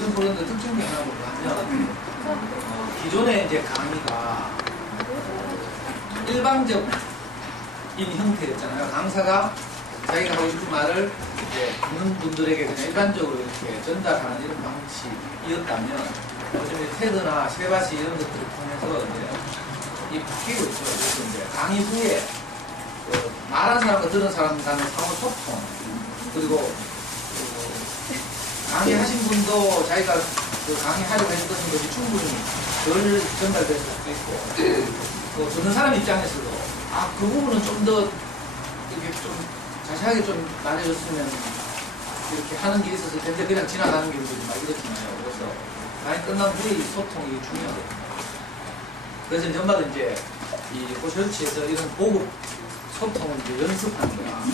이런 프로그램의 특징이 하나 뭐냐면 기존의 이제 강의가 일방적인 형태였잖아요. 강사가 자기가 하고 싶은 말을 이제 듣는 분들에게 그냥 일반적으로 이렇게 전달하는 이런 방식이었다면 요즘 테드나 쉐바시 이런 것들을 통해서 이제 이 바뀌고 있어요. 그래서 이제 강의 후에 말한 사람과 들은 사람 간의 상호 소통 그리고 강의하신 분도 자기가 그 강의하려고 했던 것이 충분히 덜 전달될 수도 있고 듣는 사람 입장에서도 그 부분은 좀 더 이렇게 좀 자세하게 좀 말해줬으면 이렇게 하는 게 있어서 텐데 그냥 지나가는 경우도 막 이렇잖아요. 그래서 강의 끝난 후에 이 소통이 중요하거든요. 그래서 이제 엄마도 이제 이 고철치에서 이런 보급 소통을 이제 연습하는 거야.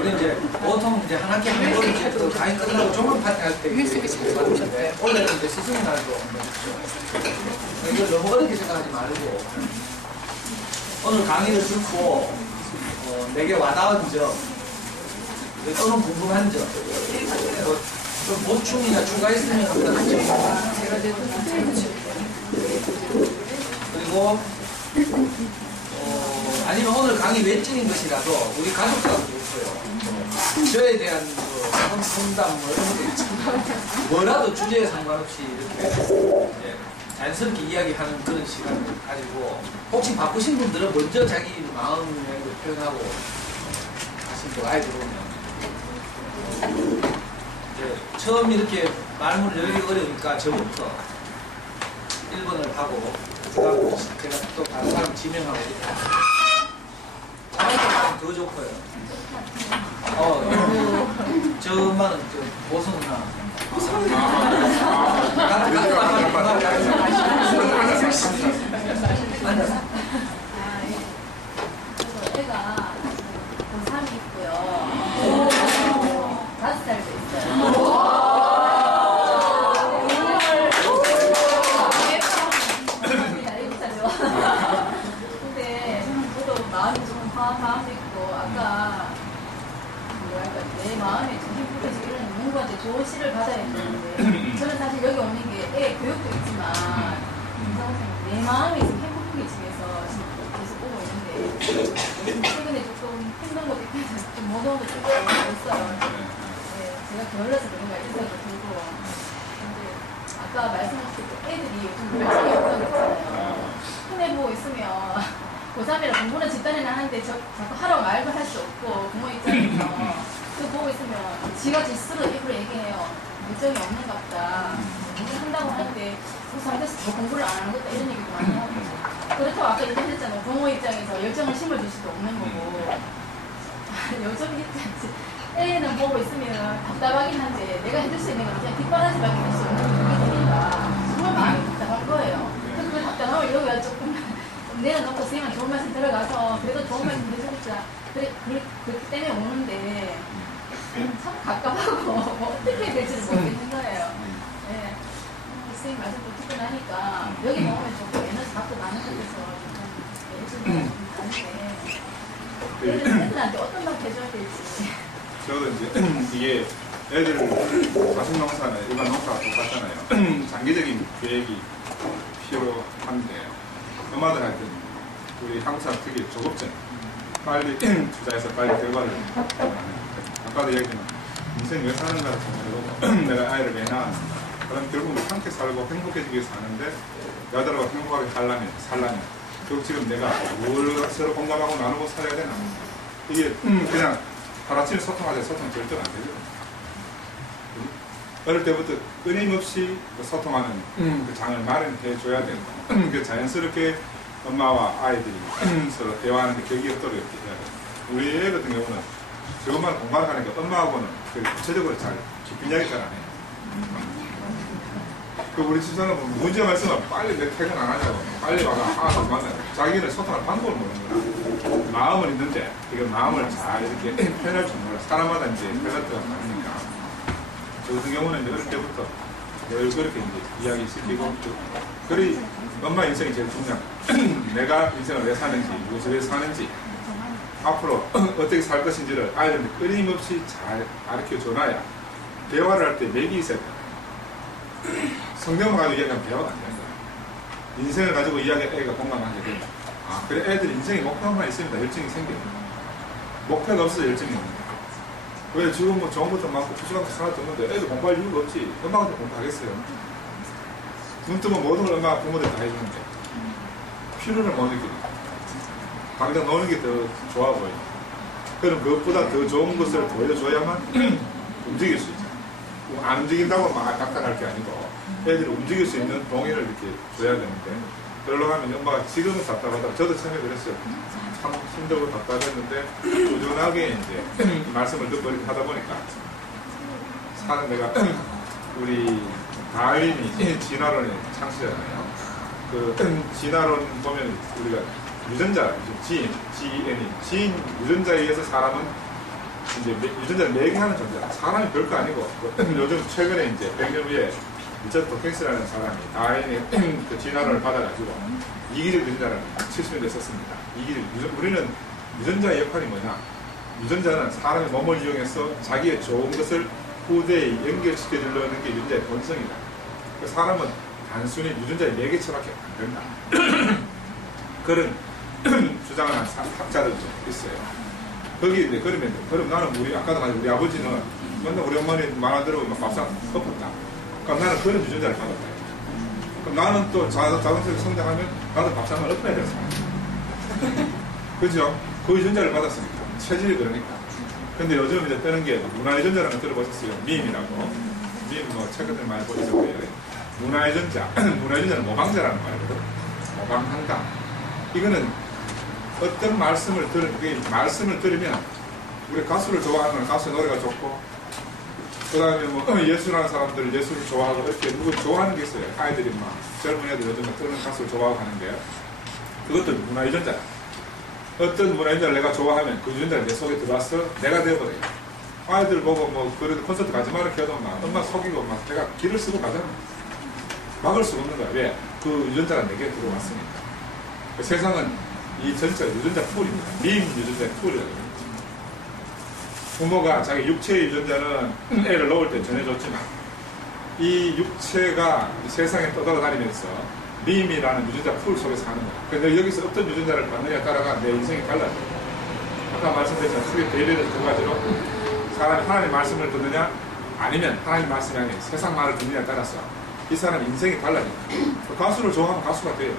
우리 이제 보통 이제 한 학기 한 번 이제 그 강의 끝나고 종합 파티 할 때 받는데 원래는 이제 스승의 날도 있죠. 이걸 너무 어렵게 생각하지 말고 오늘 강의를 듣고 내게 와닿은 점 또는 궁금한 점 좀 보충이나 추가했으면 한다는 점 그리고 아니면 오늘 강의 외적인 것이라도 우리 가족들하고 있어요. 저에 대한 상담 뭐 이런 거 있잖아요. 뭐라도 주제에 상관없이 이렇게 자연스럽게 이야기하는 그런 시간을 가지고 혹시 바쁘신 분들은 먼저 자기 마음을 표현하고 하시고 아이 들어오면 처음 이렇게 말문을 열기 어려우니까 저부터 1번을 하고 그다음 제가 또 다른 사람 지명하고 자기가 더 좋고요. 저 엄마는 보성 누나 애가 고3이 있고요. 5살도 있어요. 근데 저도 마음이 좀 화함도 있고 아까 뭐랄까 내 마음에 좀 힘들어지고 이런 누군가한테 좋은 시를 받아야 되는데 저는 사실 여기 오는 게 애 교육도 있지만 내 마음이 좀 행복해지면서 계속 오고 있는데 최근에 조금 힘든 것도 있고 좀 무거운 것도 조금 있어요. 제가 게을러서 그런가 이런 생각도 들고 근데 아까 말씀하셨을 때 애들이 요즘 열심히 없다고 했잖아요. 손해 보고 있으면 고3이라 공부는 집단에는 하는데 자꾸 하라고 말도 할 수 없고 부모 입장에서 그거 보고 있으면 지가 스스로 입으로 얘기해요. 열정이 없는가 보다. 공부를 한다고 하는데 고3에서 더 공부를 안 하는 것도 이런 얘기도 많이 하고 그렇다고 아까 얘기하셨잖아요. 부모 입장에서 열정을 심어줄 수도 없는 거고 요즘 입장에서 애는 보고 있으면 답답하긴 한데 내가 해줄 수 있는 건 그냥 뒷바라지밖에 할 수 없는 거니까 정말 마음이 답답한 거예요. 그래서 그 답답함을 여기가 조금 내려놓고 선생님한테 좋은 말씀 들어가서 그래도 좋은 말씀 해주겠다. 그렇기 때문에 오는데 참 갑갑하고 어떻게 해야 될지를 모르겠는 거예요. 네. 선생님 말씀도 듣고 나니까 여기 오면 조금 에너지 받고 나는 것 같아서 좀 다른데 애들한테 어떤 말 해줘야 될지. 저도 이제 이게 애들 가축농사나 일반 농사가 똑같잖아요. 장기적인 계획이 필요한데 엄마들한테 우리 한국 사람 특유의 조급증 빨리 투자해서 빨리 결과를 아까도 얘기했지만 인생 왜 사는가를 보고 내가 아이를 왜 낳았는가 그럼 결국 함께 살고 행복해지기 위해서 사는데 여자들과 행복하게 살려면 결국 지금 내가 뭘 서로 공감하고 나누고 살아야 되나 이게 그냥 하루아침에 소통하자 소통 절대로 안 되거든요. 어릴 때부터 끊임없이 소통하는 그 장을 마련해 줘야 되고 그 자연스럽게 엄마와 아이들이 서로 대화하는 데 격이 없도록 이렇게 해야 돼요. 우리 애 같은 경우는 저것만 공부를 하니까 엄마하고는 구체적으로 잘 깊은 이야기 잘 안 해요. 그 우리 집사는 문제 말씀은 빨리 내 퇴근 안 하냐고 빨리 와라 하나도 만나 자기는 소통할 방법을 모르는구나. 마음은 있는데 이거 마음을 잘 이렇게 표현할 줄 몰라. 사람마다 이제 밸런스가 다르니까 저 같은 경우는 이제 어릴 때부터 늘 그렇게 이제 이야기 시키고 그리 엄마 인생이 제일 중요한 내가 인생을 왜 사는지 무엇을 왜 사는지 앞으로 어떻게 살 것인지를 아이들한테 끊임없이 잘 가르쳐 줘놔야 대화를 할 때 맥이 있어야 돼. 성경을 가지고 이야기하면 대화가 안 되는 거야. 인생을 가지고 애가 공감하게 된다. 아, 그래, 애들 인생에 목표만 있습니다. 열정이 생겨요. 목표가 없어서 열정이 없는 거야. 왜 지금 뭐 좋은 것도 많고 투자가 하나 듣는데 애들 공부할 이유가 없지. 엄마한테 공부하겠어요. 눈 뜨면 모든 걸 엄마가 부모들 다 해주는데 필요를 못 느끼니까. 당장 노는 게 더 좋아 보여. 그럼 그것보다 더 좋은 것을 보여줘야만 움직일 수 있죠. 안 움직인다고 막 답답할 게 아니고 애들이 움직일 수 있는 동의를 이렇게 줘야 되는데 그러려고 하면 엄마가 지금은 답답하다. 저도 처음에 그랬어요. 참 힘들고 답답했는데 꾸준하게 이제 말씀을 듣고 이렇게 하다 보니까 사는 내가 우리 다윈이 진화론의 창시자잖아요. 그 진화론 보면 우리가 유전자, 지인, 유전자에 의해서 사람은 이제 유전자를 매개하는 존재다. 사람이 별거 아니고 요즘 최근에 이제 100년 후에 리처드 도켄스라는 사람이 다윈의 그 진화론을 받아가지고 이기적 유전자를 70년대에 썼습니다. 우리는 유전자의 역할이 뭐냐? 유전자는 사람의 몸을 이용해서 자기의 좋은 것을 후대에 연결시켜주려는 게 유전자의 본성이다. 사람은 단순히 유전자의 매개체밖에 안 된다. 그런 주장을 한 학자들도 있어요. 거기 이제 그럼 나는 아까도 말했지만 우리 아버지는 맨날 우리 어머니 말 안 들으면 막 밥상 엎었다. 그럼 나는 그런 유전자를 받았다. 그럼 나는 또 자동적으로 성장하면 나도 밥상을 엎어야 되는 사람이야. 그죠? 그 유전자를 받았으니까. 체질이 그러니까. 근데 요즘 이제 뜨는 게 문화유전자라는 거 들어보셨어요? 밈이라고. 밈 뭐 최근에 많이 보셨을 거예요. 문화유전자. 문화유전자는 모방자라는 말이거든. 모방한다. 이거는 어떤 말씀을 들으면 우리 가수를 좋아하는 가수의 노래가 좋고 그 다음에 뭐 예술하는 사람들 예술을 좋아하고 이렇게 누구 좋아하는 게 있어요. 아이들이 막 젊은 애들 요즘 그런 가수를 좋아하고 하는데요. 그것도 문화유전자야. 어떤 문화유전자를 내가 좋아하면 그 유전자가 내 속에 들어와서 내가 되어버려요. 아이들 보고 뭐 그래도 콘서트 가지 마라 해도 막 엄마 속이고 막 내가 길을 쓰고 가잖아. 막을 수가 없는 거야. 왜? 그 유전자가 내게 들어왔으니까. 세상은 이 전체 유전자 풀입니다. 밈 유전자의 풀이거든요. 부모가 자기 육체의 유전자는 애를 놓을 때 전해줬지만 이 육체가 세상에 떠돌아다니면서 밈이라는 유전자 풀 속에서 하는 거야. 근데 여기서 어떤 유전자를 받느냐에 따라가 내 인생이 달라져. 아까 말씀드렸지만 크게 대비해서 두 가지로 사람이 하나님의 말씀을 듣느냐 아니면 하나님의 말씀이 아닌 세상 말을 듣느냐에 따라서 이 사람 인생이 달라진다. 가수를 좋아하면 가수가 돼요.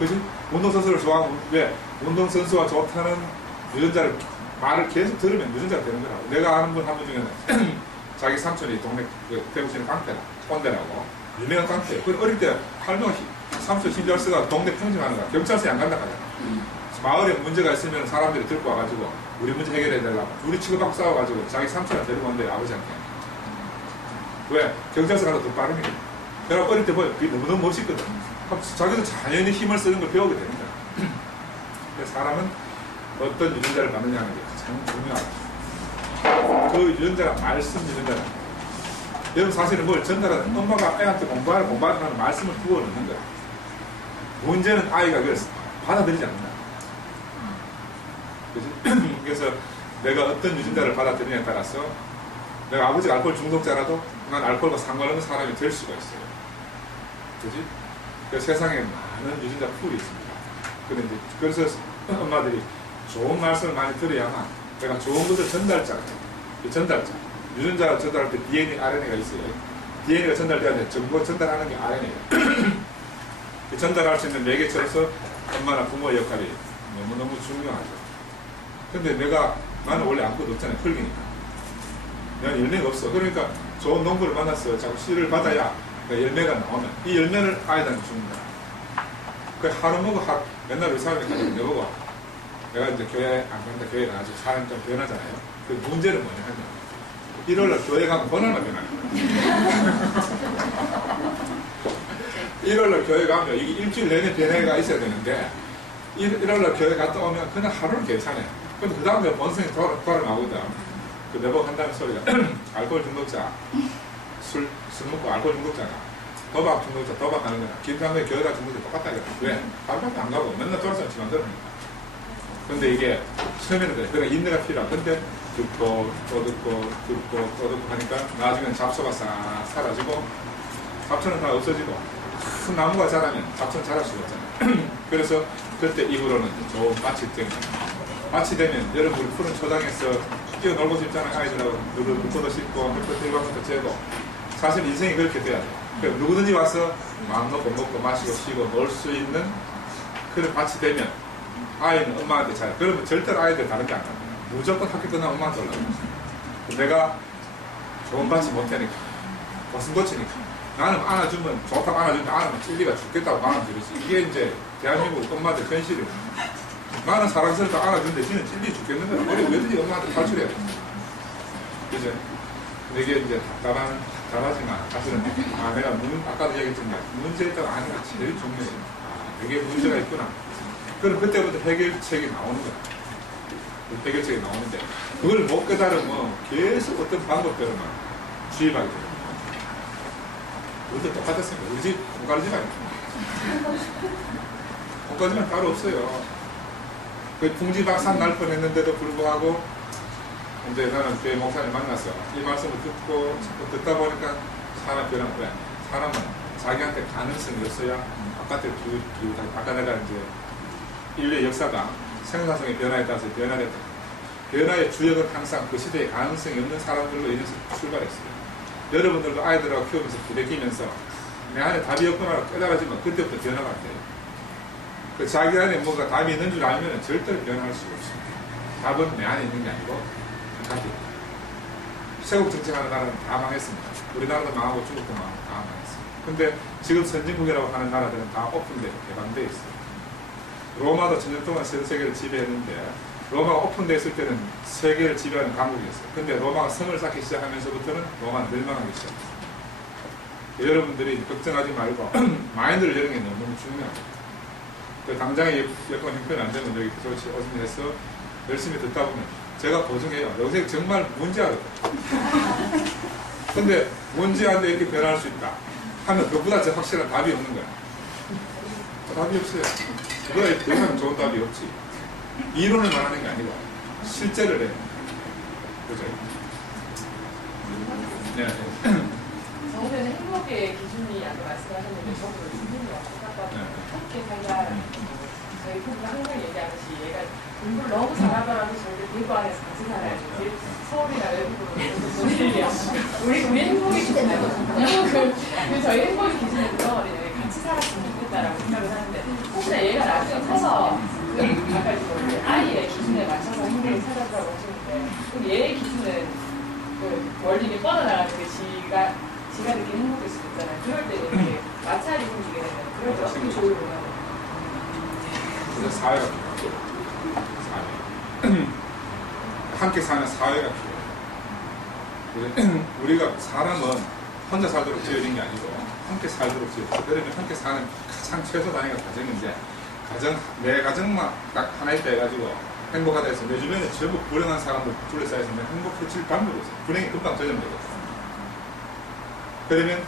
그지? 운동선수를 좋아하면 왜? 운동선수가 좋다는 유전자를 말을 계속 들으면 유전자가 되는 거라고. 내가 아는 분 한 분 중에는 자기 삼촌이 동네 대구시는 깡패라 꼰대라고 유명한 깡패. 그 어릴 때 할머니 삼촌 신절스가 동네 평정하는 거야. 경찰서에 안 간다 하잖아. 마을에 문제가 있으면 사람들이 들고 와가지고 우리 문제 해결해 달라고 둘이 치고받고 싸워가지고 자기 삼촌한테 데리고 온대 아버지한테. 왜? 경찰서 가서 더 빠르니까. 내가 어릴 때 보여. 그게 너무너무 멋있거든. 자기도 자연히 힘을 쓰는 걸 배우게 됩니다. 사람은 어떤 유전자를 받느냐 하는 게 가장 중요하다. 그 유전자가 말씀 유전자다. 여러분 사실은 뭘 전달하는 엄마가 애한테 공부하는 말씀을 부어 넣는 거야. 문제는 아이가 그걸 받아들이지 않는다. 그치? 그래서 내가 어떤 유전자를 받아들이냐에 따라서 내가 아버지가 알코올 중독자라도 난 알코올과 상관없는 사람이 될 수가 있어요. 그지? 그 세상에 많은 유전자 풀이 있습니다. 그런데 그래서 엄마들이 좋은 말씀을 많이 들어야만 내가 좋은 것을 전달자가 돼요. 전달자. 유전자가 전달할 때 DNA, RNA가 있어요. DNA가 전달돼야 돼. 정보를 전달하는 게 RNA예요. 전달할 수 있는 매개체로서 엄마나 부모의 역할이 너무너무 중요하죠. 근데 나는 원래 아무것도 없잖아요. 흙이니까. 내가 열매가 없어. 그러니까 좋은 농부를 만났어. 자꾸 씨를 받아야 열매가 나오면 이 열매를 아이들한테 주는 거야. 그 하루 먹어 맨날 우리 사람이 내보고 내가 이제 교회 안 간다 교회 가가지고 사람이 좀 변하잖아요. 그 문제는 뭐냐 하면 1월날 교회 가면 번호만 변하는 거야. 1월날 교회 가면 이게 일주일 내내 변화가 있어야 되는데 1월날 교회 갔다 오면 그냥 하루는 괜찮아요. 근데 그 다음에 본성이 돌아나오거든. 그 내보고 한다는 소리가 알코올 중독자 술 먹고 알코올 중독자가 도박 중독자 도박하는 거야. 김상배 교회가 중독자 똑같다 이거야. 왜? 밥밖에 안 가고 맨날 돌아서 집 안 들으니까. 근데 이게 처음에는 그래. 그러니까 인내가 필요하고 근데 듣고 또 듣고 하니까 나중에는 잡초가 싹 사라지고 잡초는 다 없어지고 큰 나무가 자라면 잡초는 자랄 수가 없잖아요. 그래서 그때 입으로는 좋은 밭이 때문에 밭이 되면 여러분 우리 푸른 초장에서 뛰어놀고 싶잖아요. 아이들하고 물고도 씻고 햇볕 들고 한번더 쬐고 사실 인생이 그렇게 돼야 돼요. 그러니까 누구든지 와서 마음 놓고 먹고 마시고 쉬고 놀 수 있는 그런 밭이 되면 아이는 엄마한테 잘 그러면 절대로 아이들 다른 게 안 합니다. 무조건 학교 끝나면 엄마한테 올라가요. 내가 좋은 밭이 못하니까 무슨 고치니까 나는 안아주면 좋다고 안아주는데 안아면 찔리가 죽겠다고 안아주지. 이게 이제 대한민국 엄마들 현실이에요. 나는 사랑스럽다 안아주는데 지는 찔리 죽겠는 거야. 우리 왜든지 엄마한테 탈출해야 돼. 그죠? 근데 이게 이제 답답하지만 사실은 내가 아까도 얘기했지만 문제에 따라 아니가 제일 중요해요. 이게 문제가 있구나. 그럼 그때부터 해결책이 나오는 거야. 해결책이 나오는데 그걸 못 깨달으면 계속 어떤 방법대로만 주입하게 돼요. 우리도 똑같았습니다. 우리 집 공가리 집 아닙니까? 공가리 집은 따로 없어요. 그 풍지박산 날 뻔했는데도 불구하고 이제 나는 교회 목사님 만나서 이 말씀을 듣다 보니까 사람 변한 거야. 사람은 자기한테 가능성이 없어야 아까 내가 이제 인류의 역사가 생산성의 변화에 따라서 변화됐다. 변화의 주역은 항상 그 시대에 가능성이 없는 사람들로 인해서 출발했어요. 여러분들도 아이들하고 키우면서 부대끼면서 내 안에 답이 없구나 깨달아지면 그때부터 변화가 돼요. 그 자기 안에 뭔가 답이 있는 줄 알면 절대로 변화할 수가 없어요. 답은 내 안에 있는 게 아니고 답이. 세국 정책하는 나라는 다 망했습니다. 우리나라도 망하고 중국도 망하고 다 망했어요. 근데 지금 선진국이라고 하는 나라들은 다 오픈되고 개방되어 있어요. 로마도 천년 동안 전 세계를 지배했는데 로마가 오픈되었을 때는 세계를 지배하는 강국이었어요. 근데 로마가 성을 쌓기 시작하면서부터는 로마는 멸망하기 시작했어요. 여러분들이 걱정하지 말고 마인드를 여는 게 너무 중요합니다. 그 당장에 여건 형편이 안 되면 여기 조치 오신해서 열심히 듣다 보면 제가 보증해요. 여기서 정말 문제하거든. 근데 문제한데 이렇게 변할 수 있다 하면 그보다 더 확실한 답이 없는 거야. 답이 없어요. 그거에 더 이상 좋은 답이 없지. 이론을 말하는 게 아니고 실제를 해요. 그죠? 네. 정부는 행복의 기준이 아까 말씀하셨는데 저도 기준이 없었거든요. 함께 살다 저희 부부가 항상 얘기하듯이 얘가 공부를 너무 잘하더라도 절대 대구 안에서 같이 살아야지. 서울이나 외국으로 우리 행복의 기준은 저희 행복의 기준은 덩어리는 같이 살았으면 좋겠다라고 생각을 하는데 혹시나 얘가 나중에 커서 아까 아이의 기준에 맞춰서 행복을 찾아보라고 하시는데 그럼 얘의 기준은 그 원리가 뻗어나가는 게 지가 느끼는 행복일 수도 있잖아요. 그럴 때 이렇게 마찰이 생기게 되면 그럴 때 어떻게 조율을 그래서 사회가 필요해요. 함께 사는 사회가 필요해요. 우리가 사람은 혼자 살도록 지어진 게 아니고 함께 살도록 지어졌어요. 그러면 함께 사는 가장 최소 단위가 가정인데 내 가정만 딱 하나 있다 해가지고 행복하다 해서 내 주변에 전부 불행한 사람들 둘러싸여서 행복해질 방법이 없어요. 불행이 금방 저점되거든요. 그러면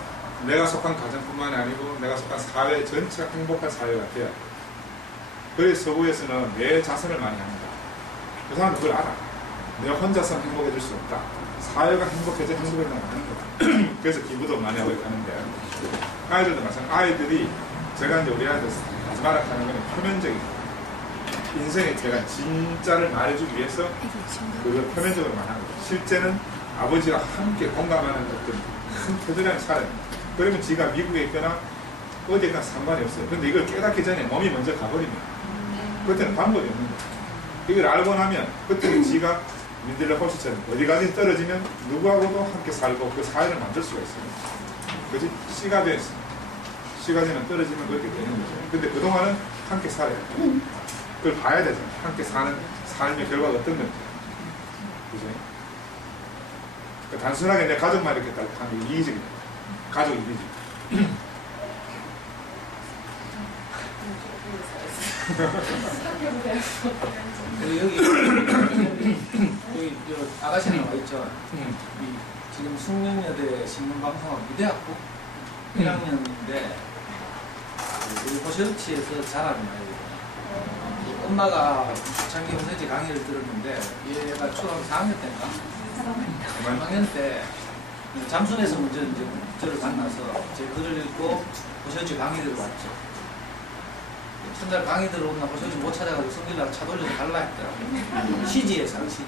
내가 속한 가정뿐만이 아니고 내가 속한 사회 전체가 행복한 사회가 돼야 돼요. 그래서 서구에서는 내 자선을 많이 합니다. 그 사람은 그걸 알아. 내가 혼자서 행복해질 수 없다. 사회가 행복해져 행복해져야 하는 거다. 그래서 기부도 많이 하고 있는데 아이들도 마찬가지로 아이들이 제가 이제 우리 아이들 마지막으로 하는 건 표면적인 인생의 제가 진짜를 말해주기 위해서 그걸 표면적으로 말하는 거죠. 실제는 아버지와 함께 공감하는 어떤 큰 표준량이 살아요. 그러면 지가 미국에 있거나 어디나 상관이 없어요. 근데 이걸 깨닫기 전에 몸이 먼저 가버리면 그때는 방법이 없는 거예요. 이걸 알고 나면 그때는 지가 민들레 홀씨처럼 어디 가든 떨어지면 누구하고도 함께 살고 그 사회를 만들 수가 있어요. 그지? 씨가 되면 떨어지면 그렇게 되는 거죠. 근데 그동안은 함께 살아야 돼요. 그걸 봐야 되잖아요. 함께 사는 삶의 결과가 어떤 건지. 그죠? 그러니까 단순하게 내 가족만 이렇게 딱 하는 게 이기적이다. 가족 이기적. 여기 아가씨는 나와 있죠. 지금 숙명여대 신문방송학 미대학부 1학년인데 우리 호시업치에서 자라는 아이거든요. 엄마가 장기 혼세지 강의를 들었는데 얘가 초등학교 4학년 때인가? 3학년 때 잠순에서 먼저 이제 저를 만나서 제 글을 읽고 보셔지 강의 들어왔죠. 첫날 강의 들어오나 보셔지 못 찾아가지고 성질나서 차 돌려서 갈라 했더라고요. 시지에 사는 시지.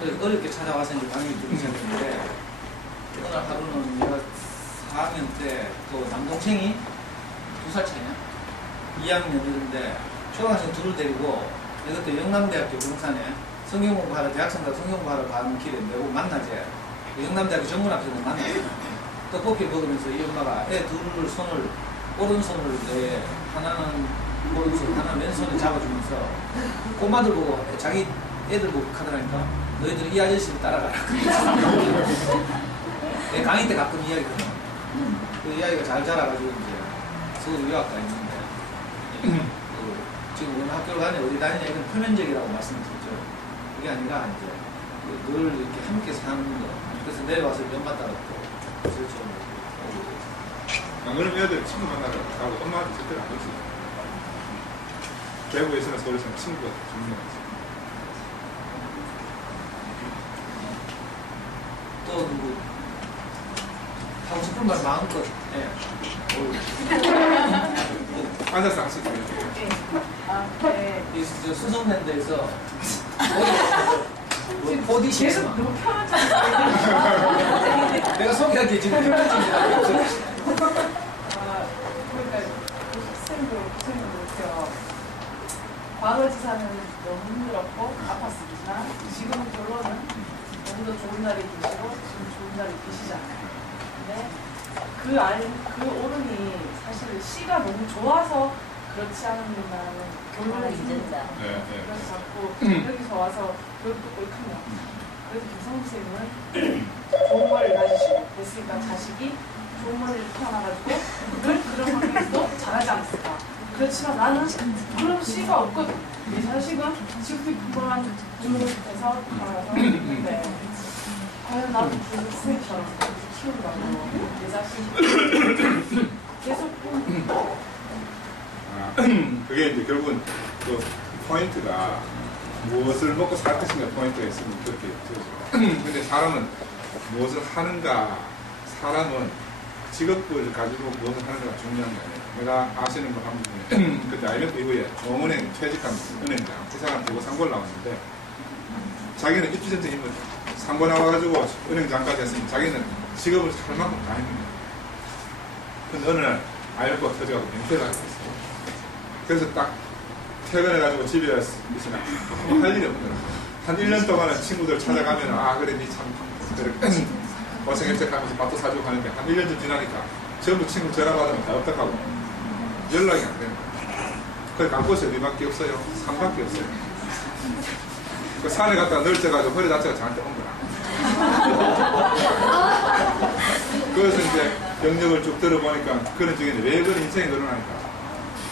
그래서 어렵게 찾아와서 이제 강의를 듣기 시작했는데 어느 날 하루는 내가 4학년 때 그 남동생이 2살 차이냐? 2학년 이런데 초등학생 둘을 데리고 내가 그때 영남대학교 부동산에 성경공부하러 대학생들 성경공부하러 가는 길에 내고 만나지. 영남대학교 정문 앞에서 만나지. 떡볶이 먹으면서 이 엄마가 애 둘을 손을 오른손을 내 하나는 오른손 하나는 왼손에 잡아주면서 꼬마들 보고 자기 애들 보고 하더라니까 너희들 이 아저씨를 따라가라. 내 강의 때 가끔 이야기거든. 그 이야기가 잘 자라가지고 이제 서울 유학 가 있는데 지금 오늘 학교를 가냐 어디 다니냐 이건 표면적이라고 말씀드렸죠. 그게 아니라 이제 늘 이렇게 함께 사는 거. 그래서 내려와서 연만 따랐고 그래서 좀 안 그러면 애들 친구 만나러 가고 엄마한테 절대로 안 오지. 대구에서는 서울에서는 친구가 중요하지. 또 누구 하고 싶은 말 마음껏 해. 앉아서 할 수 있어요. 네. 이 수성랜드에서 오디션 계속 너무 편하잖아. 내가 소개할게 지금 편집이라고 그러니까 학생도 고생도 못해요. 과거지사는 너무 힘들었고 아팠으지만 지금 결론은 너무도 좋은 날이 계시고 지금 좋은 날이 계시잖아요. 근데 그 오름이 사실 시가 너무 좋아서 그렇지 않는다는 결론을 잊는다. 네. 그래서 자꾸 여기서 와서 교육도 꼴큰요. 그래서 교성선생님은 좋은 머리를 가지시고 됐으니까 자식이 좋은 머리를 태어나가지고 늘 그런 환경에서도 잘하지 않았을까. 그렇지만 나는 그런 시가 없거든. 내 자식은 지금도 그거만 주무해서 살아서 있는데 과연 나도 그 선생님처럼 키운다고 내 자식이 계속 그게 이제 결국은 그 포인트가 무엇을 먹고 살 것인가 포인트가 있으면 그렇게 되죠. 근데 사람은 무엇을 하는가, 사람은 직업을 가지고 무엇을 하는가가 중요한 게 아니에요. 내가 아시는 분 한 분이 그때 IMF 이후에 종은행 퇴직한 은행장, 그 사람 보고 상고를 나왔는데 자기는 입주전쟁 힘을 상고 나와가지고 은행장까지 했으니 자기는 직업을 살 만큼 다 했는 거예요. 근데 어느 날 IMF가 터져가지고 멘트를 하게 됐어요. 그래서 딱 퇴근해가지고 집에 있으면 아무 할 일이 없더라고요. 한 1년 동안은 친구들 찾아가면 아 그래 니 참 고생했지 하면서 밥도 사주고 하는데 한 1년쯤 지나니까 전부 친구 전화 받으면 다 어떡하고 연락이 안 되는 거예요. 그래서 간곳에 어디밖에 없어요? 산밖에 없어요. 그 산에 갔다가 널쳐가지고 허리 자체가 저한테 온 거야. 그래서 이제 경력을 쭉 들어보니까 그런 중에 왜 그런 인생이 늘어나니까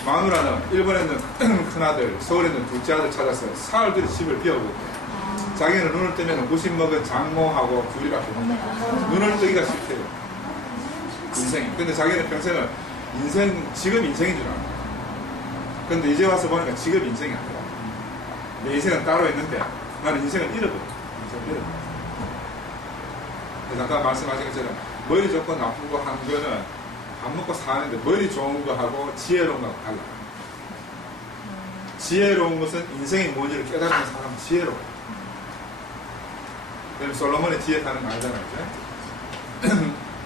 마누라는 일본에 있는 큰아들, 서울에 있는 둘째 아들 찾아서 사흘들이 집을 비워보고 자기는 눈을 뜨면 90 먹은 장모하고 둘이밖에 없어요. 눈을 뜨기가 싫대요. 인생이. 근데 자기는 평생을 직업 인생인 줄 알아요. 근데 이제 와서 보니까 직업 인생이 아니라 내 인생은 따로 있는데 나는 인생을 잃어버려. 그래서 아까 말씀하신 것처럼 머리 좋고 나쁘고 한 거는 밥 먹고 사는데 머리 좋은 거하고 지혜로운 거하고 달라요. 지혜로운 것은 인생이 뭔지를 깨달은 사람은 지혜로워요. 그럼 솔로몬의 지혜 타는 거 알잖아요.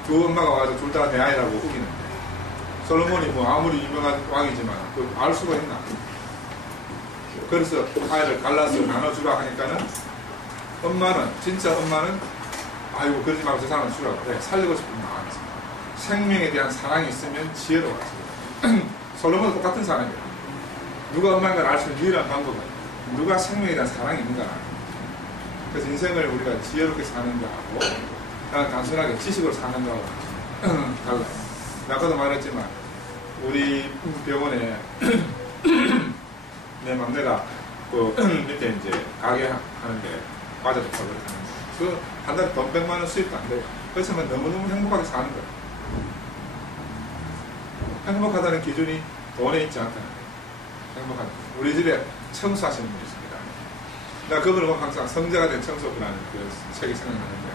두 엄마가 와서 둘 다 내 아이라고 우기는데 솔로몬이 뭐 아무리 유명한 왕이지만 알 수가 있나. 그래서 아이를 갈라서 나눠주라 하니까는 진짜 엄마는 아이고 그러지 말고 저 사람은 주라고 그래. 살리고 싶은 마음이지. 생명에 대한 사랑이 있으면 지혜로워요. 솔로몬도 똑같은 사람이에요. 누가 엄마인가를 알 수 있는 유일한 방법은 누가 생명에 대한 사랑이 있는가. 그래서 인생을 우리가 지혜롭게 사는 거하고 그냥 단순하게 지식으로 사는 거하고 달라요. 아까도 말했지만 우리 병원에 내 막내가 그 밑에 이제 가게 하는데 과자도 팔고 하는데 그 한 달에 돈 100만 원 수입도 안 돼요. 그래서 너무너무 행복하게 사는 거예요. 행복하다는 기준이 돈에 있지 않다는 거예요. 행복하다. 우리 집에 청소하시는 분이 있습니다. 나 그분을 보면 항상 성자가 된 청소부라는 그 책이 생각나는데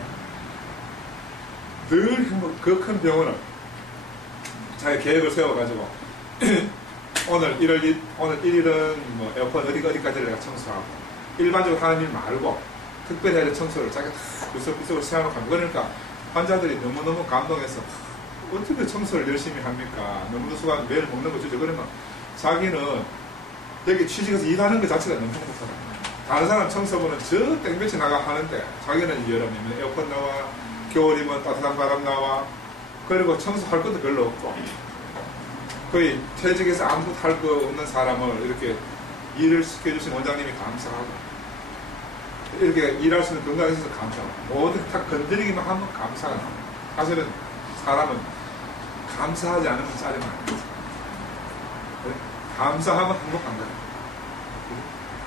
늘 행복, 그 큰 병원을 자기 계획을 세워가지고 오늘 1일은 뭐 에어컨 어디까지를 내가 청소하고 일반적으로 하는 일 말고 특별히 해야 될 청소를 자기가 다 구석구석을 세워놓고 합니다. 그러니까 환자들이 너무너무 감동해서 어떻게 청소를 열심히 합니까? 너무도 수고하면 매일 먹는 거 주죠. 그러면 자기는 여기 취직해서 일하는 것 자체가 너무 행복하다. 다른 사람 청소부는 저 땡볕에 나가 하는데 자기는 여름이면 에어컨 나와, 겨울이면 따뜻한 바람 나와, 그리고 청소할 것도 별로 없고 거의 퇴직해서 아무것도 할 거 없는 사람을 이렇게 일을 시켜주신 원장님이 감사하고 이렇게 일할 수 있는 건강에 있어서 감사하고 모든 다 건드리기만 하면 감사가 나와요. 사실은 사람은 감사하지 않으면 짜증 안 나요. 감사하면 행복한 거예요.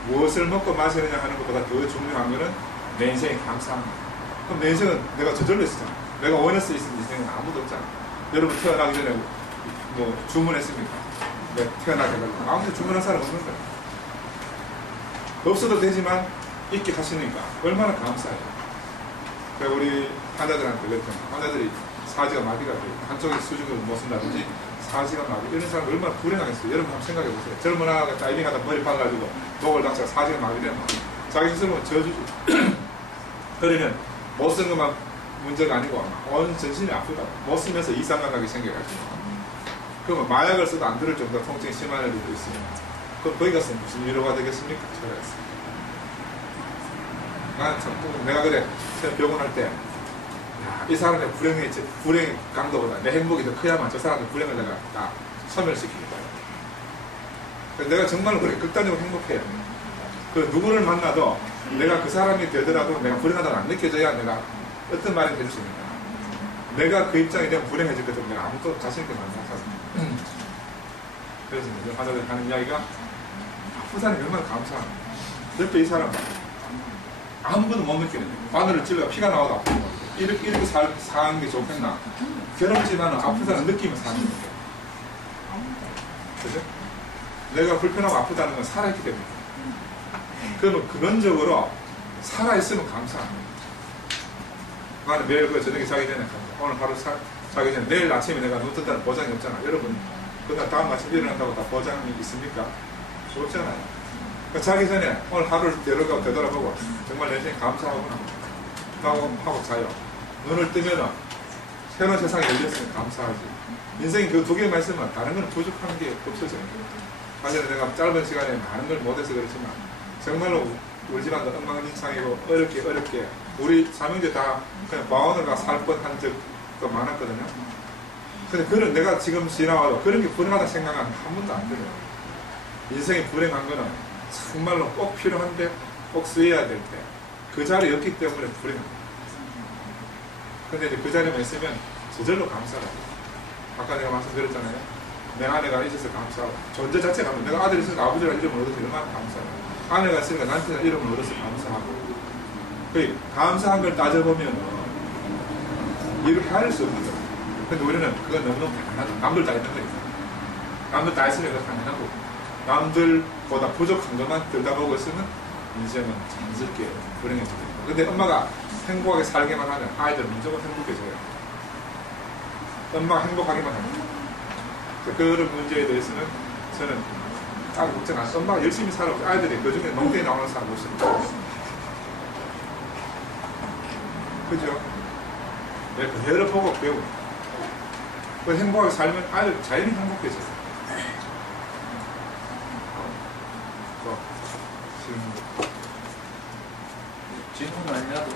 무엇을 먹고 마시느냐 하는 것보다 더 중요한 거는 내 인생에 감사하는 거예요. 그럼 내 인생은 내가 저절로 있었잖아. 내가 원해서 있은 인생은 아무도 없잖아. 여러분 태어나기 전에 뭐 주문했습니까? 네, 태어나게 해가지고 아무도 주문한 사람 없는 거예요. 없어도 되지만 있게 하시니까 얼마나 감사해요. 그러니까 우리 환자들한테 그랬더니 환자들이 사지가 마비가 돼요. 한쪽에 수직을 못 쓴다든지 사지가 마비 이런 사람 얼마나 불행하겠어요. 여러분 한번 생각해 보세요. 젊은 아가 다이빙하다 머리 박아가지고 목을 다쳐서 사지가 마비되면 자기 스스로 저주지. 그러면 못 쓴 것만 문제가 아니고 온 전신이 아프다. 못 쓰면서 이상감각이 생겨가지고 그러면 마약을 써도 안 들을 정도로 통증이 심한 애들도 있으면 그럼 거기 가서 무슨 위로가 되겠습니까? 저랬어요. 나는 참 내가 그래 병원 할 때 이 사람의 불행의 강도보다 내 행복이 더 커야만 저 사람의 불행을 내가 다 소멸시키니까. 내가 정말로 그래 극단적으로 행복해요. 그 누구를 만나도 내가 그 사람이 되더라도 내가 불행하다고 안 느껴져야 내가 어떤 말을 해줄 수 있는 거야. 내가 그 입장이 되면 불행해질 거든 내가 아무것도 자신있게 만나서 그래서 환자들이 하는 이야기가 아픈 사람이 얼마나 감사하나. 옆에 이 사람 아무것도 못 느끼는 거야. 바늘을 찔러가 피가 나와도 아프고 이렇게 사는 게 좋겠나. 괴롭지만 아픈 사람 느끼면 사는 거야. 그죠? 내가 불편하고 아프다는 건 살아있기 때문에. 그러면 근원적으로 살아있으면 감사합니다. 나는 매일 그 저녁에 자기 전에 오늘 하루 자기 전에 내일 아침에 내가 눈 뜬다는 보장이 없잖아. 여러분 그날 다음 아침 일어난다고 다 보장이 있습니까? 없잖아요. 그러니까 자기 전에 오늘 하루를 되돌아보고 정말 내 인생에 감사하구나 하고 자요. 눈을 뜨면 새로운 세상이 열렸으면 감사하지. 인생이 그 두 개만 있으면 다른 건 부족한 게 없어져요. 사실은 내가 짧은 시간에 많은 걸 못해서 그렇지만 정말로 우리 집안도 엉망진창이고 어렵게 우리 삼형제 다 그냥 과원을 가 살 뻔한 적도 많았거든요. 근데 그런 내가 지금 지나와도 그런 게 불행하다 생각은 한 번도 안 들어요. 인생이 불행한 거는 정말로 꼭 필요한데 꼭 쓰여야 될 때 그 자리에 없기 때문에 불행합니다. 근데 이제 그 자리에만 있으면 저절로 감사하고 아까 내가 말씀드렸잖아요. 내 아내가 있어서 감사하고 존재 자체가 내가 아들이 있으니까 아버지랑 이름을 얻어서 얼마나 감사하고 아내가 있으니까 남편이랑 이름을 얻어서 감사하고 그 감사한 걸 따져보면 이렇게 할 수 없는 거예요. 근데 우리는 그건 너무너무 당연하죠. 남들 다 있는 거니까. 남들 다 있으면 그거 당연하고 남들보다 부족한 것만 들다보고 있으면 인생은 자연스럽게 불행해지게 됩니다. 근데 엄마가 행복하게 살게만 하면 아이들은 무조건 행복해져요. 엄마가 행복하게만 합니다. 그런 문제에 대해서는 저는 딱 걱정 안 해요. 엄마가 열심히 살아오고 아이들이 그 중에 농대에 나오는 사람 없습니다. 그죠? 네, 그대로 보고 배우고 그 행복하게 살면 아이들 자연히 행복해져요. 질문은 아니라도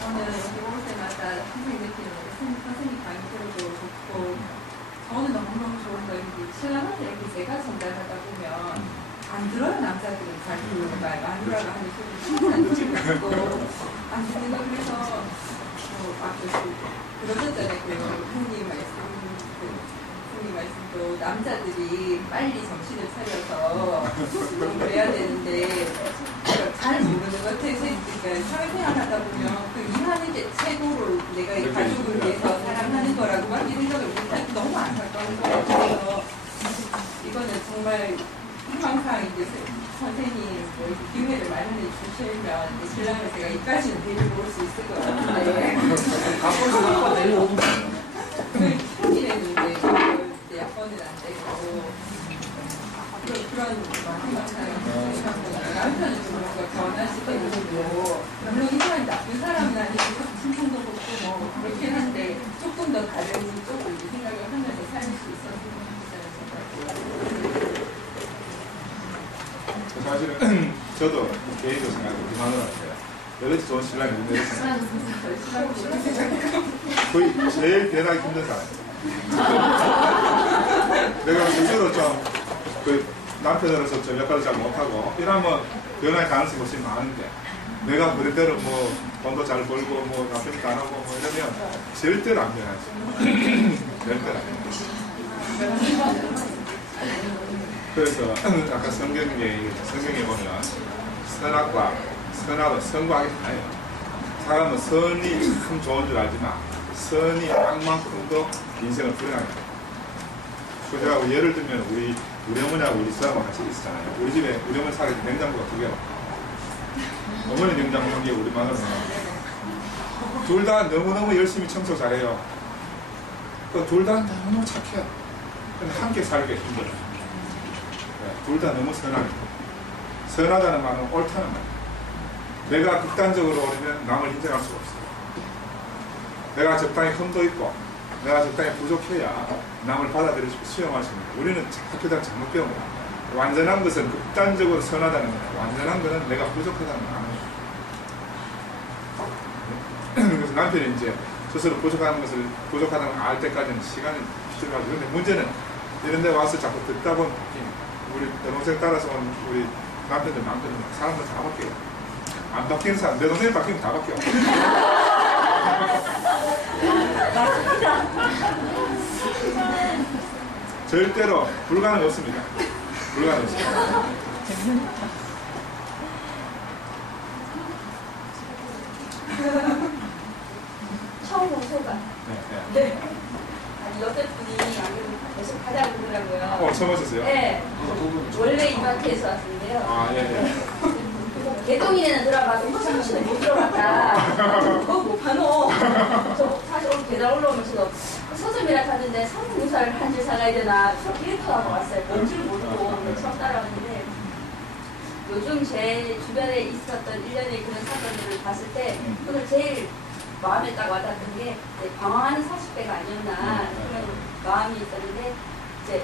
저는 여기 올 때마다 선생님 느끼는 선생님 강의들도 좋고 저는 너무너무 좋은 거 신랑한테 이렇게 제가 전달하다 보면 안 들어요. 남자들은 잘 듣는 말 마누라가 하는 소리 안 듣고 안 듣는 거. 그래서 그러셨잖아요. 형님 말씀도 남자들이 빨리 정신을 차려서 그래야 되는데 잘 모르는 것 같아서 그러니까 사회생활 하다 보면 그 일하는 게 최고로 내가 이 가족을 위해서 사랑하는 거라고만 이 생각을 못하고 너무 안타까운 거예요. 그래서 이거는 정말 항상 이제 선생님 뭐 이렇게 기회를 마련해 주시면 이제 신랑을 제가 이까지는 데리고 올 수 있을 것 같은데 가끔씩 아빠 내려오고 그 형이는 이제 약혼은 안 되고 그런 남편은 좀 뭔가 변화시키고 싶고 물론 이 사람이 나쁜 사람은 아니고 심성도 높고 뭐 그렇긴 한데 조금 더 다른 쪽으로 이제 생각을 하면서 살 수 있었으면 좋겠다는 생각이 사실은 저도 개인적으로 생각하고 그 마누라한테 여기서 좋은 신랑이 있는데 거의 제일 변하기 힘든 사람. 내가 스스로 좀 그 남편으로서 좀 역할을 잘 못하고 이러면 변할 가능성이 훨씬 많은데 내가 그대로 뭐 돈도 잘 벌고 뭐 남편도 안 하고 뭐 이러면 절대로 안 변하지. 절대로 안 변하지. 그래서 아까 성경에 보면 선악과 선악은 선과하기 달라요. 사람은 선이 참 좋은 줄 알지만 선이 악만큼도 인생을 불행하게 해요. 제가 예를 들면 우리 어머니하고 우리 사람하고 같이 있었잖아요. 우리 집에 우리 어머니 살에 냉장고가 2개가. 어머니 냉장고 한 개, 우리 마누라 둘 다 너무너무 열심히 청소 잘해요. 둘 다 너무 착해요. 근데 함께 살기 힘들어요. 둘 다 너무 선하게. 선하다는 말은 옳다는 말. 내가 극단적으로 오르면 남을 인정할 수가 없어요. 내가 적당히 흠도 있고 내가 적당히 부족해야 남을 받아들이고 수용하시는 거예요. 우리는 학교다 잘못 배운 거야. 완전한 것은 극단적으로 선하다는 거예요. 완전한 것은 내가 부족하다는 걸 아는 거예요. 그래서 남편이 이제 스스로 부족하다는 걸 알 때까지는 시간이 필요하죠. 근데 문제는 이런 데 와서 자꾸 듣다 보면 바뀌는 우리 여동생 따라서 온 우리 남편들 많거든요. 사람들 다 바뀌어요. 안 바뀌는 사람, 내 동생이 바뀌면 다 바뀌어. 절대로 불가능 없습니다. 불가능 없습니다. 처음 온 소가. 네. 아니, 여덟 분이 계속 가자고 그러더라고요. 처음 오셨어요? 네. 원래 이마트에서 왔는데요. 아, 예. 개동이네는 들어가도 화장실은 못 들어갔다. 그거 못 파노. 저 사실 오늘 계단 올라오면서도 서점이라 갔는데 상무사를 한 줄 사가야 되나 저 캐릭터하고 왔어요. 뭔줄 모르고 처음 따라왔는데 요즘 제 주변에 있었던 일련의 그런 사건들을 봤을 때 오늘 제일 마음에 딱 와닿던 게 방황하는 40대가 아니었나 그런 마음이 있었는데 이제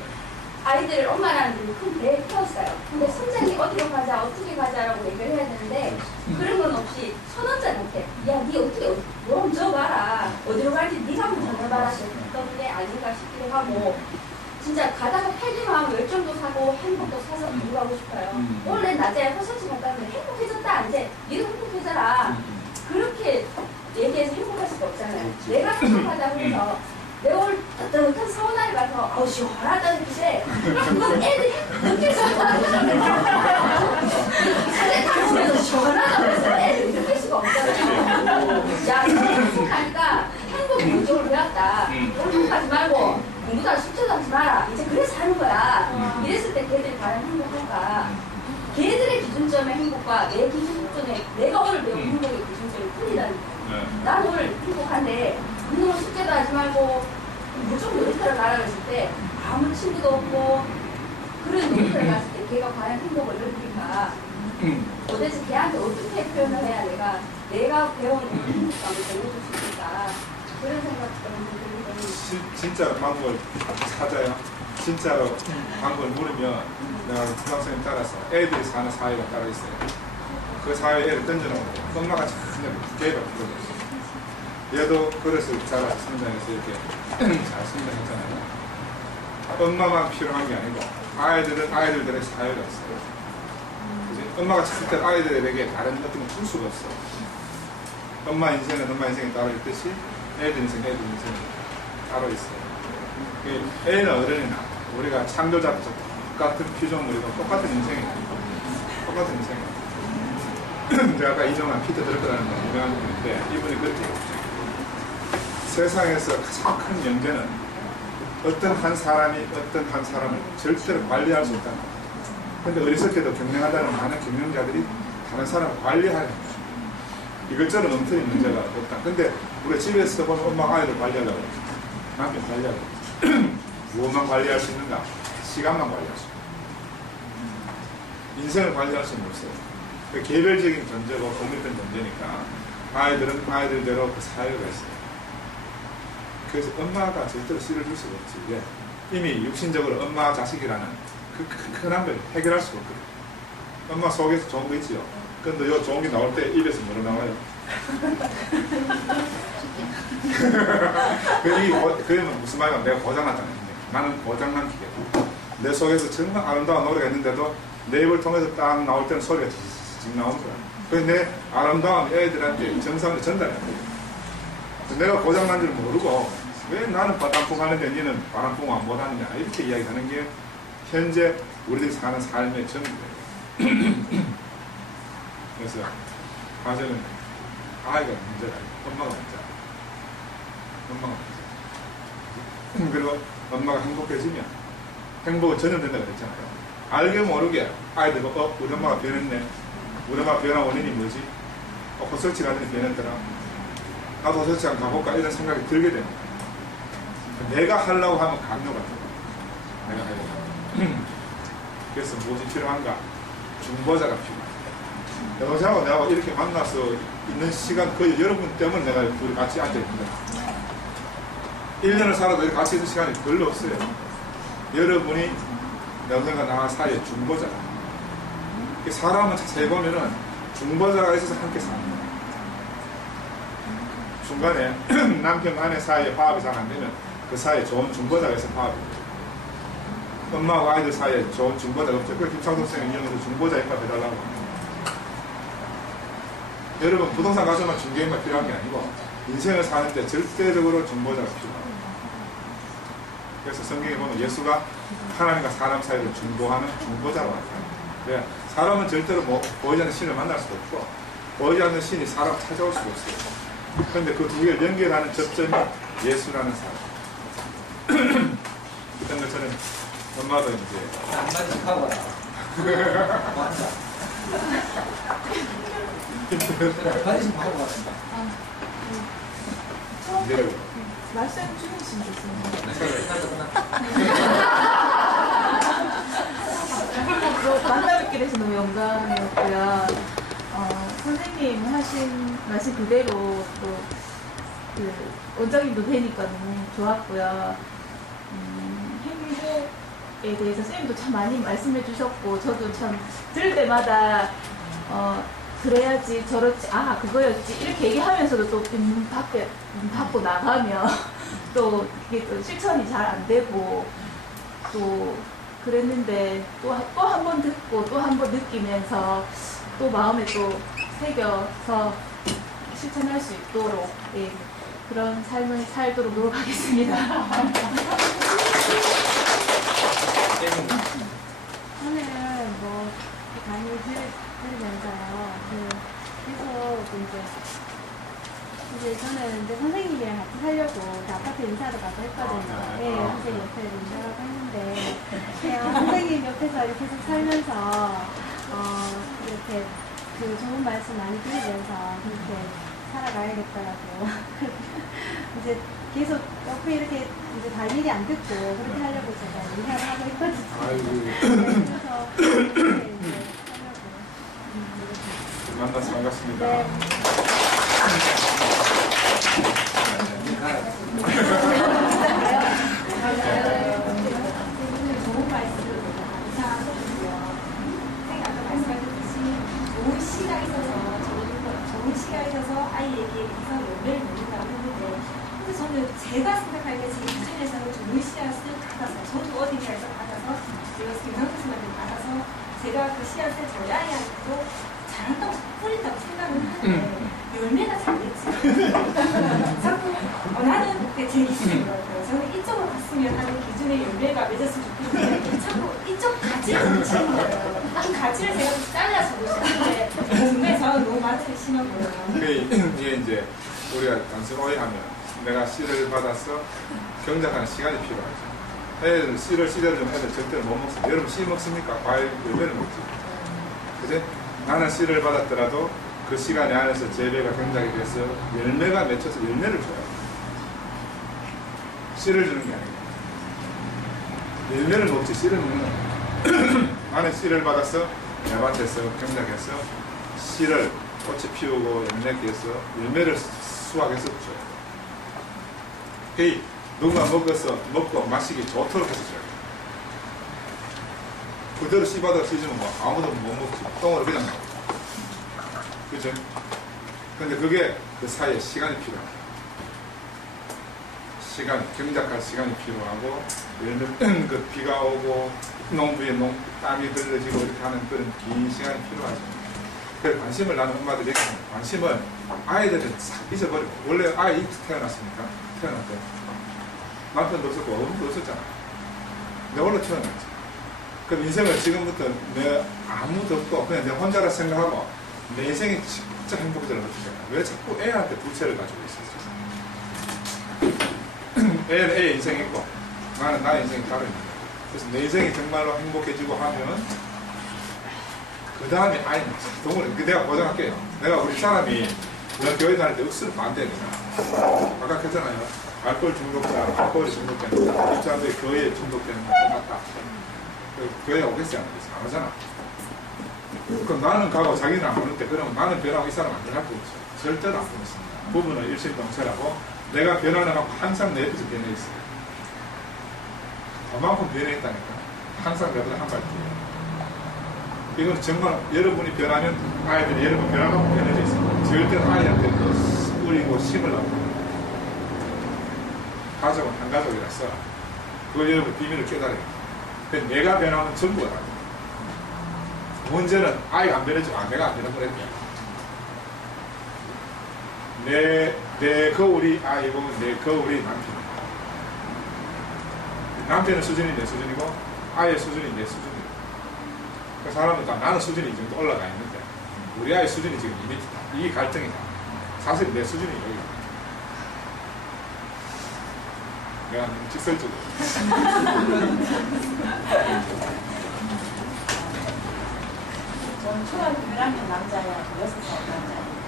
아이들을 엄마라는 분이 큰 배에 태웠어요. 근데 선생이 어디로 가자, 어떻게 가자라고 얘기를 해야 되는데 그런 건 없이 선언자한테 야, 니 어떻게 뭐 먼저 봐라. 어디로 갈지 네가 먼저 전해봐라. 때문에 아닌가 싶기도 하고 진짜 가다가 팔기만 하면 열정도 사고 행복도 사서 들고 가고 싶어요. 원래 낮에 허설치 갔다 오면 행복해졌다. 이제 니도 행복해져라. 그렇게 얘기해서 행복할 수가 없잖아요. 내가 행복하다고 해서 내가 오늘 따뜻한 사우나에 가서 아우 시원하다는 뜻에 그건 애들이 느낄 수 없다는 거잖아요. 사진 다 보면서 시원하다고 해서 애들이 느낄 수가 없잖아요. 야, 행복하니까 행복 공적으로 배웠다. 행복하지 말고 공부도 하지 숙제도 하지 마라. 이제 그래서 하는 거야. 이랬을 때 걔들이 과연 행복할까? 걔들의 기준점의 행복과 내 기준점의 내가 오늘 배운 행복의 기준점이 틀리다니까. 난 오늘 행복한데 운동을 숙제도 하지 말고 무조건 놀이터를 가라 그랬을 때 아무 친구도 없고 그런 놀이터를 갔을 때 걔가 과연 행복을 느낄까? 도대체 걔한테 어떻게 표현을 해야 내가 배운 행복감을 전해줄 수 있을까? 그런 생각 때문에 진짜 방법을 찾아요. 진짜로 방법을 물으면 내가 교장선생님 따라서 애들이 사는 사회가 따로 있어요. 그 사회에 애를 던져놓고 엄마가 전혀 개입을 필요가 없어요. 얘도 그래서 자라서 성장해서 이렇게 잘 성장했잖아요. 엄마만 필요한 게 아니고 아이들은 아이들의 사회가 있어요. 그치? 엄마가 절대 아이들에게 다른 어떤 걸 줄 수가 없어. 엄마 인생은 엄마 인생이 따로 있듯이 애들 인생은 애들 인생이 따로 있어요. 애나 어른이나 우리가 창조자도 똑같은 피조물이고 똑같은 인생이에요. 똑같은 인생이에요. 제가 아까 이정환 피터 들었다는 유명한 분인데 이분이 그렇게 얘기했어요. 세상에서 가장 큰 명제는 어떤 한 사람이 어떤 한 사람을 절대로 관리할 수 없다는 거예요. 근데 어리석게도 경영하다는 많은 경영자들이 다른 사람을 관리하는 거예요. 이것저것 엉터리 문제가 없다. 근데 우리 집에서 보면 엄마가 아이들 관리하려고 그러죠. 남편 관리하려고 그러죠. 무엇만 관리할 수 있는가? 시간만 관리할 수 있어요. 인생을 관리할 수는 없어요. 개별적인 존재고 독립된 존재니까 아이들은 아이들대로 그 사회가 있어요. 그래서 엄마가 절대로 씨를 줄 수가 없지. 예. 이미 육신적으로 엄마 자식이라는 그 큰 한을 해결할 수가 없거든. 엄마 속에서 좋은 거 있지요. 근데 요 좋은 게 나올 때 입에서 뭐로 나와요? 그러면 무슨 말이야? 내가 고장났다는 얘기야. 나는 고장난 기계다. 내 속에서 정말 아름다운 노래가 있는데도 내 입을 통해서 딱 나올 때는 소리가 직 나오는 거야. 그래서 내 아름다운 애들한테 정상을 전달해야 돼. 내가 고장난 줄 모르고 왜 나는 바람풍 하는데 니는 바람풍 안 못하느냐 이렇게 이야기하는 게 현재 우리들이 사는 삶의 전부예요. 그래서 가정은 아이가 문제가 아니고 엄마가 문제야. 엄마가 문제야. 그리고 엄마가 행복해지면 행복은 전염된다고 그랬잖아요. 알게 모르게 아이들 우리 엄마가 변했네. 우리 엄마가 변한 원인이 뭐지? 호설치 가더니 변했더라. 나도 호설치장 가볼까 이런 생각이 들게 됩니다. 내가 하려고 하면 강요가 돼요. 내가 하려고 하면. 그래서 무엇이 필요한가? 중보자가 필요합니다. 여자하고 내가 이렇게 만나서 있는 시간 거의 여러분 때문에 내가 우리 같이 앉아있는데 1년을 살아도 이렇게 같이 있는 시간이 별로 없어요. 여러분이 여성과 나 사이에 중보자가 사람은 자세히 보면은 중보자가 있어서 함께 사는 거예요. 중간에 남편 아내 사이에 화합이 잘 안 되면 그 사이에 좋은 중보자가 있어서 화합이 돼요. 엄마와 아이들 사이에 좋은 중보자가 없죠. 그래서 김창동 선생님이 이용해서 중보자 역할 해달라고 합니다. 여러분 부동산 가서만 중개인만 필요한 게 아니고 인생을 사는데 절대적으로 중보자가 필요합니다. 그래서 성경에 보면 예수가 하나님과 사람 사이를 중보하는 중보자로 나타납니다. 그래 사람은 절대로 보이지 않는 신을 만날 수도 없고 보이지 않는 신이 사람 찾아올 수도 없어요. 그런데 그 두 개를 연결하는 접점이 예수라는 사람. 그런 것처럼 엄마도 이제 한마디씩 하고 와라. 맞다. 한마디씩 하고 왔습니다. 이제 말씀 주신 좋습니다. 만나 뵙게 돼서 너무 영광이었고요. 선생님 하신 말씀 그대로 또 그 원장님도 뵈니까 너무 좋았고요. 행복에 대해서 선생님도 참 많이 말씀해 주셨고 저도 참 들을 때마다 그래야지 저렇지 그거였지 이렇게 얘기하면서도 또 문 닫고 나가면 또 이게 또 실천이 잘 안 되고 또 그랬는데 또 한 번 듣고 또 한 번 느끼면서 또 마음에 또 새겨서 실천할 수 있도록 그런 삶을 살도록 노력하겠습니다. 오늘 뭐 강의 들으면서요. 계속 이제 저는 이제 선생님이랑 같이 살려고 아파트 인사를 가서 했거든요. 네, 선생님 옆에 인사라고 했는데 그냥 선생님 옆에서 이렇게 계속 살면서 이렇게 그 좋은 말씀 많이 들으면서 그렇게 살아가야겠더라고요. 이제 계속 옆에 이렇게 이제 다 일이 안 듣고 그렇게 하려고 제가 인사를 하고 했거든요. 네, 그래서 이렇게 이제 하려고. 만나서 반갑습니다. 네. 좋은 말씀을 감사하고요. 선생님 아까 말씀하셨듯이 좋은 시가 있어서 좋은 시가 있어서 아이에게 이서 열매를 맺는다고 했는데 근데 저는 제가 생각할 때 지금 기준에서는 좋은 씨앗을 받아서 저도 어딘가에서 받아서 제가 김상수님한테 받아서 제가 그 씨앗을 저희 아이한테도 잘한다고 뿌린다고 생각을 하는데 열매가 잘 됐지. 자꾸 나는 제 기준인 것 같아요. 저는 이쪽으로 갔으면 하는 기준의 열매가 맺었으면 좋겠는데 자꾸 이쪽 가지를 놓치는 거예요. 그 가지를 제가 좀 잘라서 놓치는데 중간에 저는 너무 마트를 심한 거예요. 이게 이제 우리가 단순 오해하면 내가 씨를 받아서 경작하는 시간이 필요하죠. 애들 씨를 씨대로 좀 애들 절대로 못 먹습니다. 여러분 씨 먹습니까? 과일 열매를 먹지. 그지? 나는 씨를 받았더라도 그 시간 안에서 재배가 경작이 돼서 열매가 맺혀서 열매를 줘요. 씨를 주는 게 아니고 열매를 먹지 씨를 먹는 거예요. 나는 씨를 받아서 내 밭에서 경작해서 씨를 꽃이 피우고 열매 깨서 열매를 수확해서 줘요. 누가 먹고 마시기 좋도록 해서 줘요. 그대로 씨 받아 씻으면 뭐 아무도 못 먹지. 똥으로 그냥 나오고. 그죠? 근데 그게 그 사이에 시간이 필요합니다. 시간, 경작할 시간이 필요하고, 예를 들면 그 비가 오고, 농부에 땀이 들러지고 이렇게 하는 그런 긴 시간이 필요하죠. 그 관심을 나는 엄마들이 얘기합니다. 관심은 아이들은 싹 잊어버리고, 원래 아이 태어났으니까, 태어날 때. 남편도 없었고, 어머니도 없었잖아. 내 홀로 태어났지. 그럼 인생을 지금부터 내 아무도 없고, 그냥 내 혼자라 생각하고, 내 인생이 진짜 행복해지는 거잖아. 왜 자꾸 애한테 부채를 가지고 있었어? 애는 애의 인생이 있고, 나는 나의 인생이 따로 있는 거야. 그래서 내 인생이 정말로 행복해지고 하면, 그 다음에 아이는 동물이, 내가 보장할게요. 내가 우리 사람이, 내가 교회 다닐 때 억수로 반대해. 아까 했잖아요. 알코올 중독자, 알코올이 중독자니까, 이 사람들이 교회에 중독되는 건 맞다. 교회에 오겠어요? 안 오잖아. 그럼 나는 가고 자기는 안 오는데, 그러면 나는 변하고 이 사람 안 변할 거 없어. 절대로 안 변했습니다. 부부는 일심동체라고, 내가 변하는 만큼 항상 내 옆에서 변해 있어요. 그만큼 변해 있다니까. 항상 내보다 한 발 뒤에. 이건 정말 여러분이 변하면 아이들이 여러분 변하는 만큼 변해져 있습니다. 절대로 아이한테 뿌리고 심으려고. 가족은 한 가족이라서, 그걸 여러분 비밀을 깨달아요. 내가 변하면 전부가 다 돼. 문제는 아이가 안 변해지면 내가 안 변해버렸대. 내 거울이 아이고 내 거울이 남편. 남편의 수준이 내 수준이고 아이의 수준이 내 수준이고. 그 사람은 다 나는 수준이 이 정도 올라가 있는데 우리 아이 수준이 지금 이 밑이다. 이게 갈등이다. 사실 내 수준이 여기. 내가 너무 직설적으로. 저는 초등학교 1학년 남자야, 6살 남자야.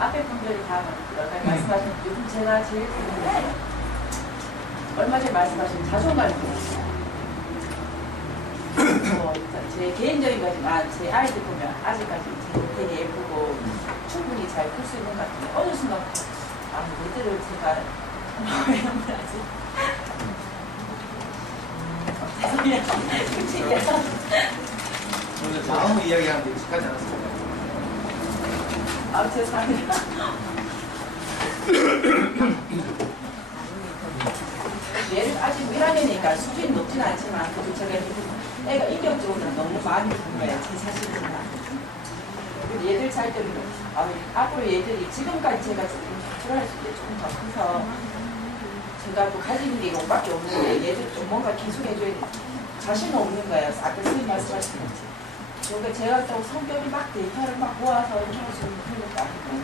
앞에 분들이 다 말씀하신, 요즘 제가 제일 듣는 게, 얼마 전에 말씀하신 자존감이 들었어요. 제 개인적인 거지만, 제 아이들 보면 아직까지 되게 예쁘고, 충분히 잘 클 수 있는 것 같은데, 어느 순간, 얘들을 제가, 왜 이런 걸 하지? 죄송해요. 솔직해요. 오늘 다음 이야기하는데 익숙하지 않았습니다. 죄송합니다. 얘를 아직 1학년이니까 수준이 높지는 않지만, 그래도 제가 애가 인격적으로는 너무 많이 본 거예요. 제 자신이나. 그리고 얘들 잘 때는, 앞으로 얘들이 지금까지 제가 조금 불안할 수 있게 조금 더 커서, 제가 또 가지는 게 이것밖에 없는데, 얘들 좀 뭔가 계속 해줘야 돼. 자신은 없는 거예요. 아까 선생님 말씀하신 거지. 그러니까 제가 또 성격이 막 데이터를 막 모아서 이렇게 할 수 있는 그런 것도 아니고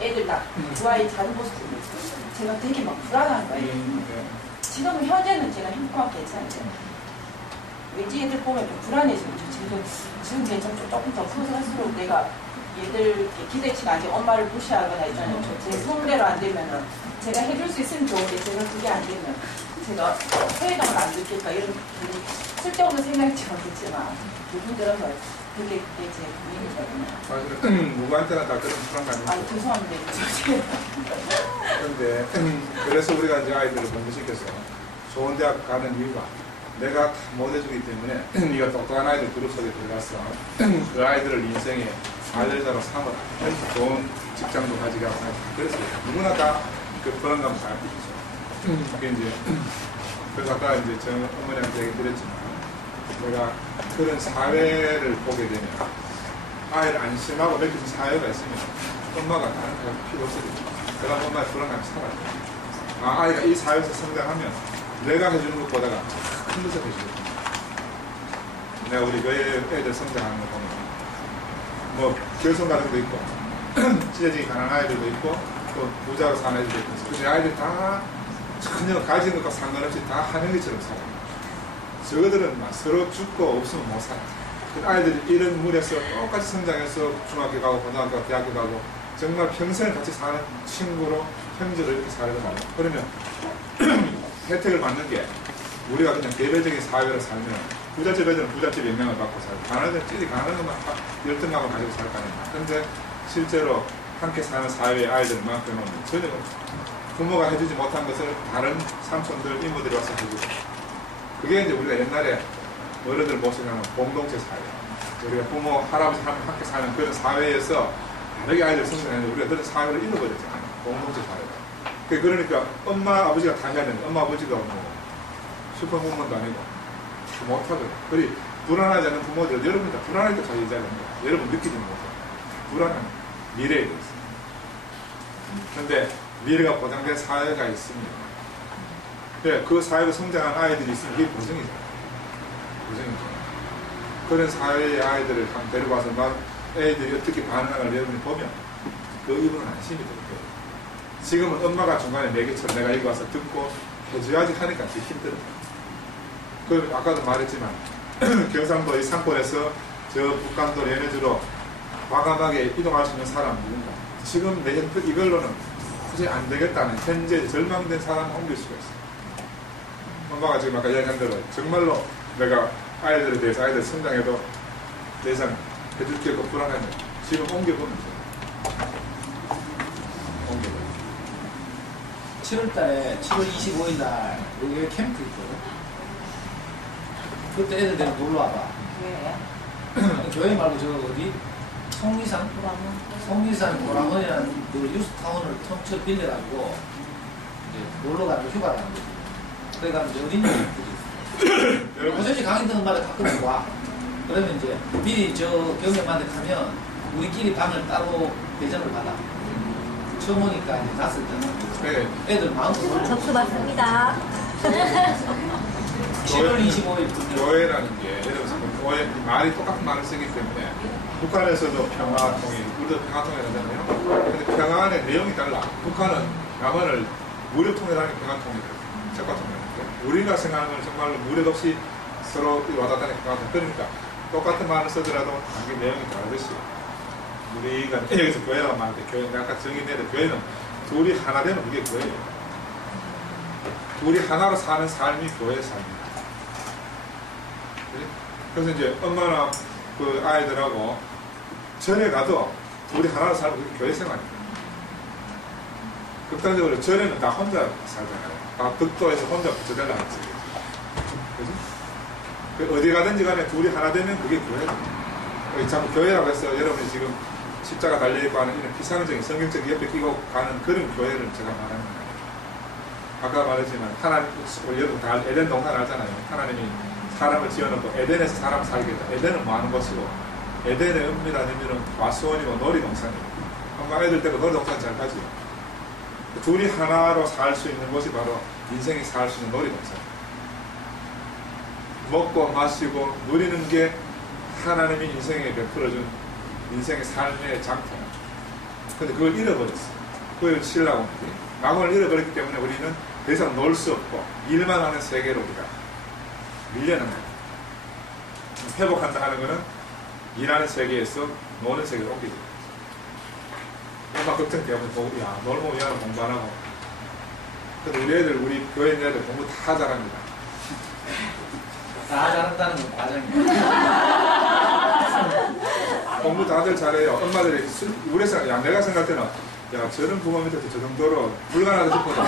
애들 딱 그 아이 자는 모습을 제가 되게 막 불안한 거예요. 지금 현재는 제가 행복하고 괜찮은데 왠지 애들 보면 좀 불안해지고 지금 괜찮죠. 조금 더 커서 할수록 내가 얘들 기대치가 아니고 엄마를 무시하거나 있잖아요. 제 성대로 안 되면은 제가 해줄 수 있으면 좋은데 제가 그게 안 되면 제가 회의감을 안 느낄까 이런 쓸데없는 생각이 들었지만 그분들은 그게 제 고민이거든요. 맞아요. 누구한테나 다 그런 불안감이 있어요. 죄송합니다. 그런데 그래서 우리가 이제 아이들을 공부시켜서 좋은 대학 가는 이유가 내가 다 못해주기 때문에 네가 똑똑한 아이들 그룹 속에 들어가서 그 아이들을 인생의 알려자로 삼아라. 좋은 직장도 가지게 하고 그래서 누구나 다 그 불안감을 잘 느끼죠. 그게 이제 그래서 아까 이제 저 어머니한테 얘기 드렸지만 내가 그런 사회를 보게 되면 아이를 안심하고 맡겨준 사회가 있으면 엄마가 다른 거 필요 없어요. 그럼 엄마의 불안감이 사라져요. 아이가 이 사회에서 성장하면 내가 해주는 것보다가 큰 것을 해주거든요. 내가 우리 교회 애들 성장하는 거 보면 뭐 결손 가정도 있고 찢어지기 가난한 아이들도 있고 또 부자로 사는 애들도 있고 그래서 아이들 다 전혀 가진 것과 상관없이 다 하는 것처럼 살아요. 저거들은 막 서로 죽고 없으면 못 살아. 그 아이들이 이런 물에서 똑같이 성장해서 중학교 가고 고등학교 대학교 가고 정말 평생을 같이 사는 친구로 형제로 이렇게 살거든요. 그러면 혜택을 받는 게 우리가 그냥 개별적인 사회를 살면 부잣집 애들은 부잣집 영향을 받고 살고 가난한 애들은 찌리 가난한 것만 열등감을 가지고 살 거 아닙니까? 근데 실제로 함께 사는 사회의 아이들만큼은 전혀 부모가 해주지 못한 것을 다른 삼촌들, 이모들이 와서 해주고 그게 이제 우리가 옛날에 어른들 모시는 공동체 사회 우리가 부모, 할아버지 함께 사는 그런 사회에서 다르게 아이들 성장하는데 우리가 그런 사회를 잃어버렸잖아요. 공동체 사회가. 그러니까 엄마, 아버지가 다 해야 되는데 엄마, 아버지가 뭐 슈퍼부모도 아니고 못하거든요. 그리 불안하지 않은 부모들 여러분 다 불안할 때 자기 있어야 됩니다. 여러분 느끼지 못해요. 불안한 미래에 있어요. 그런데 미래가 보장된 사회가 있습니다. 네, 그 사회로 성장한 아이들이 있으면 그게 보증이죠. 보증이죠. 그런 사회의 아이들을 한번 데리고 와서 막 애들이 어떻게 반응하는지 여러분이 보면 그 이분은 안심이 될 거예요. 지금은 엄마가 중간에 내게처럼 내가 여기 와서 듣고 해줘야지 하니까 되게 힘들어요. 그 아까도 말했지만 경상도 이 상권에서 저 북한도 연해주로 과감하게 이동할 수 있는 사람 누군가 지금 내 이걸로는 도저히 안 되겠다는 현재 절망된 사람을 옮길 수가 있어요. 엄마가 지금 아까 이야기한 대로 정말로 내가 아이들에 대해서 아이들 성장해도 더 이상 해줄 게 없고 불안하면 지금 옮겨보면 돼요. 옮겨보면 7월달에 7월 25일 날 여기 캠프 있거든. 그때 애들 데리고 놀러 와봐. 교회 말고 저 어디? 성리산 보라원이라는 그 유스타운을 통째로 빌려가지고 이제 놀러 가는 휴가를 하는 거지. 그래가 이제 어린이들이 호전시 강의등마다 가끔 와. 그러면 이제 미리 저 경력만에 가면 우리끼리 방을 따로 배정을 받아. 처음 오니까 이제 낯을 때는 애들 마음으로 접수 받습니다. 7월 25일 교회라는 게 예를 들어서 교회 말이 똑같은 말을 쓰기 때문에 북한에서도 평화통일, 우리도 평화통일 하잖아요. 근데 평화의 내용이 달라. 북한은 남한을 무력 통일하는 평화통일이에요. 적과 통일하는데 우리가 생각하는 건 정말로 무력 없이 서로 와닿다는 평화통일. 그러니까 똑같은 말을 쓰더라도 자기 내용이 다르듯이 우리가 여기서 교회라고 말하는데 교회는 아까 정의내는 교회는 둘이 하나 되면 그게 교회예요. 둘이 하나로 사는 삶이 교회의 삶입니다. 그래서 이제 엄마나 그 아이들하고 절에 가도 둘이 하나로 살고 그게 교회 생활입니다. 극단적으로 절에는 다 혼자 살잖아요. 다 덕도에서 혼자 붙여달라는 거지. 그죠? 어디 가든지 간에 둘이 하나 되면 그게 교회입니다. 자꾸 교회라고 해서 여러분이 지금 십자가 달려있고 하는 이런 비상적인 성경적 옆에 끼고 가는 그런 교회를 제가 말하는 거예요. 아까 말했지만 하나님, 우리 여러분 다 에덴 동산 알잖아요. 하나님이 사람을 지어놓고 에덴에서 사람을 살게 했다. 에덴은 뭐 하는 곳이고 에덴의 은밀한 의미는 과수원이고 놀이동산이고 한번 애들 때고 놀이동산 잘 가지. 둘이 하나로 살 수 있는 곳이 바로 인생이 살 수 있는 놀이동산. 먹고 마시고 누리는 게 하나님이 인생에 베풀어준 인생의 삶의 장터야. 근데 그걸 잃어버렸어. 그걸 치려고 하는데 마음을 잃어버렸기 때문에 우리는 더 이상 놀 수 없고 일만 하는 세계로 우리가 밀려난 거예요. 회복한다 하는 거는 일하는 세계에서 노는 세계로 옮기죠. 엄마 걱정돼요. 야, 놀면 미안하고 공부 안 하고. 근데 우리 애들, 우리 교회 있는 애들 공부 다 잘합니다. 다 잘한다는 건 과정이에요. 공부 다들 잘해요. 엄마들이 우리 생각, 야, 내가 생각할 때는 야, 저런 부모 밑에서 저 정도로 불가능하다 싶거든.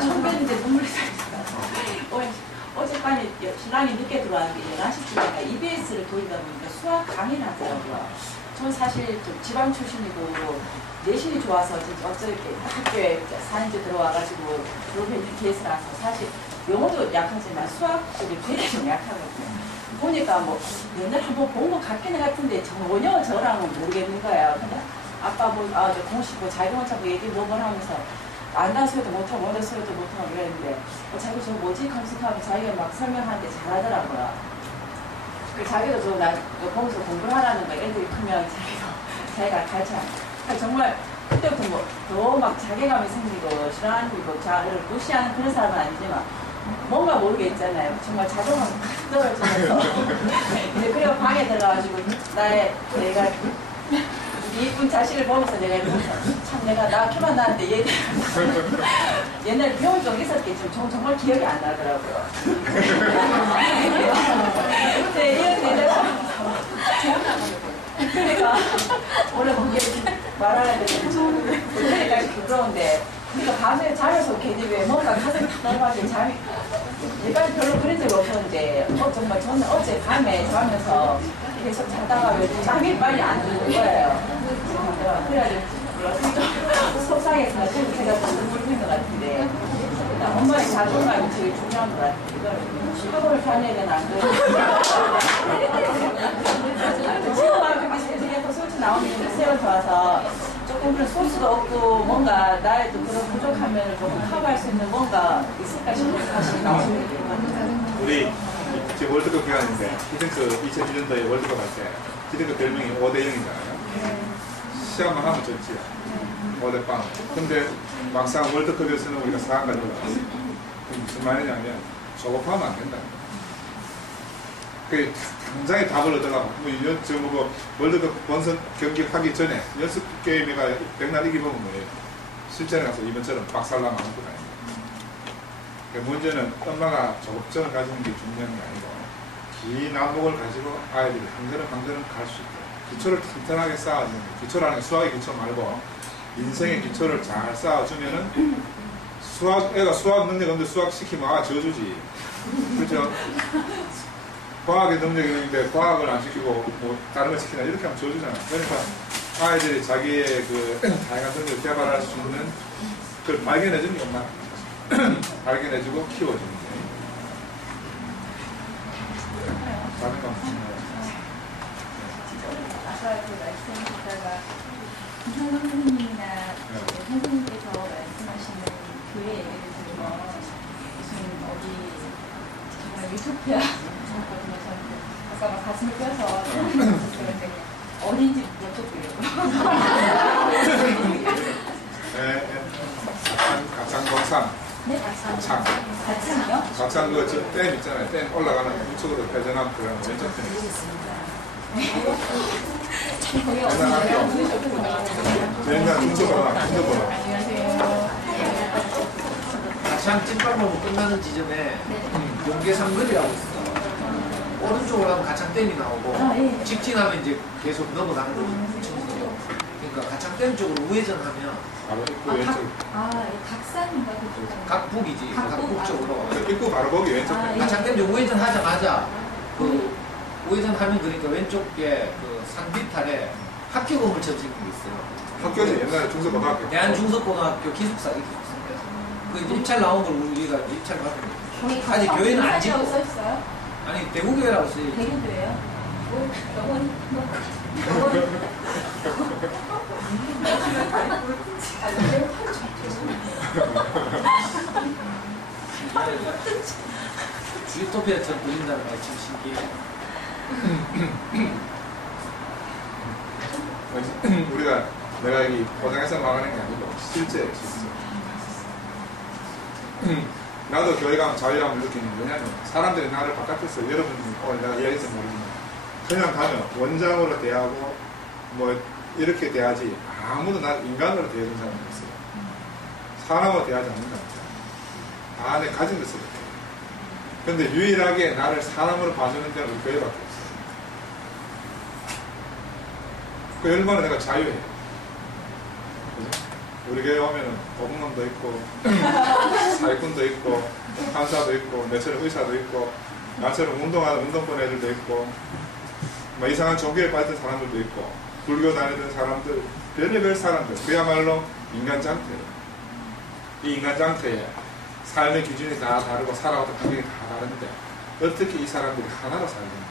청변인데 눈물이 나있어요. 어젯밤에 신랑이 늦게 들어왔는데 11시쯤에 EBS를 돌리다 보니까 수학 강의를 하더라고요. 저는 사실 좀 지방 출신이고 내신이 좋아서 어쩌게 학교에 4년째 들어와가지고 그러면 이렇게 해서 나서 사실 영어도 약하지만 수학 쪽이 되게 좀 약하거든요. 보니까 뭐 옛날에 한번 본 것 같긴 해 같은데 전혀 저랑은 모르겠는 거예요. 그냥 아빠 뭐 저 공식 뭐 자기 혼자 뭐 얘기 뭐뭐 하면서 안다는 소리도 못하고 못하는 소리도 못하고 그랬는데 자기 저 뭐지 검색하면 자기가 막 설명하는데 잘하더라고요. 그 자기도 저 보면서 공부를 하라는 거 애들이 크면 자기가 가르쳐. 정말 그때부터 더 막 자괴감이 생기고 싫어하고 자를 무시하는 그런 사람은 아니지만 뭔가 모르게 있잖아요. 정말 자존감이 팍 떨어지면서 이제 그리고 방에 들어가가지고 내가 이쁜 자식을 보면서 내가 참 내가 나 키만 나는데 얘 옛날에 배운 적 있었겠지만 정말 기억이 안 나더라고요. 그때 이런 그러니까 원래 그게 말하는데 그때까지 부끄러운데 그러니까 밤에 자면서 괜히 왜 뭔가 가슴이 탁 넘어가지고 잠이 예전에 별로 그런 적이 없었는데 정말 저는 어제 밤에 자면서 계속 자다가 왜 잠이 빨리 안 드는 거예요. 그래가지고 좀 속상해서 지금 제가 좀 눈물 흘린 것 같은데 엄마의 자존감이 제일 중요한 것 같아요. 이걸 시급을 다녀야 되나 안 되나. 지금 와서 세계에서 소스 나오는 새로 좋아서 조금 그런 소스도 없고 뭔가 나의 또 그런 부족한 면을 조금 커버할 수 있는 뭔가 있을까 싶어서 다시 나오는 게 같아요. 우리 지금 월드컵 기간인데 히딩크 2001년도에 월드컵 할 때 히딩크 별명이 5대 0이잖아요. 시합만 하면 좋지요. 5대 빵. 근데 막상 월드컵에서는 우리가 4강까지 올라갔어요. 무슨 말이냐면 조급하면 안 된다. 그 당장에 답을 얻으려고 뭐 월드컵 본선 경기 하기 전에 연습 게임에가 백날 이기보면 뭐예요? 실전에 가서 이번처럼 박살나면 아무것도 아닙니다. 그러니까 문제는 엄마가 조급증을 가지는 게 중요한 게 아니고 긴 안목을 가지고 아이들이 한 걸음 한 걸음 갈 수 있도록 기초를 튼튼하게 쌓아주는 거. 기초라는 게 수학의 기초 말고 인생의 기초를 잘 쌓아주면은 애가 수학 능력이 없는데 수학 시키면 저주지. 그렇죠? 과학의 능력이 있는데 과학을 안 시키고 뭐 다른 걸 시키나 이렇게 하면 저주잖아. 그러니까 아이들이 자기의 그 다양한 능력을 개발할 수 있는 그걸 발견해주는 게 엄마. 발견해주고 키워주는 게. 자존감 중요해요. 아까 그 말씀 듣다가 이상원 선생님이나 선생님께서 말씀하시는 교회 예를 들어 무슨 어디 정말 유토피아 같은 것처럼 아까 막 가슴을 펴서 그런데 어린이집 여쭤보려고. 가창동산. 네, 가창. 가창. 가창이요? 가창 댐 있잖아요. 댐 올라가는 우측으로 회전하면 들어가는 왼쪽 댐이 있습니다. 맨날 중소번호. 가창 찐빵으로 끝나는 지점에 용계상거리라고 있어. 오른쪽으로 하면 가창댐이 나오고 직진하면 이제 계속 넘어가는 거죠. 그러니까 가창댐 쪽으로 우회전하면 바로 입구 왼쪽. 각산인가 그쪽? 각북이지. 각북 쪽으로. 입구 바로 거기 왼쪽. 가창댐 쪽 우회전하자마자 그 우회전하면 그러니까 왼쪽에 그 산비탈에 학교 건물 쳐진 게 있어요. 학교는 옛날에 중소고등학교. 대한중소고등학교 기숙사 이렇게 있습니다. 그 이제 입찰 나온 걸 우리가 입찰 받은 거죠. 아직 가창 교회는 안 공사라고 짓고. 써 있어요? 아니 대구교회라고 써요. 대구교회요? 유토피아처럼 들린다는 게 참 신기해요. 우리가 내가 이 포장해서 말하는 게 아니고 실제. 나도 교회 가면 자유함을 느끼는 게 왜냐면 사람들이 나를 바깥에서 여러분이 내가 이야기해서 모르지만 그냥 가면 원장으로 대하고 뭐 이렇게 대하지 아무도 나를 인간으로 대해준 사람이 없어요. 사람으로 대하지 않는다. 다 내 가진 것을 이렇게. 근데 유일하게 나를 사람으로 봐주는 데는 우리 교회밖에 없어요. 그 얼마나 내가 자유해. 우리 교회 오면은 보건관도 있고 사회꾼도 있고 판사도 있고 내처럼 의사도 있고 나처럼 운동하는 운동권 애들도 있고 뭐 이상한 종교에 빠진 사람들도 있고 불교 다니던 사람들 별의별 사람들 그야말로 인간 장태예요. 이 인간 장태에 삶의 기준이 다 다르고 살아왔던 환경이 다 다른데 어떻게 이 사람들이 하나로 살야 된다.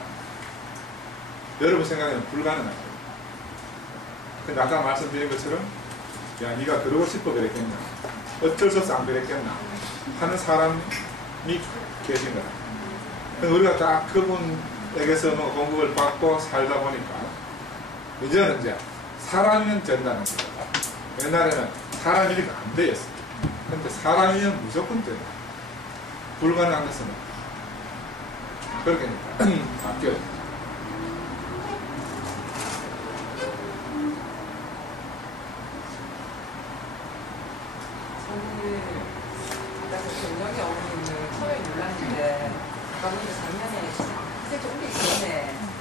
여러분 생각에는 불가능하죠. 근데 아까 말씀드린 것처럼 야 네가 그러고 싶어 그랬겠나 어쩔 수 없어 안 그랬겠나 하는 사람이 계신 거다. 근데 우리가 딱 그분에게서 뭐 공급을 받고 살다 보니까 이제는 이제 사람이면 된다는 거예요. 옛날에는 사람이니까 안 되었어요. 근데 사람이면 무조건 된다. 불가능한 것은 없다. 그렇게 바뀌어요. 경력이 어머니는 처음에 놀랐는데 아버님도 작년에 이제 좀 오기 전에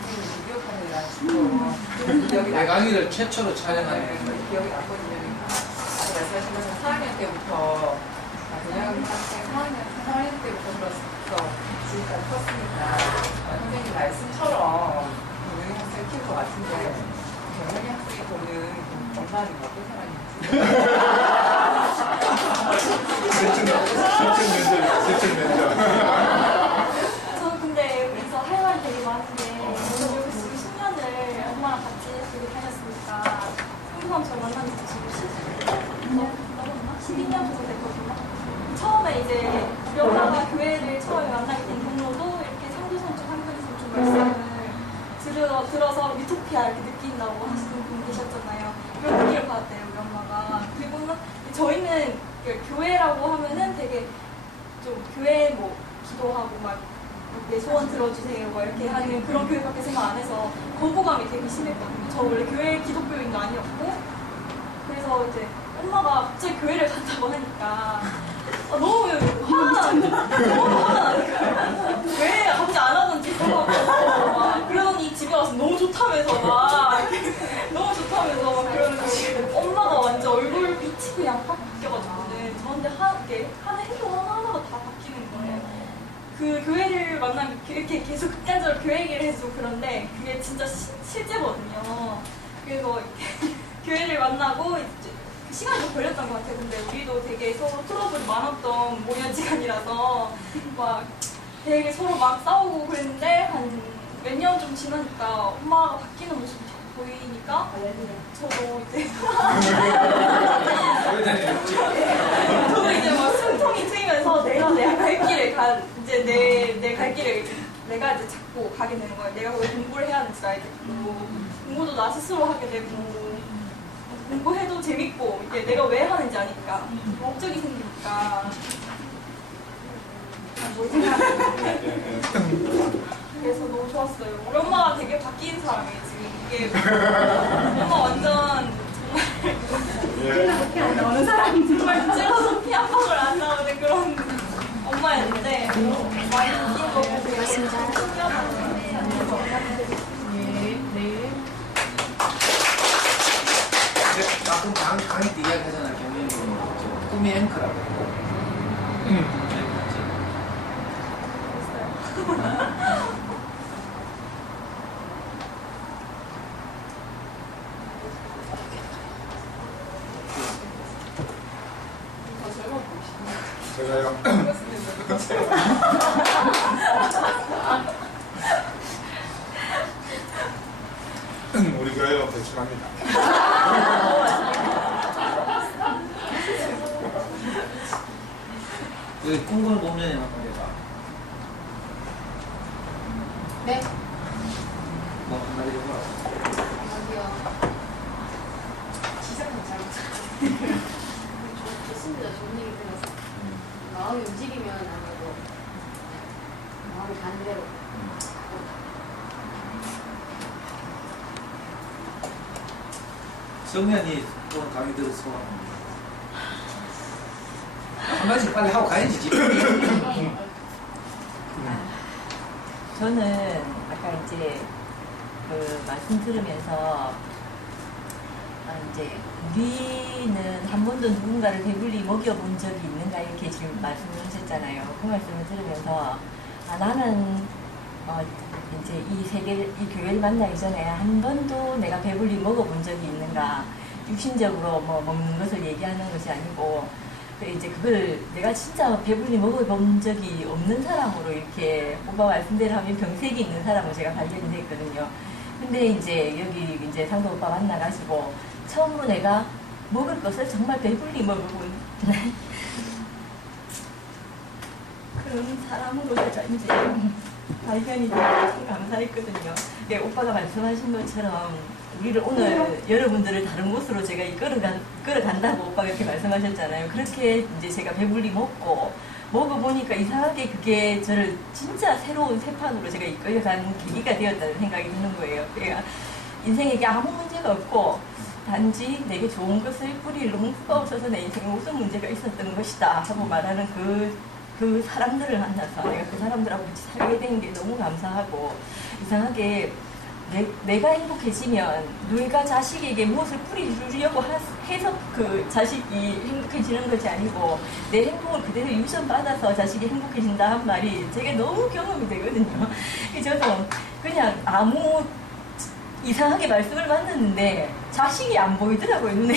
선생님이 비디오 카메라 주고 기억이 내 강의를 최초로 촬영하는 기억이 났거든요. 아까 말씀하신 것처럼 4학년 때부터 그냥 학생 4학년 때부터 들었어 지금까지 컸으니까 선생님 말씀처럼 경영이 학생을 키울 것 같은데 경영이 학생이 보는 엄마는 어떤 사람인지 실증 면접. 저 근데 그래서 할 말이 되게 많은데 저는 여기 지금 10년을 엄마랑 같이 여기 다녔으니까 성부함처럼 만난 지 지금 12년 정도 됐거든요. 처음에 이제 우리 엄마가 교회를 처음에 만나게 된 경로도 이렇게 상도선쪽 한편선쪽 말씀을 들어서 유토피아 이렇게 느낀다고 하시는 분 계셨잖아요. 그런 분위기를 받았대요 우리 엄마가. 그리고는 저희는 교회라고 하면은 되게 좀 교회 뭐 기도하고 막 내 소원 들어주세요 막 이렇게 하는 그런 교회밖에 생각 안 해서 거부감이 되게 심했거든요. 저 원래 교회 기독교인도 아니었고 그래서 이제 엄마가 갑자기 교회를 간다고 하니까 너무 화가 나는 거예요. 왜 갑자기 안 하던지 막 그러더니 집에 와서 너무 좋다면서 막 너무 좋다면서 막 그러는 거예요. 엄마가 완전 얼굴 빛이 그냥 팍 바뀌어가지고 저한테 하는 행동 하나하나가 다 바뀌는 거예요. 그 교회를 만나면 이렇게 계속 극단적으로 교회 얘기를 해주고 그런데 그게 진짜 실제거든요. 그래서 이렇게 교회를 만나고 시간이 좀 걸렸던 것 같아요. 근데 우리도 되게 서로 트러블이 많았던 모녀지간이라서 막 되게 서로 막 싸우고 그랬는데 한 몇 년 좀 지나니까 엄마가 바뀌는 모습이 보이니까 저도 이제 저도 이제 막 숨통이 트이면서 내가 갈 길을 이제 내 갈 길을 내가 이제 찾고 가게 되는 거예요. 내가 왜 공부를 해야 하는지 알겠고 공부도 나 스스로 하게 되고 공부해도 재밌고 이게 내가 왜 하는지 아니까 목적이 생기니까 뭘 생각하는지 그래서 너무 좋았어요. 우리 엄마가 되게 바뀐 사람이에요 지금. 이게 엄마 완전 정말 나오는 사람이 정말 찔러서 피 한 방울 안 나오는 그런 엄마였는데 많이 바뀐 거 보고 되게 신기하다고 가끔 강의 때 이야기하잖아요. 경영이 꿈이 앵커라고. 제가요. 우리 교회로 배출합니다. 여기 꿈을 보면 내가 네? 뭐 한마디 해보라. 어디요? 시작은 잘못했어요. 좋습니다. 좋은 얘기 들어서. 마음이 움직이면 아무래도 마음이 가는 대로. 정면이 오늘 강의 들어서 소감합니다. 한 가지 빨리 하고 가야지 지금. 저는 아까 이제 그 말씀 들으면서 이제 우리는 한 번도 누군가를 배불리 먹여본 적이 있는가 이렇게 지금 말씀을 하셨잖아요. 그 말씀을 들으면서 나는 이제 이 교회를 만나기 전에 한 번도 내가 배불리 먹어본 적이 있는가, 육신적으로 뭐 먹는 것을 얘기하는 것이 아니고 이제 그걸 내가 진짜 배불리 먹어본 적이 없는 사람으로 이렇게 오빠 말씀대로 하면 병색이 있는 사람으로 제가 발견이 됐거든요. 근데 이제 여기 이제 상도 오빠 만나가지고 처음으로 내가 먹을 것을 정말 배불리 먹어본 그런 사람으로 제가 이제 발견이 되고 참 감사했거든요. 오빠가 말씀하신 것처럼 우리를 오늘 여러분들을 다른 곳으로 제가 끌어간다고 오빠가 이렇게 말씀하셨잖아요. 그렇게 이제 제가 배불리 먹어보니까 이상하게 그게 저를 진짜 새로운 새판으로 제가 이끌려가는 계기가 되었다는 생각이 드는 거예요. 그러니까 인생에게 아무 문제가 없고 단지 내게 좋은 것을 뿌리를 너무 푸어서서 내 인생에 무슨 문제가 있었던 것이다 하고 말하는 그 사람들을 만나서 내가 그 사람들하고 같이 살게 된 게 너무 감사하고 이상하게 내가 행복해지면 누가 자식에게 무엇을 뿌리주려고 해서 그 자식이 행복해지는 것이 아니고 내 행복을 그대로 유전받아서 자식이 행복해진다 한 말이 제게 너무 경험이 되거든요. 저도 그냥 아무 이상하게 말씀을 만났는데 자식이 안 보이더라고요, 눈에.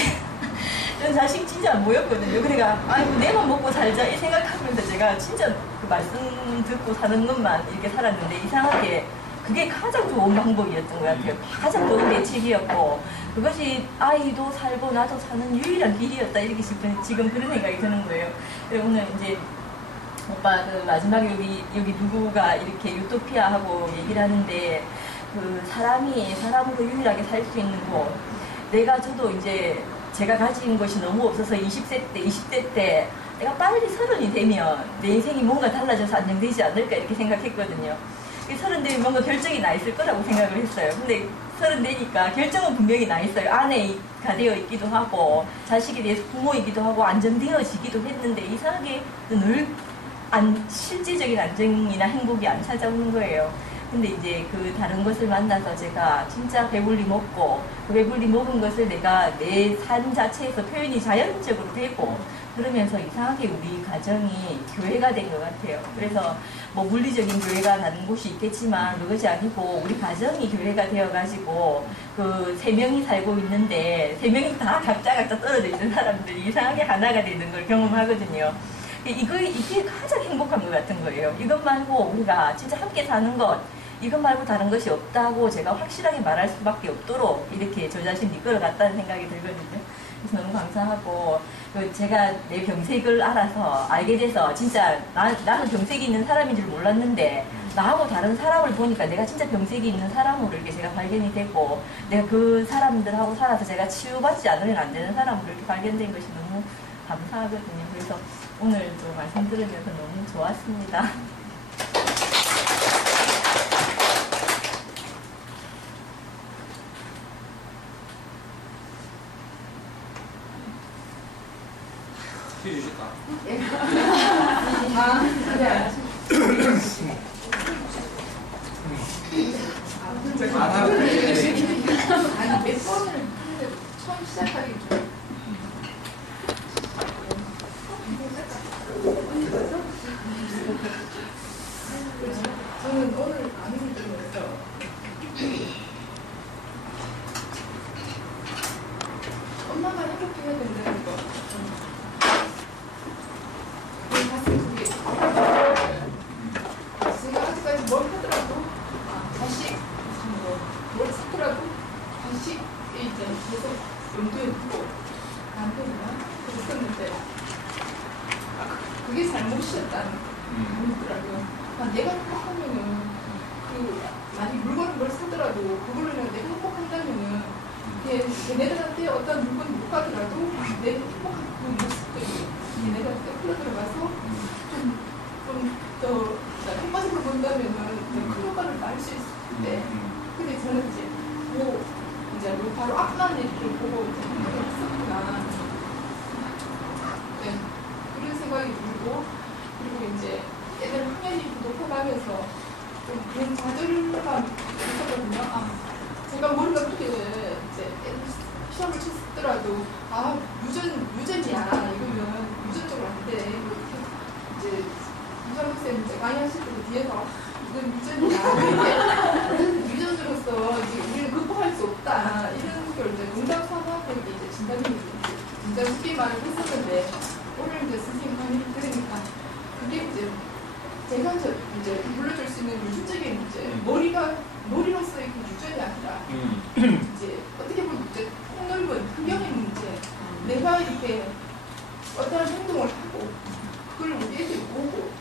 전 자식 진짜 안 보였거든요. 그러니까 아이고 내만 먹고 살자 이 생각하면서 제가 진짜 그 말씀 듣고 사는 것만 이렇게 살았는데 이상하게 그게 가장 좋은 방법이었던 것 같아요. 가장 좋은 대책이었고 그것이 아이도 살고 나도 사는 유일한 길이었다 이렇게 지금 그런 생각이 드는 거예요. 그리고 오늘 이제 오빠 그 마지막에 여기 누구가 이렇게 유토피아하고 얘기를 하는데 그 사람이 사람으로 유일하게 살 수 있는 곳 저도 이제 제가 가진 것이 너무 없어서 20대 때 내가 빨리 30이 되면 내 인생이 뭔가 달라져서 안정되지 않을까 이렇게 생각했거든요. 30 되면 뭔가 결정이 나 있을 거라고 생각을 했어요. 근데 30 되니까 결정은 분명히 나 있어요. 아내가 되어 있기도 하고 자식에 대해서 부모이기도 하고 안정되어지기도 했는데 이상하게 늘 실질적인 안정이나 행복이 안 찾아오는 거예요. 근데 이제 그 다른 것을 만나서 제가 진짜 배불리 먹고 그 배불리 먹은 것을 내가 내 삶 자체에서 표현이 자연적으로 되고 그러면서 이상하게 우리 가정이 교회가 된 것 같아요. 그래서 뭐 물리적인 교회가 다른 곳이 있겠지만 그것이 아니고 우리 가정이 교회가 되어가지고 그 3명이 살고 있는데 3명이 다 각자 떨어져 있는 사람들이 이상하게 하나가 되는 걸 경험하거든요. 이게 가장 행복한 것 같은 거예요. 이것 말고 우리가 진짜 함께 사는 것 이것 말고 다른 것이 없다고 제가 확실하게 말할 수밖에 없도록 이렇게 저 자신을 이끌어갔다는 생각이 들거든요. 그래서 너무 감사하고 제가 내 병색을 알게 돼서 진짜 나는 병색이 있는 사람인 줄 몰랐는데 나하고 다른 사람을 보니까 내가 진짜 병색이 있는 사람으로 이렇게 제가 발견이 되고 내가 그 사람들하고 살아서 제가 치유받지 않으면 안 되는 사람으로 이렇게 발견된 것이 너무 감사하거든요. 그래서 오늘 좀 말씀 들으면서 너무 좋았습니다. 해주실까? 아니 몇 번을 처음 시작하기 좀 저는 오늘 강의를 들으면서 엄마가 행복해야 된다는 거 그게 제가 아직까지 뭘 하더라도 자식 뭘 샀더라도 자식에 이제 계속 염두에 두고 남편이나 그랬었는데 그게 잘못이었다는 아니더라고요. 내가 행복하면은 만약 물건을 뭘 사더라도 그걸로 내가 행복한다면은 걔네들한테 어떤 물건을 못 가더라도 내 행복한 그 모습들이 걔네들한테 흘러들어가서 좀 더 행복을 본다면은 큰 효과를 낳을 수 있을 때 근데 저는 이제 바로 앞만 얘기를 보고 했었구나. 네, 그런 생각이 들고 그리고 이제 애들 학년이 높아가면서 좀 그런 좌절감이 있었거든요. 제가 머리가 그렇게 이제 시험을 쳤더라도 유전이야 이거면 유전적으로 안 돼. 이렇게 이제 유전 쌤 이제 강의하실 때도 뒤에서 이건 유전이야. 유전으로서 이제 우리는 극복할 수 없다. 이런 걸 이제 농담 삼아 이제 진단님이 진짜 쉽게 말을 했었는데 오늘 이제 선생님 강의를 들으니까 그게 이제 제가 이제 불러줄 수 있는 유전적인 이제 머리로서의 그 유전이 아니라 이제 어떻게 보면 이제 폭넓은 환경의 문제 내가 이렇게 어떠한 행동을 하고 그걸 우리 애들이 보고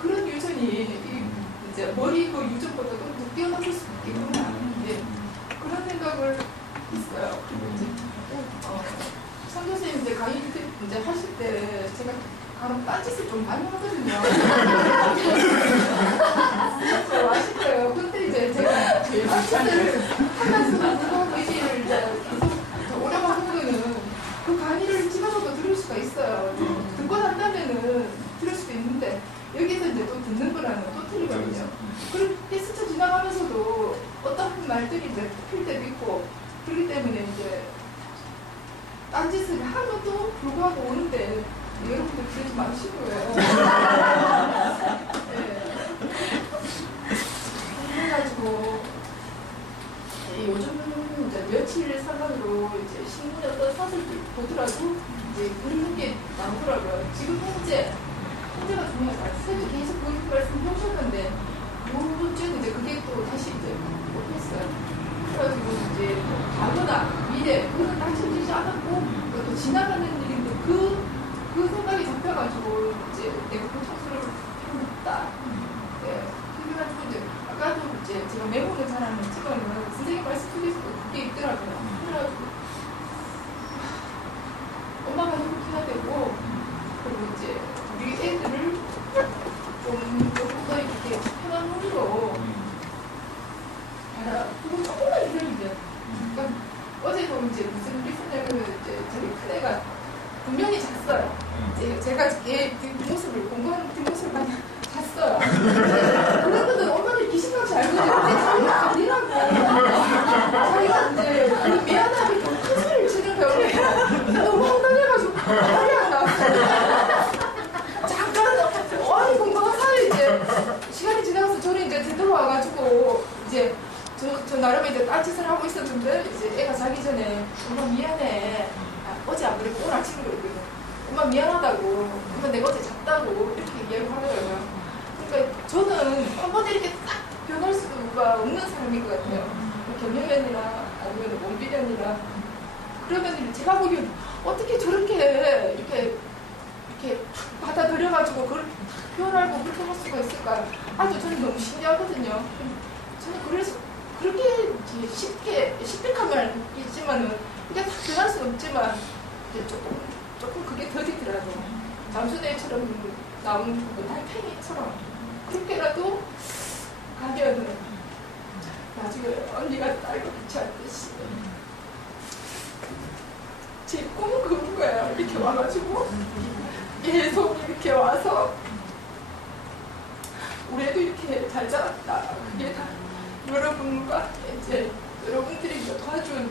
그런 유전이 이제 머리 그 유전보다 더 뛰어넘을 수 있겠구나. 예. 그런 생각을 했어요. 그리고 이제 선교사님 이제 강의 이제 하실 때 제가 간혹 딴짓을 좀 많이 하거든요. 아실 거예요. 근데 이제 제가 딴짓을 하면서도 무거운 의지를 이제 계속 오려고 하는 거는 그 강의를 집에서도 들을 수가 있어요. 듣고 난다면은 들을 수도 있는데 여기서 이제 또 듣는 거랑은 또 틀리거든요. 그렇게 스쳐 지나가면서도 어떤 말들이 이제 필 때도 있고 그렇기 때문에 이제 딴짓을 하면도 불구하고 오는데 여러분들 그러지 마시고요. 네. 그래가지고 요즘은 이제 며칠 상관으로 이제 신문에 어떤 사설을 보더라도 이제 그런 게 나오더라고요. 지금 현재가 중요하다. 선생님 계속 그 말씀 해주셨는데 요즘 이제 그게 또 다시 이제 못했어요. 그래가지고 이제 과거나 미래 그건 당신되지 않았고 또 지나가는 일인데 그 생각이 잡혀가지고 이제 내가 그 청소를 하고 있다. 네. 그래가지고 이제 아까도 이제 제가 메모를 잘 안 했지만 선생님 말씀 속에서도 그게 있더라고요. 그래가지고 엄마가 이렇게 해야 되고 그리고 이제 우리 애들을 조금 더 이렇게 편한 눈으로 그리고 조금만 이러면 이제 그러니까 어제도 이제 무슨 우리 선생님은 이제 저희 큰애가 분명히 잤어요. 이제 제가 얘 뒷모습을 공부하는 뒷모습을 많이 잤어요. 그런 것들 엄마들 귀신같이 알거든요. 근데 자기가 아니라고 자기가 이제 미안하게 좀 큰 소리를 치는 거예요. 너무 황당해가지고 말이 안 나왔어요. 잠깐 아니 공부한 사이에 이제 시간이 지나가서 저는 이제 되돌아와가지고 이제 저 나름의 이제 딴짓을 하고 있었는데 이제 애가 자기 전에 엄마 미안해. 어제 안 그랬고 오늘 아침에 그랬거든요. 엄마 미안하다고. 엄마 내가 어제 잤다고 이렇게 얘기를 하더라고요. 그러니까 저는 엄마들 이렇게 딱 변할 수가 없는 사람인 것 같아요. 경영연이나 아니면 원비련이나 그러면 제가 보기엔 어떻게 저렇게 이렇게 받아들여가지고 그걸 표현하고 그렇게 할 수가 있을까? 아주 저는 너무 신기하거든요. 저는 그래서 그렇게 쉽게 하면 있지만은 이게 다 변할 수는 없지만 이제 조금 그게 더디더라도 잠수대처럼 나온 달팽이처럼 그렇게라도 가면은 나중에 언니가 딸과 같이 하듯이 제 꿈은 그런 거예요. 이렇게 와가지고 계속 이렇게 와서 우리 애도 이렇게 잘 자랐다. 그게 다 여러분과 이제 여러분들이 이제 도와준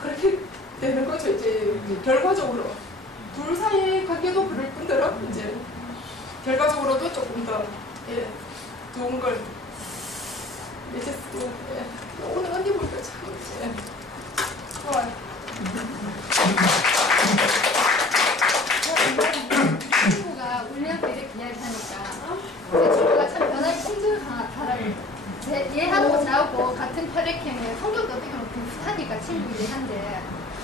그렇게 되는 거죠. 이제 결과적으로 둘 사이의 관계도 그럴 뿐더러 이제 결과적으로도 조금 더 좋은 걸 이제 또 오늘 언니 보니까 참 이제 좋아요. 친구가 우리한테 이렇게 이야기하니까 제 친구가 참 변화의 친절한 사람이에요. 얘하는 거 잘하고 같은 혈액형에 성격도 어떻게 보면 비슷하니까 친구이긴 한데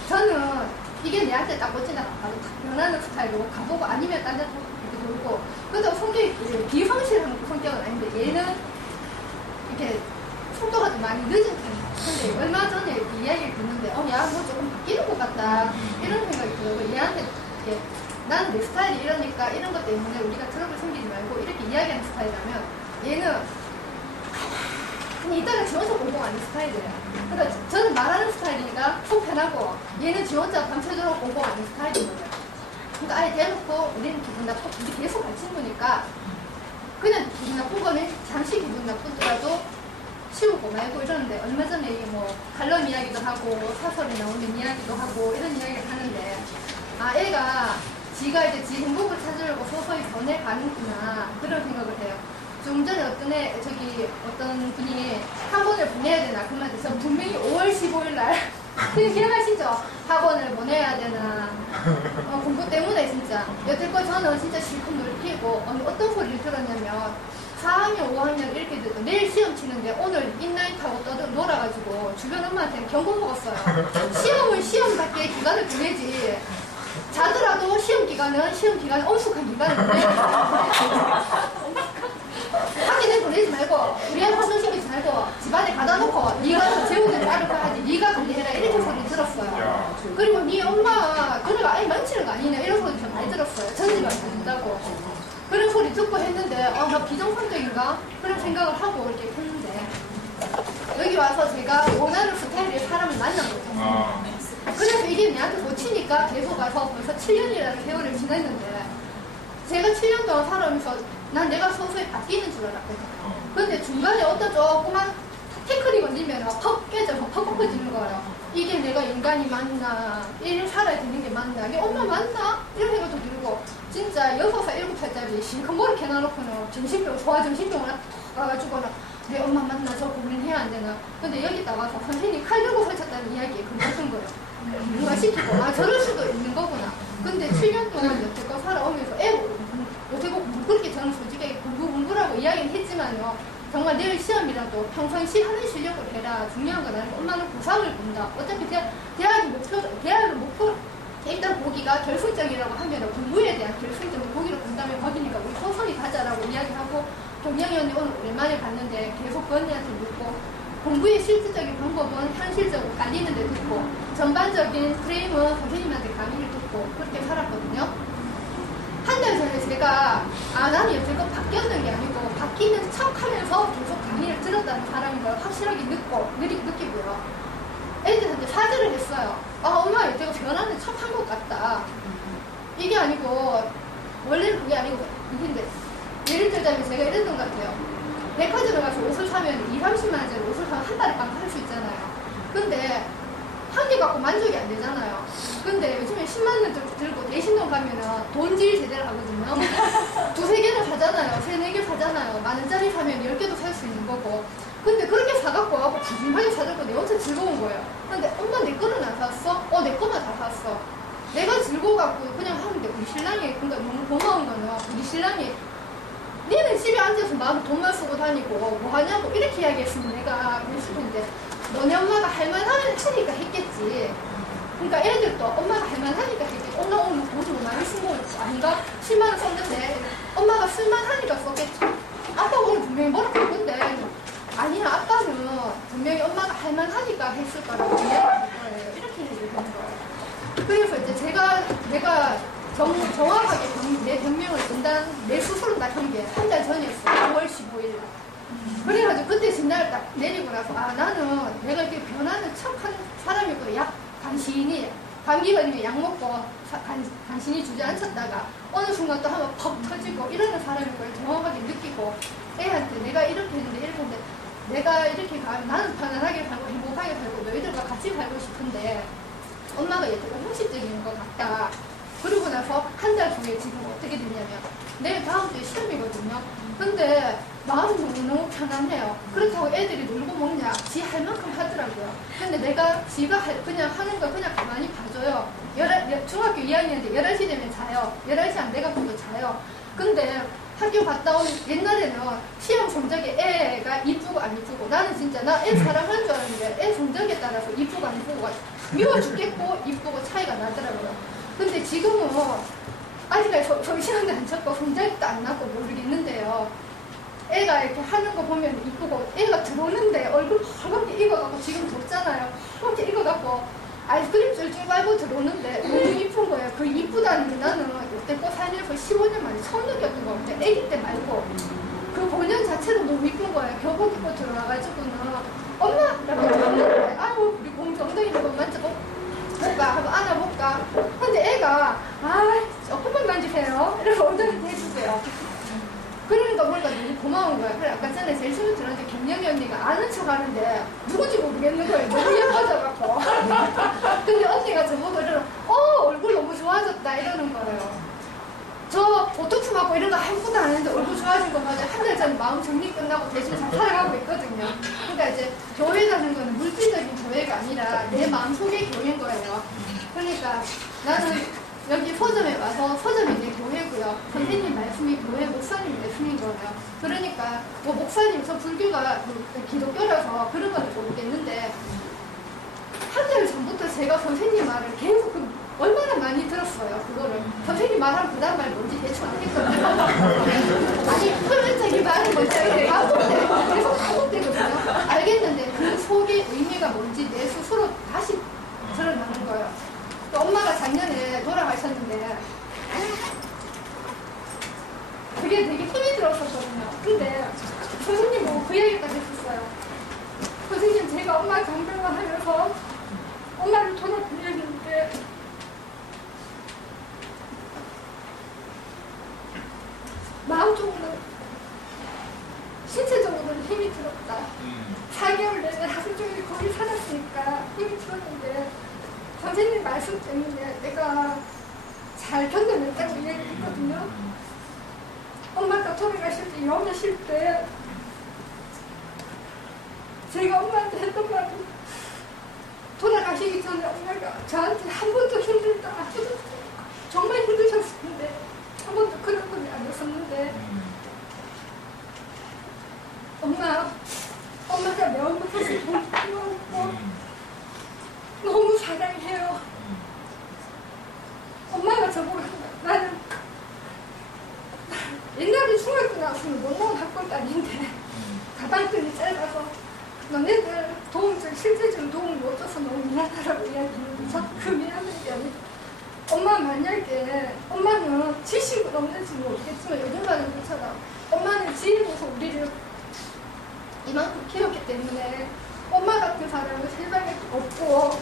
저는 이게 내한테 딱 꽂히나 바로 변하는 스타일이고 가보고 아니면 딴 데서 이렇게 돌고 그래도 성격이 비성실한 성격은 아닌데 얘는 이렇게 속도가 좀 많이 늦은 편이에요. 근데 얼마 전에 이렇게 이야기를 듣는데 야 뭐 조금 바뀌는 것 같다 이런 생각이 들어요. 얘한테 이렇게 나는 내 스타일이 이러니까 이런 것 때문에 우리가 트러블 생기지 말고 이렇게 이야기하는 스타일이라면 얘는 그냥 이따가 지 혼자 공부하는 스타일이에요. 그러니까 저는 말하는 스타일이니까 속 편하고 얘는 지 혼자 밤새도록 공부하는 스타일인 거예요. 그러니까 아예 대놓고 우리는 기분 나쁘고 우리 계속 갈 친구니까 그냥 기분 나쁜 거는 잠시 기분 나쁘더라도 치우고 말고 이러는데 얼마 전에 뭐 칼럼 이야기도 하고 사설에 나오는 이야기도 하고 이런 이야기를 하는데 애가 지가 이제 지 행복을 찾으려고 서서히 변해가는구나 그런 생각을 해요. 좀 전에 어떤 분이 학원을 보내야 되나 그 말 돼서 분명히 5월 15일 날 기억하시죠? 학원을 보내야 되나 공부 때문에 진짜 여태껏 저는 진짜 실컷 놀피고 어떤 소리를 들었냐면 4학년, 5학년 이렇게 돼도 내일 시험 치는데 오늘 인라이트하고 놀아가지고 주변 엄마한테 경고 먹었어요. 시험은 시험답게 기간을 보내지 자더라도 시험 기간은 엄숙한 기간을 보내야 시키지 말고 우리 애 화장시키지 말고 집안에 가다 놓고 네가 재우는 나를 가야지 네가 관리해라 이렇게 소리 들었어요. 그리고 네 엄마 그래가 아예 만지는 거 아니냐 이런 소리 좀 많이 들었어요. 전지가 안 된다고 그런 소리 듣고 했는데 나 비정상적인가 그런 생각을 하고 이렇게 했는데 여기 와서 제가 원하는 스타일의 사람을 만난 거죠. 그래서 이게 내한테 꽂히니까 계속 와서 벌써 7년이라는 세월을 지냈는데 제가 7년 동안 살아오면서 난 내가 서서히 바뀌는 줄 알았거든요. 근데 중간에 어떤 조그만 태클이 걸리면 퍽 깨져서 퍽퍽해지는 거예요. 이게 내가 인간이 맞나? 이를 살아야 되는 게 맞나? 이게 엄마 맞나? 이런 생각도 들고 진짜 6살, 7살짜리 싱크머리 해놔놓고는 정신병, 소아정신병을 가가지고는 내 엄마 맞나? 저 고민해야 안 되나? 근데 여기 나와서 선생님이 칼 들고 설쳤다는 이야기에 그만둔 거예요. 누가 시키고 저럴 수도 있는 거구나. 근데 7년 동안 여태껏 살아오면서 여태껏 그렇게 저는 솔직히 공부라고 이야기는 했지만요. 정말 내일 시험이라도 평상시 하는 실력을 해라. 중요한 건 아니고 엄마는 보상을 본다. 어차피 대학의 목표 일단 보기가 결승점이라고 하면 공부에 대한 결승점을 보기로 본다면 거기니까 우리 서서히 가자라고 이야기하고 경영이 언니 오늘 오랜만에 봤는데 계속 그 언니한테 묻고 공부의 실질적인 방법은 현실적으로 알리는 데 듣고 전반적인 프레임은 선생님한테 강의를 듣고 그렇게 살았거든요. 한 달 전에 제가 나는 여태껏 바뀌었는 게 아니고 바뀌는 척하면서 계속 강의를 들었다는 사람인 걸 확실하게 느끼고요. 애들한테 사죄를 했어요. 엄마 여태껏 변하는 척한 것 같다. 이게 아니고 원래는 그게 아니고 이긴데 예를 들자면 제가 이랬던 것 같아요. 백화점에 가서 옷을 사면 20-30만 원짜리 옷을 사면 한 달에 빵 살 수 있잖아요. 근데 한 개 갖고 만족이 안 되잖아요. 근데 요즘에 10만 원 들고 대신돈 가면은 돈질 제대로 하거든요. 2-3개를 사잖아요. 3-4개 사잖아요. 만 원짜리 사면 10개도 살 수 있는 거고. 근데 그렇게 사갖고 하고 부진하게 사들고 내 엄청 즐거운 거예요. 근데 엄마 내 거는 안 샀어? 내 거만 다 샀어. 내가 즐거워갖고 그냥 하는데 우리 신랑이 그러니까 너무 고마운 거는 우리 신랑이 니는 집에 앉아서 마음 돈만 쓰고 다니고 뭐 하냐고 이렇게 이야기했으면 내가 그랬을 텐데 너네 엄마가 할만하니까 했겠지. 그러니까 애들도 엄마가 할만하니까 했겠지. 엄마 오늘 돈을 많이 쓴 거 아닌가? 10만 원 썼는데 엄마가 쓸만하니까 썼겠지. 아빠가 오늘 분명히 뭐라고 할 건데 아니야 아빠는 분명히 엄마가 할만하니까 했을 거라고 이야기할 거예요. 이렇게 얘기를 하는 거예요. 그래서 이제 내가 정확하게 내 변명을 내 스스로 딱 한 게 한 달 전이었어요. 5월 15일 날. 그래가지고 그때 진단을 딱 내리고 나서 나는 내가 이렇게 변하는 척한 사람이고 간신히 감기 걸리면 약 먹고 간신히 주저앉혔다가 어느 순간 또 한번 퍽 터지고 이러는 사람인 걸 정확하게 느끼고 애한테 내가 이렇게 했는데 이렇게 했는데 내가 이렇게 가면 나는 편안하게 살고 행복하게 살고 너희들과 같이 살고 싶은데 엄마가 여태껏 형식적인 것 같다. 그러고 나서 한 달 후에 지금 어떻게 됐냐면 내일 다음 주에 시험이거든요. 근데 마음이 너무너무 편안해요. 그렇다고 애들이 놀고 먹냐? 지 할 만큼 하더라고요. 근데 내가 지가 그냥 하는 거 그냥 가만히 봐줘요. 중학교 2학년인데 11시 되면 자요. 11시 안 돼가지고 자요. 근데 학교 갔다 오는 옛날에는 시험 성적이 애가 이쁘고 안 이쁘고 나는 진짜 나 애 사랑하는 줄 알았는데 애 성적에 따라서 이쁘고 안 이쁘고가 미워 죽겠고 이쁘고 차이가 나더라고요. 근데 지금은 아직까지 정신한테 안 쳤고 성적도 안 났고 모르겠는데요. 애가 이렇게 하는 거 보면 이쁘고 애가 들어오는데 얼굴 빨갛게 익어갖고 지금 덥잖아요. 빨갛게 익어갖고 아이스크림 쫄쫄 빨고 들어오는데 너무 이쁜 거예요. 그 이쁘다는 게 나는 여태껏 살면서 15년 만에 처음 느꼈던 거 같아요. 애기 때 말고 그 본연 자체도 너무 이쁜 거예요. 교복 입고 들어와가지고는 엄마! 라고 하는데 아이고 우리 공주 엉덩이 좀 만져볼까 하고 안아볼까. 근데 애가 조금만 만지세요. 이렇게 엉덩이 해주세요. 그러니까 뭔가 너무 고마운 거야. 그래 아까 전에 제일 처음에 들었는데 경영이 언니가 아는 척 하는데 누군지 모르겠는 거예요. 너무 예뻐져갖고. 근데 언니가 저보고 이러는 얼굴 너무 좋아졌다 이러는 거예요. 저 보톡스 맞고 이런 거 아무것도 안 했는데 얼굴 좋아진 거 맞아요. 한 달 전에 마음 정리 끝나고 대신 잘 살아가고 있거든요. 그러니까 이제 교회라는 거는 물질적인 교회가 아니라 내 마음속의 교회인 거예요. 그러니까 나는 여기 서점에 와서 서점이 내 교회고요. 선생님 말씀이 교회 목사님 말씀인 거예요. 그러니까 뭐 목사님, 저 불교가 기독교라서 그런 건 모르겠는데 한 달 전부터 제가 선생님 말을 계속 얼마나 많이 들었어요. 그거를 선생님 말하면 그 다음 말 뭔지 대충 알겠거든요. 아니 그런 자기 말은 뭔지 알겠는데 건지 내 스스로 다시 드러나는 거예요. 또 엄마가 작년에 돌아가셨는데 그게 되게 힘이 들었었거든요. 근데 선생님 보고 그 얘기까지 했었어요. 선생님, 제가 엄마 간병을 하면서 엄마를 돌아보냈는데 마음적으로는 신체적으로는 힘이 들었다. 4개월 내내 하루 종일 거기 살았으니까 힘이 들었는데 선생님 말씀 때문에 내가 잘 견뎌냈다고 이야기했거든요. 엄마가 돌아가실 때, 영하실 때 제가 엄마한테 했던 말은 돌아가시기 전에 엄마가 저한테 한 번도 힘들다, 정말 힘드셨을 텐데 한 번도 그런 분이 아니었었는데 엄마가 매운부터 너무 너무 사랑해요. 엄마가 저보고 나는 옛날에 중학교 나왔으면 못 나온 학벌도 아닌데 가방끈이 짧아서 너네들 실제적인 도움을 못 줘서 너무 미안하다고 이야기했는데 그 미안한 게 아니고 엄마 만약에 엄마는 지식은 없는지 모르겠지만 요즘 말하는 것처럼 엄마는 지혜로서 우리를 이만큼 키웠기 때문에 엄마 같은 사람은 세상에 없고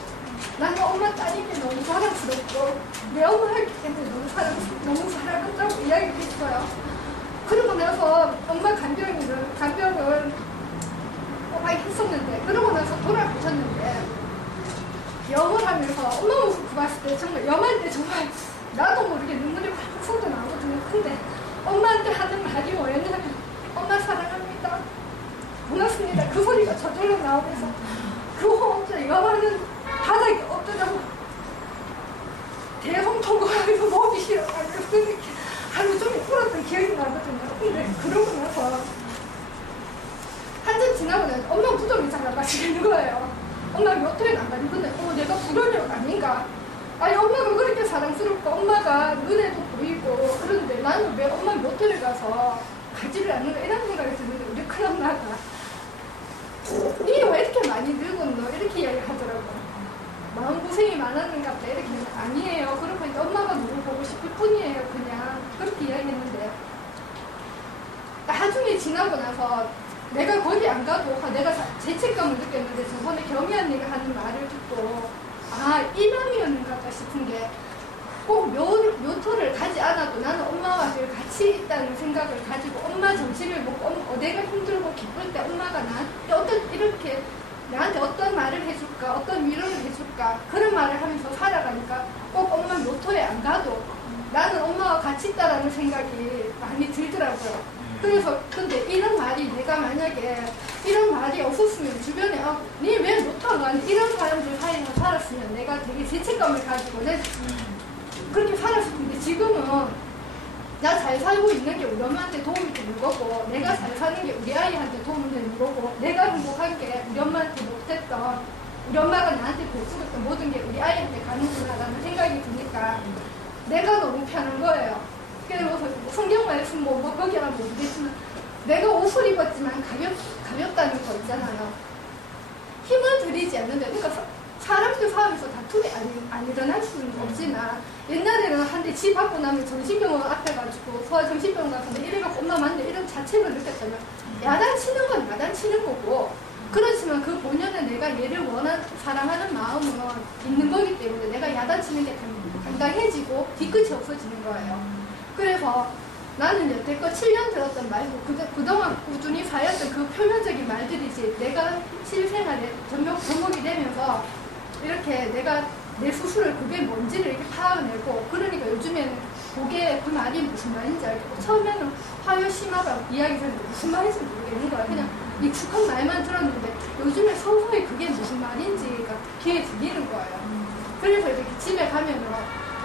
나는 엄마 따님이 너무 사랑스럽고 내 엄마 했기 때문에 너무 사랑한다고 이야기를 했어요. 그러고 나서 엄마 간병을 많이 했었는데 그러고 나서 돌아가셨는데 영을 하면서 엄마 모습 봤을 때 정말 영할 때 정말 나도 모르게 눈물이 확 쏟아 나오거든요. 근데 엄마한테 하는 말이 뭐였냐면 엄마 사랑합니다. 고맙습니다. 그 소리가 저절로 나오면서 그 혼자 영화는 바닥에 엎드려고 대성통곡하면서 목이 싫어가지고 그렇게 하루 종일 울었던 기억이 나거든요. 근데 그러고 나서 한참 지나고 나서 엄마 무덤이 잘 안 가시는 거예요. 엄마가 몇 회는 안 가는데 내가 불효력 아닌가? 아니 엄마가 그렇게 사랑스럽고 엄마가 눈에도 보이고 그런데 나는 왜 엄마 몇 회를 가서 가지를 않는가 이런 생각이 드는데 우리 큰엄마가 니 왜 이렇게 많이 늙었노? 이렇게 이야기하더라고요. 마음고생이 많았는가 보다 이렇게 아니에요. 그러고 이제 엄마가 너무 보고 싶을 뿐이에요. 그냥 그렇게 이야기했는데 나중에 지나고 나서 내가 거기 안 가도 내가 죄책감을 느꼈는데 저번에 경희 언니가 하는 말을 듣고 이 마음이었는가 보다 싶은 게 꼭 묘토를 가지 않아도 나는 엄마와 늘 같이 있다는 생각을 가지고 엄마 정신을 먹고 내가 힘들고 기쁠 때 엄마가 나한테 어떤 말을 해줄까 어떤 위로를 해줄까 그런 말을 하면서 살아가니까 꼭 엄마 묘토에 안 가도 나는 엄마와 같이 있다라는 생각이 많이 들더라고요. 그래서 근데 이런 말이 내가 만약에 이런 말이 없었으면 주변에 니 왜 묘토 안 가니 이런 사람들 사이에서 살았으면 내가 되게 죄책감을 가지고 그렇게 살았을 텐데 지금은 나 잘 살고 있는 게 우리 엄마한테 도움이 되는 거고 내가 잘 사는 게 우리 아이한테 도움이 되는 거고 내가 행복한 게 우리 엄마한테 못했던 우리 엄마가 나한테 베풀었던 모든 게 우리 아이한테 가는구나라는 생각이 드니까 내가 너무 편한 거예요. 그래서 성경 말씀 거기랑 모르겠지만 내가 옷을 입었지만 가볍다는 거 있잖아요. 힘을 들이지 않는데 그러니까 사람들 사람에서 다툼이 안 일어날 수는 없지만 옛날에는 한데 집 받고 나면 정신병원 앞에 가지고 소아정신병원 가서 이래갖고 엄마 맞네 이런 자책을 느꼈다면 야단치는 건 야단치는 거고 그렇지만 그 본연에 내가 얘를 사랑하는 마음은 있는 거기 때문에 내가 야단치는 게 당당해지고 뒤끝이 없어지는 거예요. 그래서 나는 여태껏 7년 들었던 말고 그동안 꾸준히 쌓였던 그 표면적인 말들이지 내가 실생활에 접목이 되면서 이렇게 내가 내 스스로 그게 뭔지를 이렇게 파악해내고 그러니까 요즘에는 그게 그 말이 무슨 말인지 알겠고 처음에는 화요심하다고 이야기 들었는데 무슨 말인지 모르겠는 거야. 그냥 익숙한 말만 들었는데 요즘에 서서히 그게 무슨 말인지가 귀에 들리는 거예요. 그래서 이렇게 집에 가면은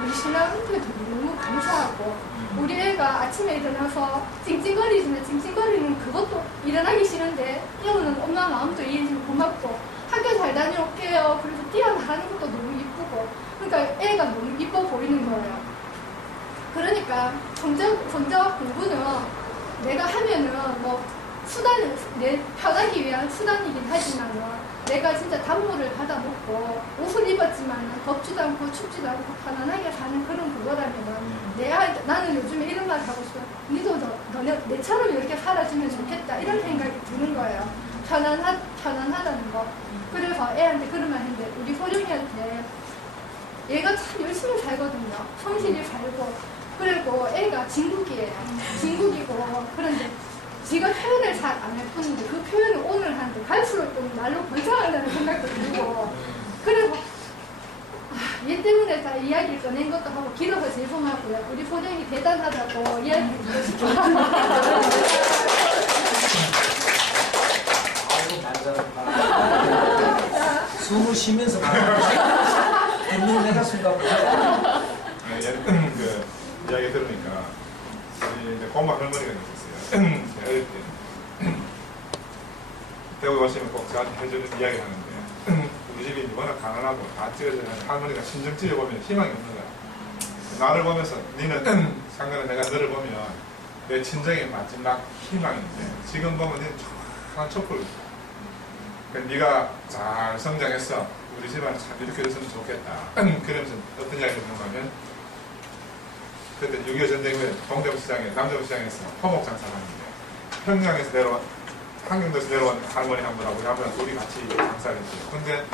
우리 신랑한테 너무 감사하고 우리 애가 아침에 일어나서 찡찡거리지만 찡찡거리는 그것도 일어나기 싫은데 이거는 엄마 마음도 이해해주면 고맙고 학교 잘 다녀올게요. 그래서 뛰어나가는 것도 너무 이쁘고 그러니까 애가 너무 이뻐 보이는 거예요. 그러니까 성적 공부는 내가 하면은 내 편하기 위한 수단이긴 하지만은 내가 진짜 단물을 받아 먹고 옷을 입었지만 덥지도 않고 춥지도 않고 편안하게 사는 그런 그거라면 나는 요즘에 이런 말 하고 싶어. 니도 내처럼 이렇게 살아주면 좋겠다 이런 생각이 드는 거예요. 편안하다는 거. 그래서 애한테 그런 말 했는데 우리 소령이한테 얘가 참 열심히 살거든요. 성실히 살고 그리고 애가 진국이에요. 진국이고 그런데 지가 표현을 잘 안 할 뿐인데 그 표현을 오늘 하는데 갈수록 좀 날로 번창한다는 생각도 들고 그리고 얘 때문에 다 이야기를 꺼낸 것도 하고 길어서 죄송하고요. 우리 소령이 대단하다고 이야기를 듣고 싶어요. 아이고 말잘 숨을 쉬면서 말하는 듣는 내가 순간보다 그 이야기 들으니까 우리 이제 고마 할머니가 있었어요. 제가 어릴 때 대구 오시면 꼭 저한테 해주는 이야기 하는데 우리 집이 워낙 가난하고 다 찌어져 할머니가 신경 찌어보면 희망이 없는 거야. 나를 보면서 니는 상관은 내가 너를 보면 내 친정의 마지막 희망인데 지금 보면 니는 한 촛불 그러니까 네가 잘 성장했어. 우리 집안에 참 이렇게 됐으면 좋겠다. 그러면서 어떤 이야기를 하냐면 그때 6.25 전쟁 후에 동대문시장에 남대문시장에서 허목 장사를 하는데 평양에서 내려온 한경도에서 내려온 할머니 한 분하고 우리 한 분하고 둘이 같이 장사를 했어요. 근데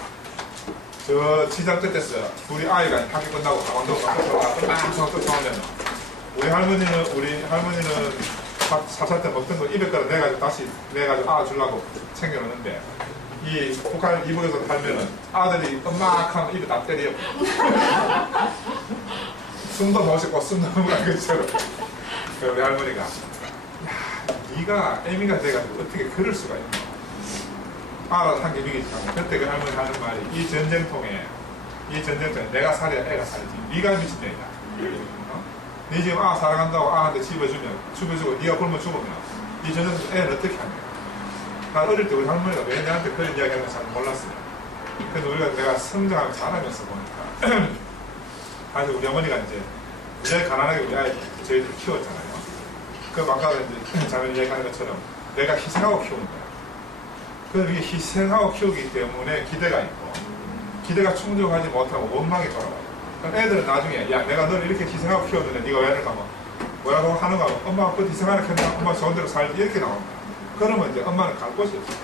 저 시장 끝에서 우리 아이가 학교 끝나고 강원도 가서 끝나서 쫓아오면 우리 할머니는 4차 때 먹던 거 200g 내가지고 다시 내가지고 주려고 챙겨놓는데 이 북한 이북에서 살면은 아들이 엄마하면 입에 다 때려. 숨도 못 쉬고 숨도 못 가는 것처럼. 우리 할머니가 네가 애미가 돼가지고 어떻게 그럴 수가 있나. 알아서 한 게 미기지. 그때 그 할머니 하는 말이 이 전쟁통에 내가 살아야 애가 살지. 네가 미친년이다. 네 지금 사랑한다고 한테 집어주고 네가 굶어 죽으면 이 전쟁통 애는 어떻게 하냐. 난 어릴 때 우리 할머니가 왜 내한테 그런 이야기 하는 걸 잘 몰랐어요. 근데 우리가 내가 성장하고 자라면서 보니까 사실 우리 어머니가 이제 굉장히 가난하게 우리 아이 저희들 키웠잖아요. 그 아까 이제 자매 이야기하는 것처럼 내가 희생하고 키우는 거야. 그래서 이게 희생하고 키우기 때문에 기대가 있고 기대가 충족하지 못하고 원망이 돌아와요. 그럼 애들은 나중에 야 내가 너를 이렇게 희생하고 키웠는데 네가 왜 이럴까 뭐 뭐라고 하는가 하고 엄마가 그 희생하는 켰나 엄마 좋은 대로 살지 이렇게 나옵니다. 그러면 이제 엄마는 갈 곳이 없어요.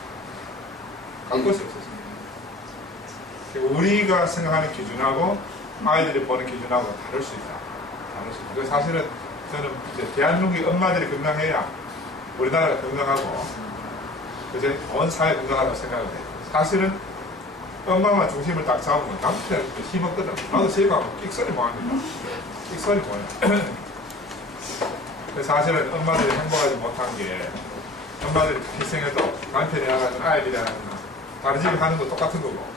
갈 곳이 없어요. 우리가 생각하는 기준하고 아이들이 보는 기준하고 다를 수 있다. 다를 수 있다. 그래서 사실은 저는 이제 대한민국의 엄마들이 건강해야 우리나라가 건강하고 그제 온 사회 건강하다고 생각을 해요. 사실은 엄마만 중심을 딱 잡으면 남편은 힘없거든. 나도 제가 끽소리 뭐합니까? 끽소리 뭐해요. 그래서 사실은 엄마들이 행복하지 못한 게 엄마들이 희생해도 남편이 하거나 아이들이 하거나 다른 집이 하는 거 똑같은 거고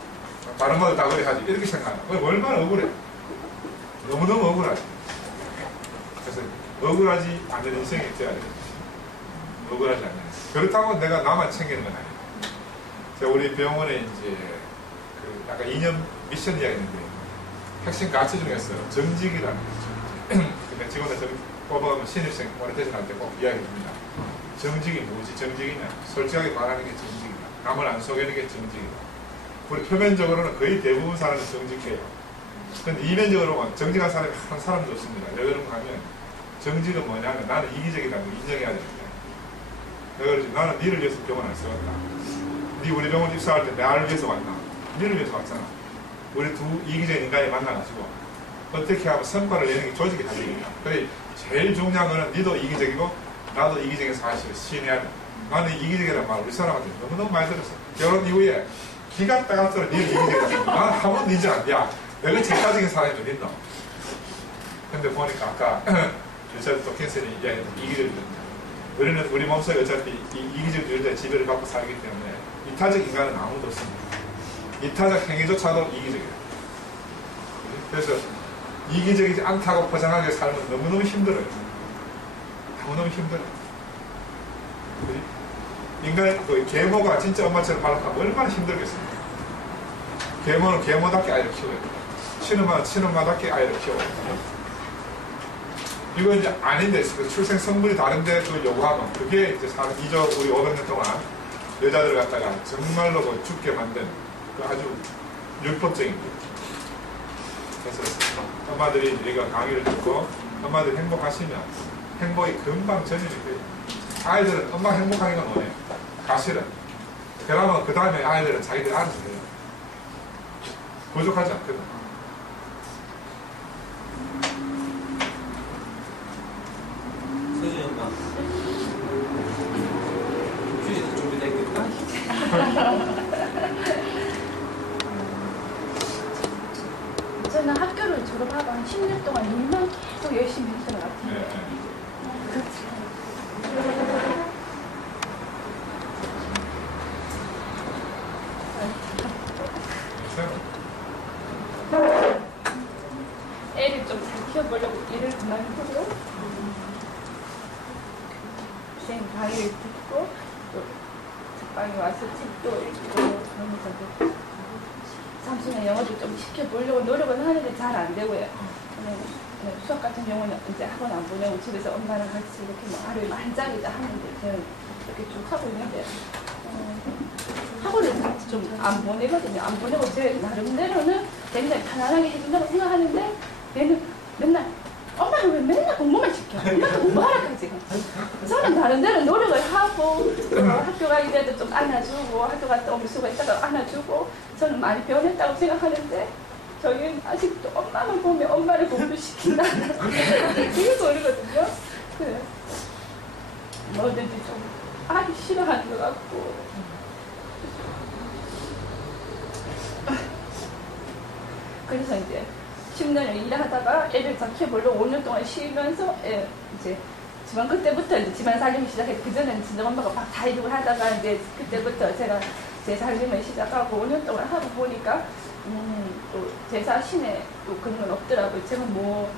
다른 엄마들 다 그래 하지 이렇게 생각하는 거야. 얼마나 억울해. 너무너무 억울하지. 그래서 억울하지 않는 인생이 돼야 돼. 억울하지 않는 인생. 그렇다고 내가 나만 챙기는 건 아니야. 제가 우리 병원에 이제 그 약간 이념 미션 이야기했는데 핵심 가치 중에서 정직이라는 게 있죠. 근데 직원들 뽑아가면 신입생 오리엔테이션 할 때 꼭 이야기합니다. 정직이 뭐지? 정직이냐? 솔직하게 말하는 게 정직이다. 남을 안 속이는 게 정직이다. 우리 표면적으로는 거의 대부분 사람은 정직해요. 근데 이면적으로는 정직한 사람이 한 사람도 없습니다. 왜 그런가 하면 정직은 뭐냐면 나는 이기적이라는 걸 인정해야 되는데 내가 그러지 나는 니를 위해서 병원 안 세웠다. 니 우리 병원 입사할 때 나를 위해서 왔나? 니를 위해서 왔잖아. 우리 두 이기적인 인간이 만나가지고 어떻게 하면 성과를 내는 게 조직이 달리니까. 그래 제일 중요한 거는 니도 이기적이고 나도 이기적인 사실을 시인해야 돼. 나는 이기적이라는 말 우리 사람한테 너무너무 많이 들었어. 결혼 이후에 기가 따갑더라 니는 이기적이다. 나는 한 번도 인정 안 돼. 야, 내가 제까지인 사람이 어디 있노? 근데 보니까 아까 리차드 도킨슨이 이야기했던 이기적이다. 우리 몸속에 어차피 이기적 유전자의 지배를 받고 살기 때문에 이타적 인간은 아무도 없습니다. 이타적 행위조차도 이기적이다. 그래서 이기적이지 않다고 포장하게 살면 너무너무 힘들어요. 너무너무 힘들어. 인간의 그 계모가 진짜 엄마처럼 발악하고 얼마나 힘들겠습니까? 계모는 계모답게 아이를 키워야 돼. 친엄마는 친엄마답게 아이를 키워야 돼. 이거 이제 아닌데 그 출생 성분이 다른데 그걸 요구하면 그게 이제 2조 우리 500년 동안 여자들을 갖다가 정말로 그 죽게 만든 그 아주 율법적인 거예요. 그래서 엄마들이 우리가 강의를 듣고 엄마들이 행복하시면 행복이 금방 전염이 돼요. 아이들은 엄마 행복하기가 뭐예요? 사실은. 그러면 그 다음에 아이들은 자기들이 알아서 해요. 부족하지 않거든. 서준이 엄마. 휴지도 준비됐겠다. 저는 학교를 졸업하고 한 10년 동안 일만 계속 열심히 했던 것 같아요. 네, 애를 좀 잘 키워보려고 일을 그만두고 선생님 강의를 듣고 또 책방에 와서 책도 읽고 그러면서 삼촌의 영어도 좀 시켜보려고 노력은 하는데 잘 안 되고요. 수학 같은 경우는 이제 학원 안 보내고 집에서 엄마랑 같이 이렇게 뭐 하루에 만장이다 하는데 저는 이렇게 쭉 하고 있는데 학원을 좀 안 보내거든요. 안 보내고 제 나름대로는 굉장히 편안하게 해준다고 생각하는데 얘는 맨날 엄마는 왜 맨날 공부만 시켜? 엄마도 공부하라 지금. 저는 나름대로 노력을 하고 학교 가기 전에도 좀 안아주고 학교 갔다 오면 수고했다가 안아주고 저는 많이 변했다고 생각하는데 저희는 아직도 엄마만 보면 엄마를 공부시킨다 그게 소리거든요. 그래. 뭐든지 좀 하기 싫어하는 것 같고 그래서 이제 10년을 일하다가 애를 다 키워보려고 5년 동안 쉬면서 이제 집안 그때부터 이제 집안 살림을 시작했고 그전에는 진짜 엄마가 막 다 일을 하다가 이제 그때부터 제가 제 살림을 시작하고 5년 동안 하고 보니까 또 제 자신에 또 그런 건 없더라고요. 제가 뭐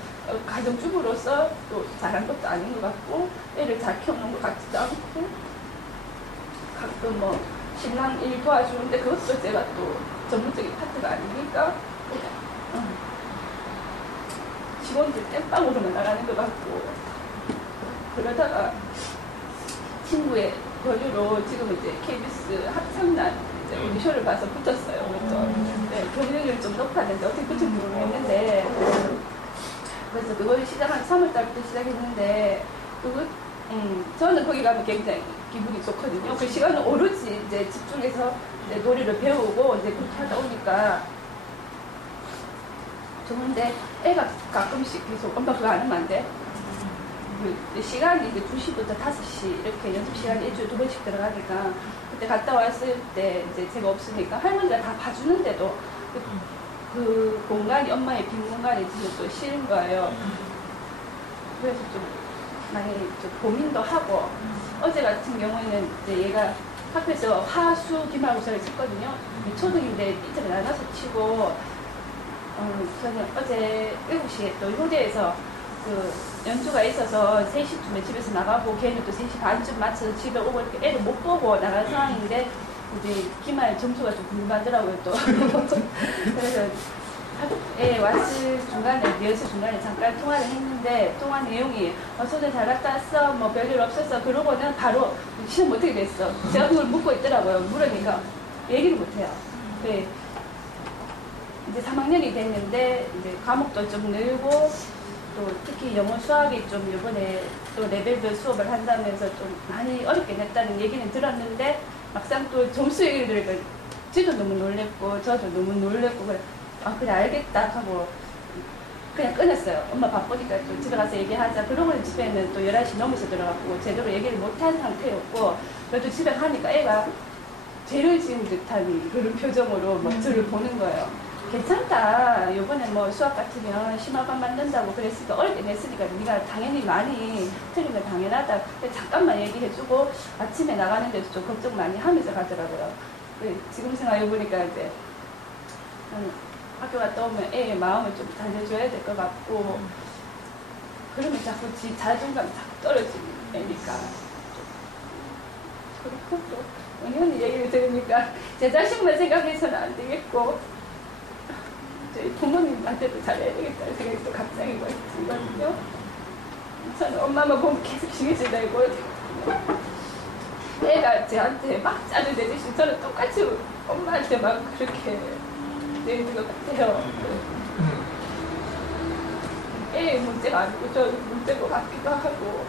가정주부로서 또 잘한 것도 아닌 것 같고 애를 잘 키워놓은 것 같지도 않고 가끔 뭐 신랑 일 도와주는데 그것도 제가 또 전문적인 파트가 아니니까 직원들 땜빵으로만 나가는 것 같고 그러다가 친구의 권유로 지금 이제 KBS 합창단 오디션을 봐서 붙었어요. 네, 경쟁률이 좀 높았는데 어떻게 붙은지 모르겠는데 그래서 그걸 시작한 3월달부터 시작했는데 그거 저는 거기 가면 굉장히 기분이 좋거든요. 그 시간은 오로지 이제 집중해서 이제 노래를 배우고 이제 그렇게 하다 보니까 좋은데 애가 가끔씩 계속 엄마 그거 안 하면 안 돼? 그 시간이 이제 2시부터 5시 이렇게 연습 시간이 일주일에 2번씩 들어가니까 그때 갔다 왔을 때 이제 제가 없으니까 할머니가 다 봐주는데도 그 공간이 엄마의 빈 공간이 지금 또 싫은 거예요. 그래서 좀 많이 좀 고민도 하고 어제 같은 경우에는 이제 얘가 학교에서 화수 기말고사를 쳤거든요. 초등인데 이틀에 나눠서 치고 저는 어제 7시에 또 효대에서 그 연주가 있어서 3시쯤에 집에서 나가고 걔는 또 3시 반쯤 맞춰서 집에 오고 이렇게 애를 못 보고 나간 상황인데 이제 기말 점수가 좀 궁금하더라고요 또. 그래서 애 왔을 중간에 리허설 중간에 잠깐 통화를 했는데 통화 내용이 소재 잘 갔다 왔어 뭐 별일 없었어 그러고는 바로 시험 어떻게 됐어 제가 그걸 묻고 있더라고요. 물으니까 얘기를 못해요. 네. 이제 3학년이 됐는데 이제 과목도 좀 늘고 또 특히 영어 수학이 좀 이번에 또 레벨별 수업을 한다면서 좀 많이 어렵게 냈다는 얘기는 들었는데 막상 또 점수 얘기를 들으니까 지도 너무 놀랬고 저도 너무 놀랬고 그래 그래 알겠다 하고 그냥 끊었어요. 엄마 바쁘니까 또 집에 가서 얘기하자. 그러고는 집에는 또 11시 넘어서 들어갔고 제대로 얘기를 못한 상태였고 그래도 집에 가니까 애가 죄를 지은 듯한 그런 표정으로 막 저를 보는 거예요. 괜찮다. 요번에 뭐 수학 같으면 심화반 만든다고 그랬으니까 어렵게 냈으니까 네가 당연히 많이 틀린 건 당연하다. 근데 잠깐만 얘기해주고 아침에 나가는데도 좀 걱정 많이 하면서 가더라고요. 지금 생각해보니까 이제 학교 갔다 오면 애의 마음을 좀 달래줘야 될 것 같고 그러면 자꾸 지 자존감이 자꾸 떨어지는 애니까 그렇고 또 언니 얘기를 들으니까 제 자신만 생각해서는 안 되겠고 저희 부모님한테도 잘해야 되겠다는 생각이 또 갑자기 막 들거든요. 저는 엄마만 보면 계속 지게질 되고 애가 저한테 막 짜증 내듯이 저는 똑같이 엄마한테 막 그렇게 내는 것 같아요. 애의 문제가 아니고 저는 문제인 것 같기도 하고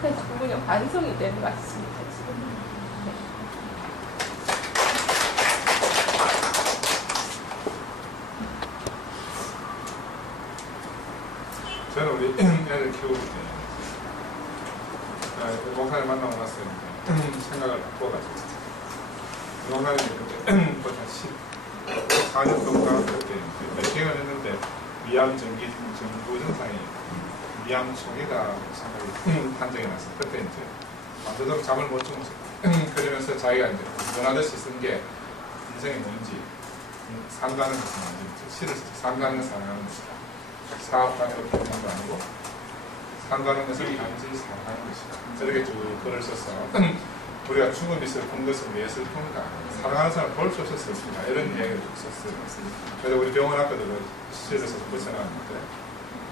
그냥 자꾸 그냥 반성이 되는 것 같습니다. 지금. 저는 우리 애들 키우고 때 목사님 만나고 나서 생각을 바꿔가지고 목사님이 그때 거의 한 14년 동안 그때 매칭을 했는데 위암 전기 정부 증상이 위암총이다 생각이 판정이 났어요. 그때 이제 완전히 잠을 못 주무서 그러면서 자기가 이제 원하듯이 쓴 게 인생이 뭔지 산다는 것은 뭔지 시를 산다는 것을 사랑하는 것이다. 사업단으로 보는 거 아니고 산다는 것을 단지 사랑하는 것이다. 저렇게 쭉 글을 써서 우리가 죽은 빛을 본 것은 왜 슬픈가? 사랑하는 사람 볼 수 없어서 슬픈가? 이런 이야기를 쭉 썼어요. 그래서 우리 병원 앞에도 그 시를 써서 붙여놨는데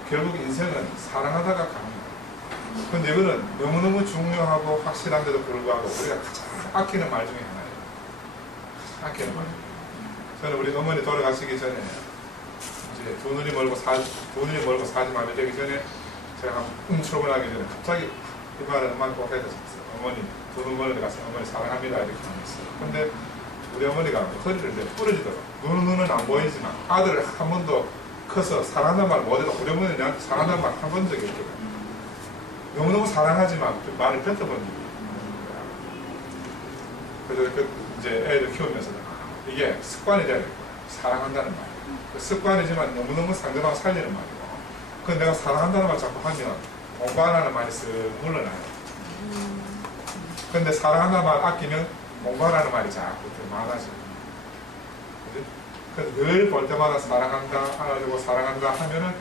결국 인생은 사랑하다가 가는 거예요. 근데 이거는 너무너무 중요하고 확실한데도 불구하고 우리가 가장 아끼는 말 중에 하나예요. 아끼는 말. 저는 우리 어머니 돌아가시기 전에 이제 두 눈이 멀고 사지 마비 되기 전에 제가 출근하기 전에 갑자기 이 말을 엄마한테 꼭 해줬어요. 어머니 두 눈 멀리 가서 어머니 사랑합니다 이렇게 말했어요. 근데 우리 어머니가 허리를 이제 부러지더라고요. 눈은 안 보이지만 아들을 한 번도 커서 사랑한다는 말 못해도 우리 어머니 나한테 사랑한다는 말 한 번 적이 없거든요. 너무너무 사랑하지만 그 말을 뱉어본 적이 있어요. 그래서 이제 애들 키우면서 이게 습관이 돼야 되고 사랑한다는 말. 습관이지만 너무너무 상대방 살리는 말이고 그건 내가 사랑한다는 말 자꾸 하면 공부 안 하는 말이 쓱 물러나요. 근데 사랑한다는 말 아끼면 공부 안 하는 말이 자꾸 많아져요. 그래서 늘 볼 때마다 사랑한다, 안아주고 사랑한다 하면은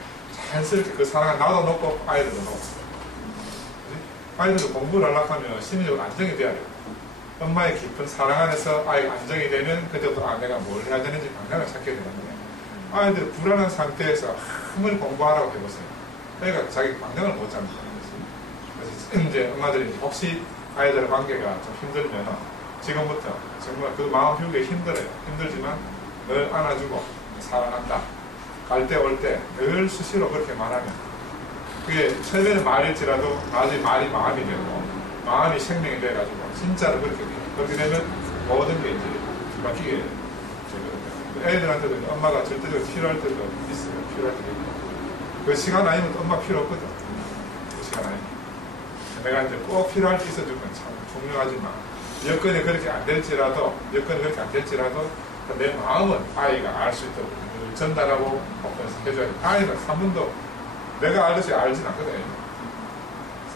자연스럽게 그 사랑을 나도 놓고 아이들도 놓고 아이들도 공부를 하려고 하면 심리적으로 안정이 돼야 돼요. 엄마의 깊은 사랑 안에서 아이가 안정이 되면 그때부터 내가 뭘 해야 되는지 방향을 찾게 되는데 아이들이 불안한 상태에서 아무리 공부하라고 해보세요. 그러니까 자기 방향을 못 잡는다는 거지. 그래서 이제 엄마들이 혹시 아이들의 관계가 좀 힘들면 지금부터 정말 그 마음 비우기 힘들어요. 힘들지만 늘 안아주고 사랑한다. 갈 때 올 때 늘 수시로 그렇게 말하면 그게 처음에는 말일지라도 나중에 말이 마음이 되고 마음이 생명이 돼가지고 진짜로 그렇게 돼요. 그렇게 되면 모든 게 이제 바뀌게 돼요. 애들한테도 엄마가 절대적으로 필요할 때도 있어요. 필요할 때도 있고. 그 시간 아니면 엄마 필요 없거든. 그 시간 아니면. 내가 이제 꼭 필요할 때 있어주면 참 중요하지만 여건이 그렇게 안 될지라도 내 마음은 아이가 알 수 있도록 전달하고 해줘야 돼. 아이는 한 번도 내가 알듯이 알진 않거든.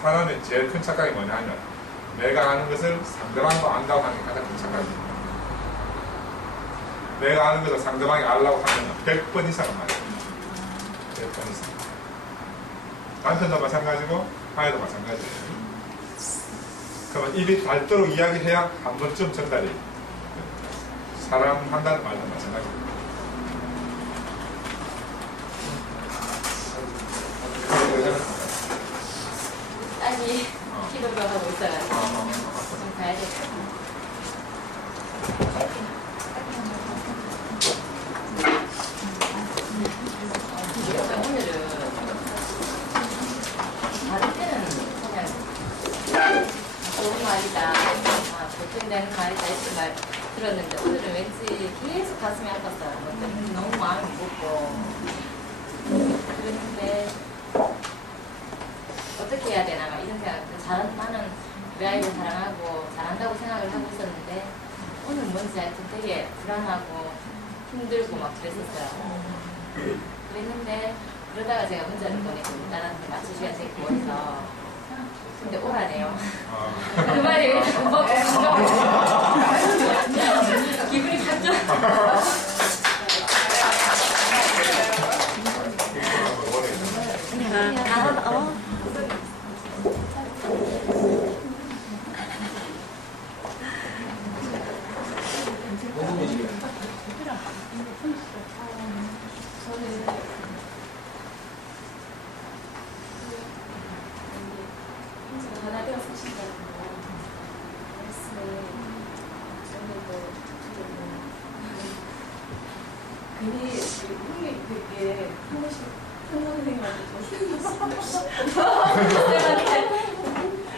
사람의 제일 큰 착각이 뭐냐면 내가 아는 것을 상대방도 안다고 하는 게 가장 큰 착각이에요. 내가 아는 것을 상대방이 알라고 하면 100번 이상은 말이에요. 100번 이상. 남편도 마찬가지고 아이도 마찬가지예요. 그러면 입이 닳도록 이야기해야 한 번쯤 전달이 사랑한다는 말도 마찬가지입니다. 딸이 키도를 하고 있어가지고 좀 가야 될 것 같아요. 오늘은 받을 때는 그냥 좋은 말이다, 걱정되는 말이다 이렇게 말 들었는데 오늘은 왠지 계속 가슴이 아팠어요. 너무 마음이 무겁고 그랬는데 어떻게 해야 되나 막 이런 생각. 나는 우리 아이를 사랑하고 잘한다고 생각을 하고 있었는데 오늘 뭔지 하여튼 되게 불안하고 힘들고 막 그랬었어요. 그랬는데 그러다가 제가 문자를 보내고 딸한테 맞출 시간 됐고 해서 근데 오라네요. 그 말이 기분이 갑자기 전화기가 쓰신다고 괜히 형님 되게 한 번씩 선생님한테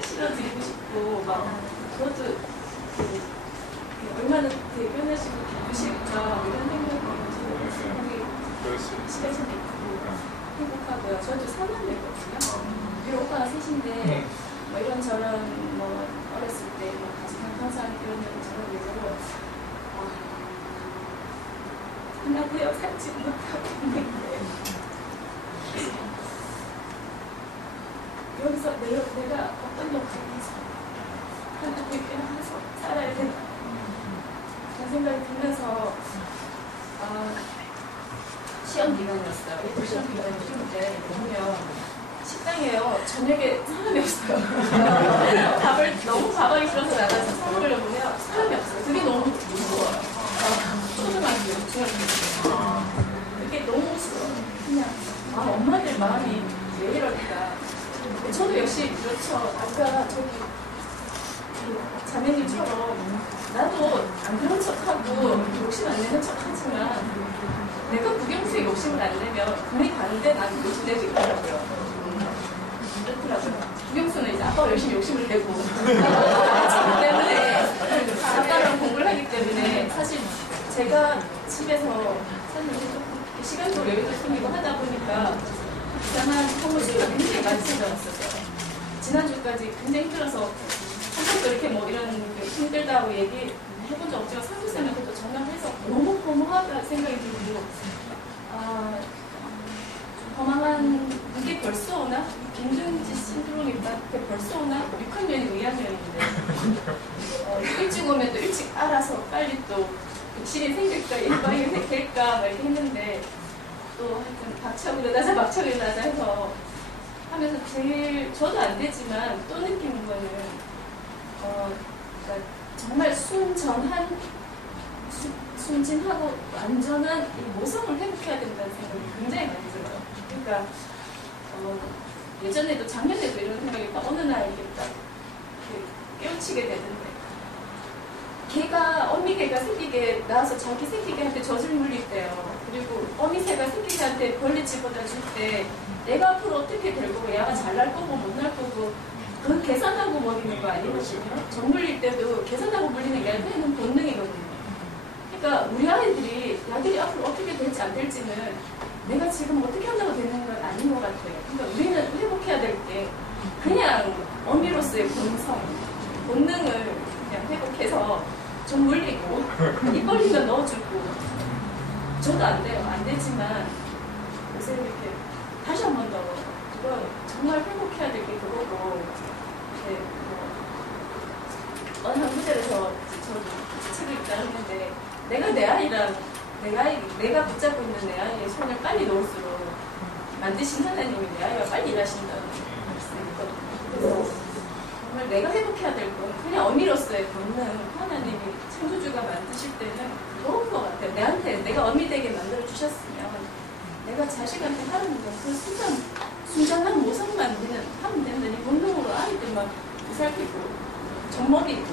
실어드리고 싶고 막 저도 얼마나 대변하시고 기쁘실까 이런 생각이 저도 시간이 있고 행복하고요. 저도 3남매거든요. 우리 오빠가 셋인데 뭐 이런저런 뭐 어렸을 때 뭐 가수상상상 이런 저런 얘기로 하나 되어 살지 못하고 있는데 여기서 내가 어떤 역할인지 하나님께 나와서 살아야 된다 그런 생각이 들면서 시험 기간이었어요. 일부 시험 기간인데 보면 식당에요. 저녁에 사람이 없어요. 밥을 너무 가방이 들어서 나가서 사 먹으려고 보면 사람이 없어요. 그게 너무 무서워요. 초등학교, 중학교 그게 너무 무서워요. 그냥 엄마들 마음이 왜 이럴까. 저도 역시 그렇죠. 아까 저기 자매님처럼 나도 안 그런 척하고 욕심 안 내는 척하지만 내가 국영수에 욕심을 안 내면 돈이 가는데 나도 욕심 내고 있더라고요. 그렇더라고요. 국영수는 이제 아빠가 열심히 욕심을 내고 그렇기 때문에 아빠랑 공부를 하기 때문에 사실 제가 집에서 사실 조금 시간도 여유도 생기고 하다 보니까 이상한 허무주의가 굉장히 많이 생겨났었어요. 지난주까지 굉장히 힘들어서 한 번도 이렇게 뭐 이런 힘들다고 얘기해본 적 없지만 상주쌤한테도 전화해서 너무 허무하다 생각이 들고 허망한 이게 벌써 오나? 빈둥지 신드롬이 나한테 벌써 오나? 6학년이 2학년인데 일찍 오면 또 일찍 알아서 빨리 또 욕심이 생길까 예방이 될까 막 이렇게 했는데 또 하여튼 박차고 일어나자 막차고 일어나자 해서 하면서 제일 저도 안 되지만 또 느끼는 거는 그러니까 정말 순진하고 완전한 이 모성을 회복해야 된다는 생각이 굉장히 많이 들어요. 그러니까 예전에도 작년에도 이런 생각이 딱 어느 날 이렇게 딱 깨우치게 되던데 어미개가 새끼개 낳아서 자기 새끼개한테 젖을 물릴 때요. 그리고 어미새가 새끼개한테 벌레 집어다 줄 때 내가 앞으로 어떻게 될 거고 얘가 잘 날 거고 못 날 거고 그건 계산하고 먹이는 거 아니거든요. 젖 물릴 때도 계산하고 물리는 게 아니라 본능이거든요. 그러니까 우리 아이들이 나들이 앞으로 어떻게 될지 안 될지는 내가 지금 어떻게 한다고 되는 건 아닌 것 같아요. 그러니까 우리는 회복해야 될 게 그냥 어미로서의 본능을 그냥 회복해서 좀 물리고 입 벌린 거 넣어주고 저도 안 돼요. 안 되지만 요새 이렇게 다시 한 번 더 그거 정말 회복해야 될 게 그거고 어느 한 구절에서 저도 책을 읽다 했는데 내가 내 아이랑 내가 붙잡고 있는 내 아이의 손을 빨리 놓을수록 만드신 하나님이 내 아이가 빨리 일하신다는 말씀이 있거든요. 그래서 정말 내가 회복해야 될 건 그냥 어미로서의 본능 하나님이 창조주가 만드실 때는 그런 것 같아요. 내가 어미 되게 만들어 주셨으면 내가 자식한테 하는 그 순전한 모성만 우리는 하면 되는데 이 본능으로 아이들만 살피고 젖 먹이고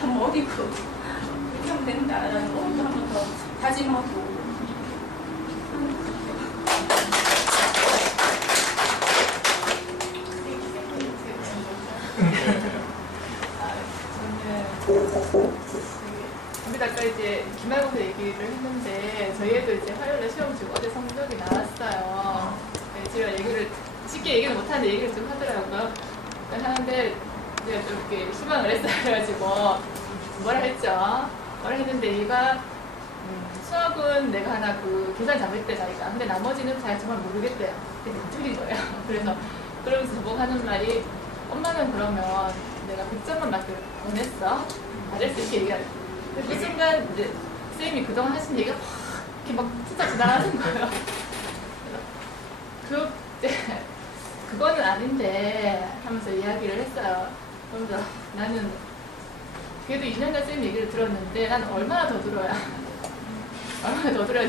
밥 먹이고 그렇게 하면 된다라는 오늘도 한 번 더 다짐하고 우리 아까 이제 기말고사 얘기를 했는데 저희 애도 이제 화요일에 시험 치고 어제 성적이 나왔어요. 네, 제가 쉽게 얘기를 못하는데 얘기를 좀 하더라고요. 하는데 이제 좀 이렇게 희망을 했어요. 그래가지고 뭐라 했는데 얘가 수학은 내가 하나 계산 잡을 때 자기가 근데 나머지는 잘 정말 모르겠대요. 그래서 틀린 거예요. 그래서 그러면서 저보고 하는 말이 엄마는 그러면 내가 100점만 맞게 보냈어. 맞을 수 있게 얘기하는 거예요. 그 순간 이제 선생님이 그동안 하신 얘기가 확 이렇게 막 진짜 지나가는 거예요. 그거는 아닌데 하면서 이야기를 했어요. 그러면서 나는 그래도 2년간 선생님 얘기를 들었는데 난 얼마나 더 들어야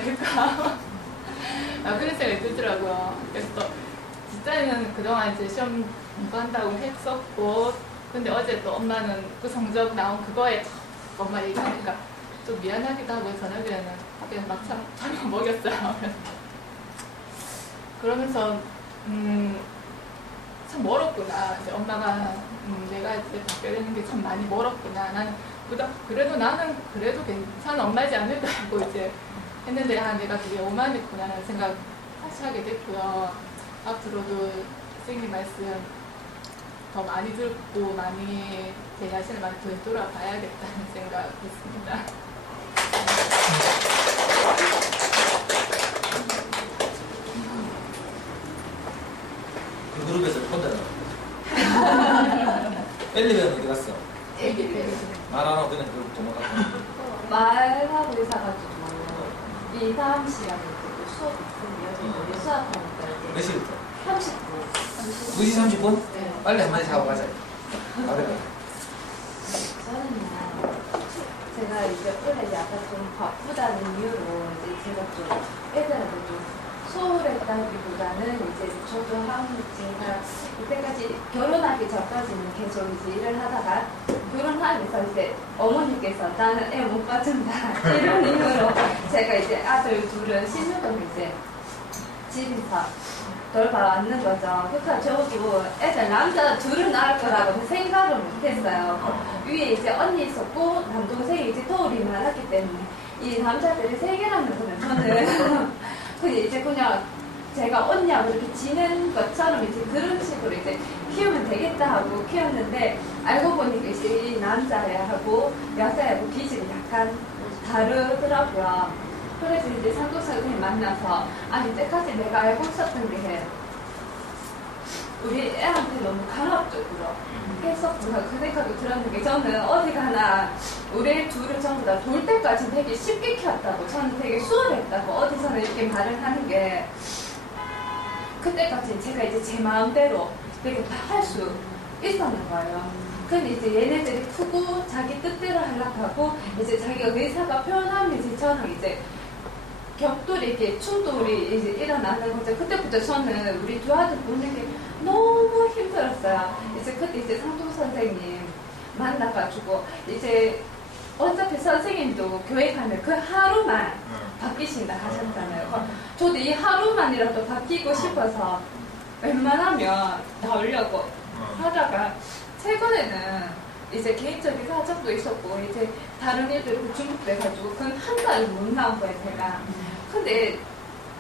될까? 그런 생각이 들더라고요. 그래서 또 진짜는 그동안 이제 시험 공부한다고 했었고 근데 어제 또 엄마는 그 성적 나온 그거에 엄마 얘기하니까 좀 미안하기도 하고 저녁에는 그냥 막상 저녁 먹였어요. 그러면서 참 멀었구나. 이제 엄마가 내가 이제 받게 되는 게 참 많이 멀었구나. 나는 그래도 괜찮은 엄마지 않을까 하고 이제 했는데 내가 되게 오만했구나라는 생각 다시 하게 됐고요. 앞으로도 선생님 말씀 더 많이 듣고 많이 제 자신을 많이 되돌아봐야겠다는 생각했습니다. 그 그룹에서 혼자 엘리베이터 어디 갔어? 말 안 하고 그냥 그 도망갔어. 말하고 있어가지고 이 다음 시간에 수업 있으면 우리 수업하니까 몇 시부터? 30분. 2시 30분? 네. 빨리 한마디 하고 가자. 말해봐. 저는요, 제가 이제 원래 약간 좀 바쁘다는 이유로 이제 제가 좀 애들한테 좀 소홀했다기보다는 이제 저도 제가 이때까지 결혼하기 전까지는 계속 이제 일을 하다가 결혼하면서 이제 어머니께서 나는 애 못 봐준다 이런 이유로 제가 이제 아들 둘은 신혼을 이제 집에서 돌봐왔는 거죠. 그러니까 저도 애들 남자 둘은 낳을 거라고 생각을 못했어요. 위에 이제 언니 있었고 남동생이 이제 터울이 많았기 때문에 이 남자들이 세 개라는 거는 저는 근데 이제 그냥 제가 언니하고 이렇게 지낸 것처럼 이제 그런 식으로 이제 키우면 되겠다 하고 키웠는데 알고 보니까 이제 이 남자애하고 여자애하고 기질이 약간 다르더라고요. 그래서 이제 상도 선생님 만나서 이때까지 내가 알고 있었던 게 우리 애한테 너무 강압적으로 했었구나 그 생각이 들었는데 저는 어디 가나 우리 둘을 전부 다 돌 때까지 되게 쉽게 키웠다고 저는 되게 수월했다고 어디서는 이렇게 말을 하는 게 그때까지 제가 이제 제 마음대로 되게 다 할 수 있었는 거예요. 근데 이제 얘네들이 크고 자기 뜻대로 하려고 하고 이제 자기가 의사가 표현하면 이제 저는 이제 격돌이 이렇게 충돌이 이제 일어나는 거죠. 그때부터 저는 우리 두 아들 보는 게 너무 힘들었어요. 이제 그때 이제 상도 선생님 만나가지고 이제 어차피 선생님도 교회 가면 그 하루만 바뀌신다 하셨잖아요. 저도 이 하루만이라도 바뀌고 싶어서 웬만하면 나오려고 하다가 최근에는 이제 개인적인 사정도 있었고 이제 다른 일들 중독돼가지고 그건 한 달을 못 나온 거예요 제가. 근데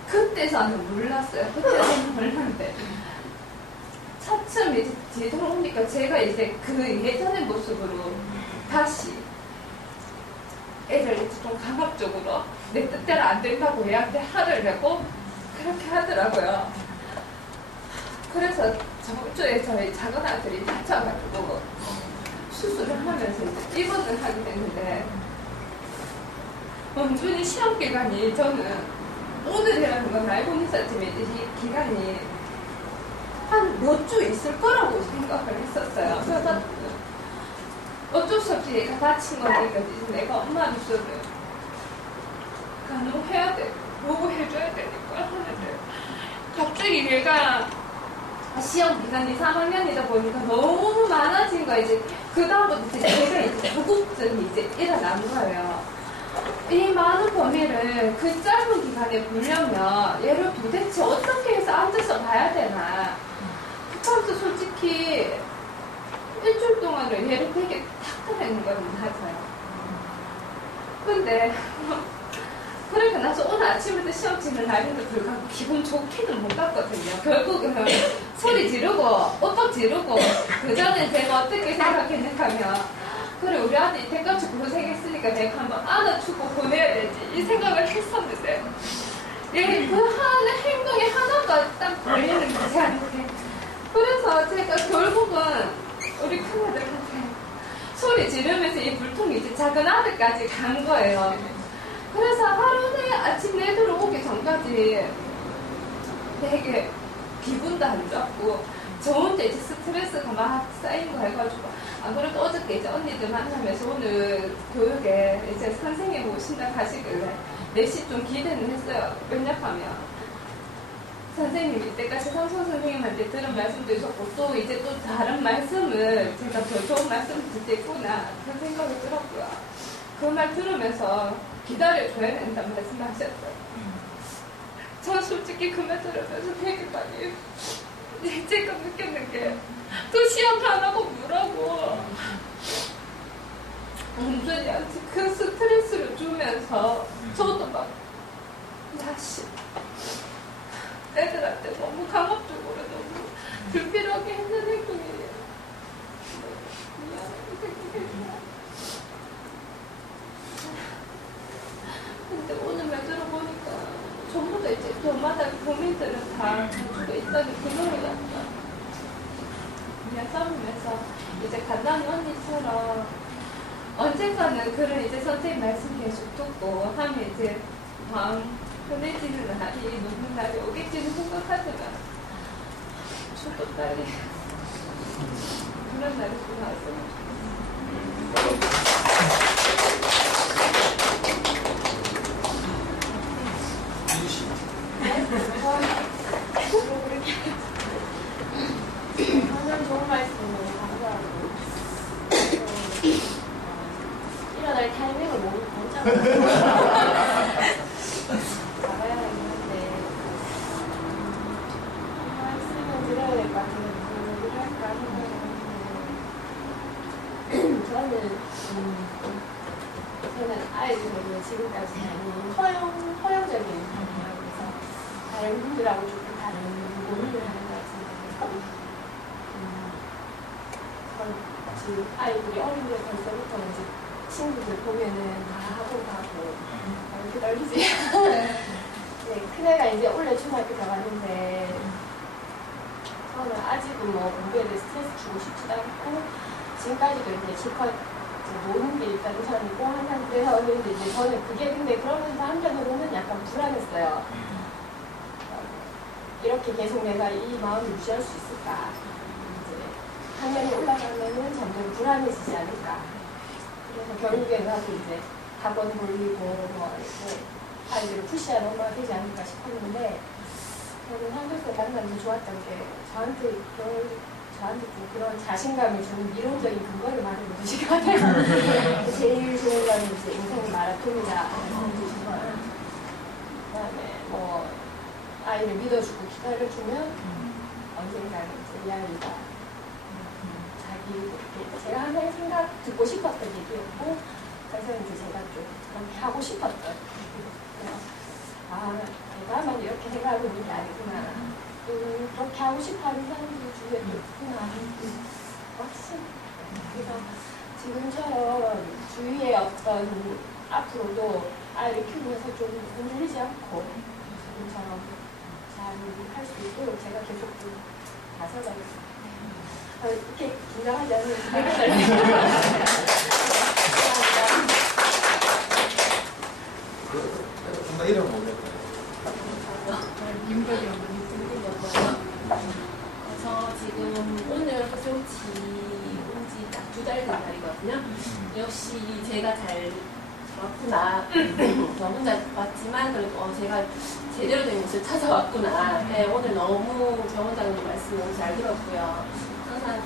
그때서는 몰랐어요. 그때서는 몰랐는데 차츰 이제 뒤돌아오니까 제가 이제 그 예전의 모습으로 다시 애를 이제 좀 강압적으로 내 뜻대로 안 된다고 얘한테 화를 내고 그렇게 하더라고요. 그래서 저번 주에 저희 작은 아들이 다쳐가지고 수술을 하면서 이제 입원을 하게 됐는데 원준이 시험 기간이 저는 오늘이라는 건 알고는 있었지만 이 기간이 한 몇 주 있을 거라고 생각을 했었어요. 그래서 어쩔 수 없이 얘가 다친 거니까 내가 엄마로서는 간호해야 돼, 보고해줘야 되니까 하는데 갑자기 얘가 시험 기간이 3학년이다 보니까 너무 많아진 거예요. 이제 그다음부터 이제 제가 이제 구급증이 이제 일어난 거예요. 이 많은 범위를 그 짧은 기간에 보려면 얘를 도대체 어떻게 해서 앉아서 봐야 되나. 그래서 솔직히 일주일 동안을 얘를 되게 탁탁하는 건 맞아요. 근데 그러니까 나서 오늘 아침부터 시험 치는 날인데 불구하고 기분 좋게는 못 갔거든요. 결국은 소리 지르고 엇박 지르고 그 전에 제가 어떻게 생각했는가 하면 그래 우리 아들 이때까지 고생했으니까 내가 한번 안아주고 보내야 되지 이 생각을 했었는데 얘 그 하는 행동이 하나가 딱 걸리는 거지 저한테. 그래서 제가 결국은 우리 큰아들한테 소리 지르면서 이 불통이 이제 작은 아들까지 간 거예요. 그래서 하루에 아침 내 들어오기 전까지 되게 기분도 안 좋고 저 혼자 이제 스트레스가 막 쌓인 거 해가지고 아무래도 어저께 이제 언니들 만나면서 오늘 교육에 이제 선생님 오신다 하시길래 4시 좀 기대는 했어요. 왜냐하면 선생님이 이때까지 상소 선생님한테 들은 말씀도 있었고 또 이제 또 다른 말씀을 제가 더 좋은 말씀을 듣겠구나 그런 생각이 들었고요. 그 말 들으면서 기다려줘야 된다는 말씀하셨어요. 전 솔직히 그 말 들으면서 되게 많이 죄책감 느꼈는 게 또 시험 안 하고 뭐라고 은준이한테 그 스트레스를 주면서 저도 막 다시 애들한테 너무 강압적으로 너무 불필요하게 했는 행동이에요. 미안하게 생각했어요. 근데 오늘 말 들어보니까 전부 다 이제 저마다 고민들은 다 가지고 있다는 그거를 약간 그냥 싸우면서 이제 간단한 언니처럼 언젠가는 그런 이제 선생님 말씀 계속 듣고 하면 이제 마음 편해지는 날이 노는 날이 오겠지는 생각하지만 저도 빨리 그런 날이 좀 왔으면 저는 좋은 말씀 너무 감사하고 일어날 타이밍을 못 잡아요. 나가야 되는데 말씀을 드려야 될 것 같아요. 뭐를 할까 생각했는데 저는 아이들에게 지금까지 허용적인 그래서 다른 분들하고 조금 다른 고민을 하는 것 같은데 지금 아이들이 어린데 벌써부터 이제 친구들 보면은 다 하고 가고 이렇게 떨리지? 네, 큰애가 이제 올해 중학교 들어가는데 저는 아직은 뭐 공부에 대해 스트레스 주고 싶지도 않고 지금까지도 이제 실컷 노는 게 일단 우선이고 한 상태에서 이제 저는 그게 근데 그러면서 한편으로는 약간 불안했어요. 이렇게 계속 내가 이 마음을 유지할 수 있을까? 학년이 올라가면은 점점 불안해지지 않을까. 그래서 결국에는 나도 이제 학원 돌리고 뭐 이렇게 아이들을 푸시하는 엄마가 되지 않을까 싶었는데 저는 한글쌤 만나면서 좋았던 게 저한테 좀 그런 자신감을 주는 미론적인 근거를 말해 주신 것 같아요. 제일 좋은 건 이제 인생의 마라톤이다 말씀해 주신 거예요. 그다음에 뭐 아이를 믿어주고 기다려주면 언젠가는 이제 이 아이가 제가 항상 듣고 싶었던 얘기였고 그래서 이제 제가 좀 그렇게 하고 싶었던 내가만 이렇게 생각하고 있는 게 아니구나 그렇게 하고 싶어하는 사람들이 주위에 또 있구나 그래서 지금처럼 주위에 어떤 앞으로도 아이를 키우면서 좀 흔들리지 않고 지금처럼 잘 할 수 있도록 제가 계속 좀 나서가겠습니다. 이렇게 긴장하지 않으면 되게 잘 정말 이름 모르겠어요. 윤석이라고 그래서 지금 오늘 조치 온지 딱 2달 된 날이거든요. 역시 제가 잘 왔구나. 저 혼자 왔지만 그래도 제가 제대로 된 곳을 찾아왔구나. 네, 오늘 너무 병원장님 말씀 너무 잘 들었고요. 항상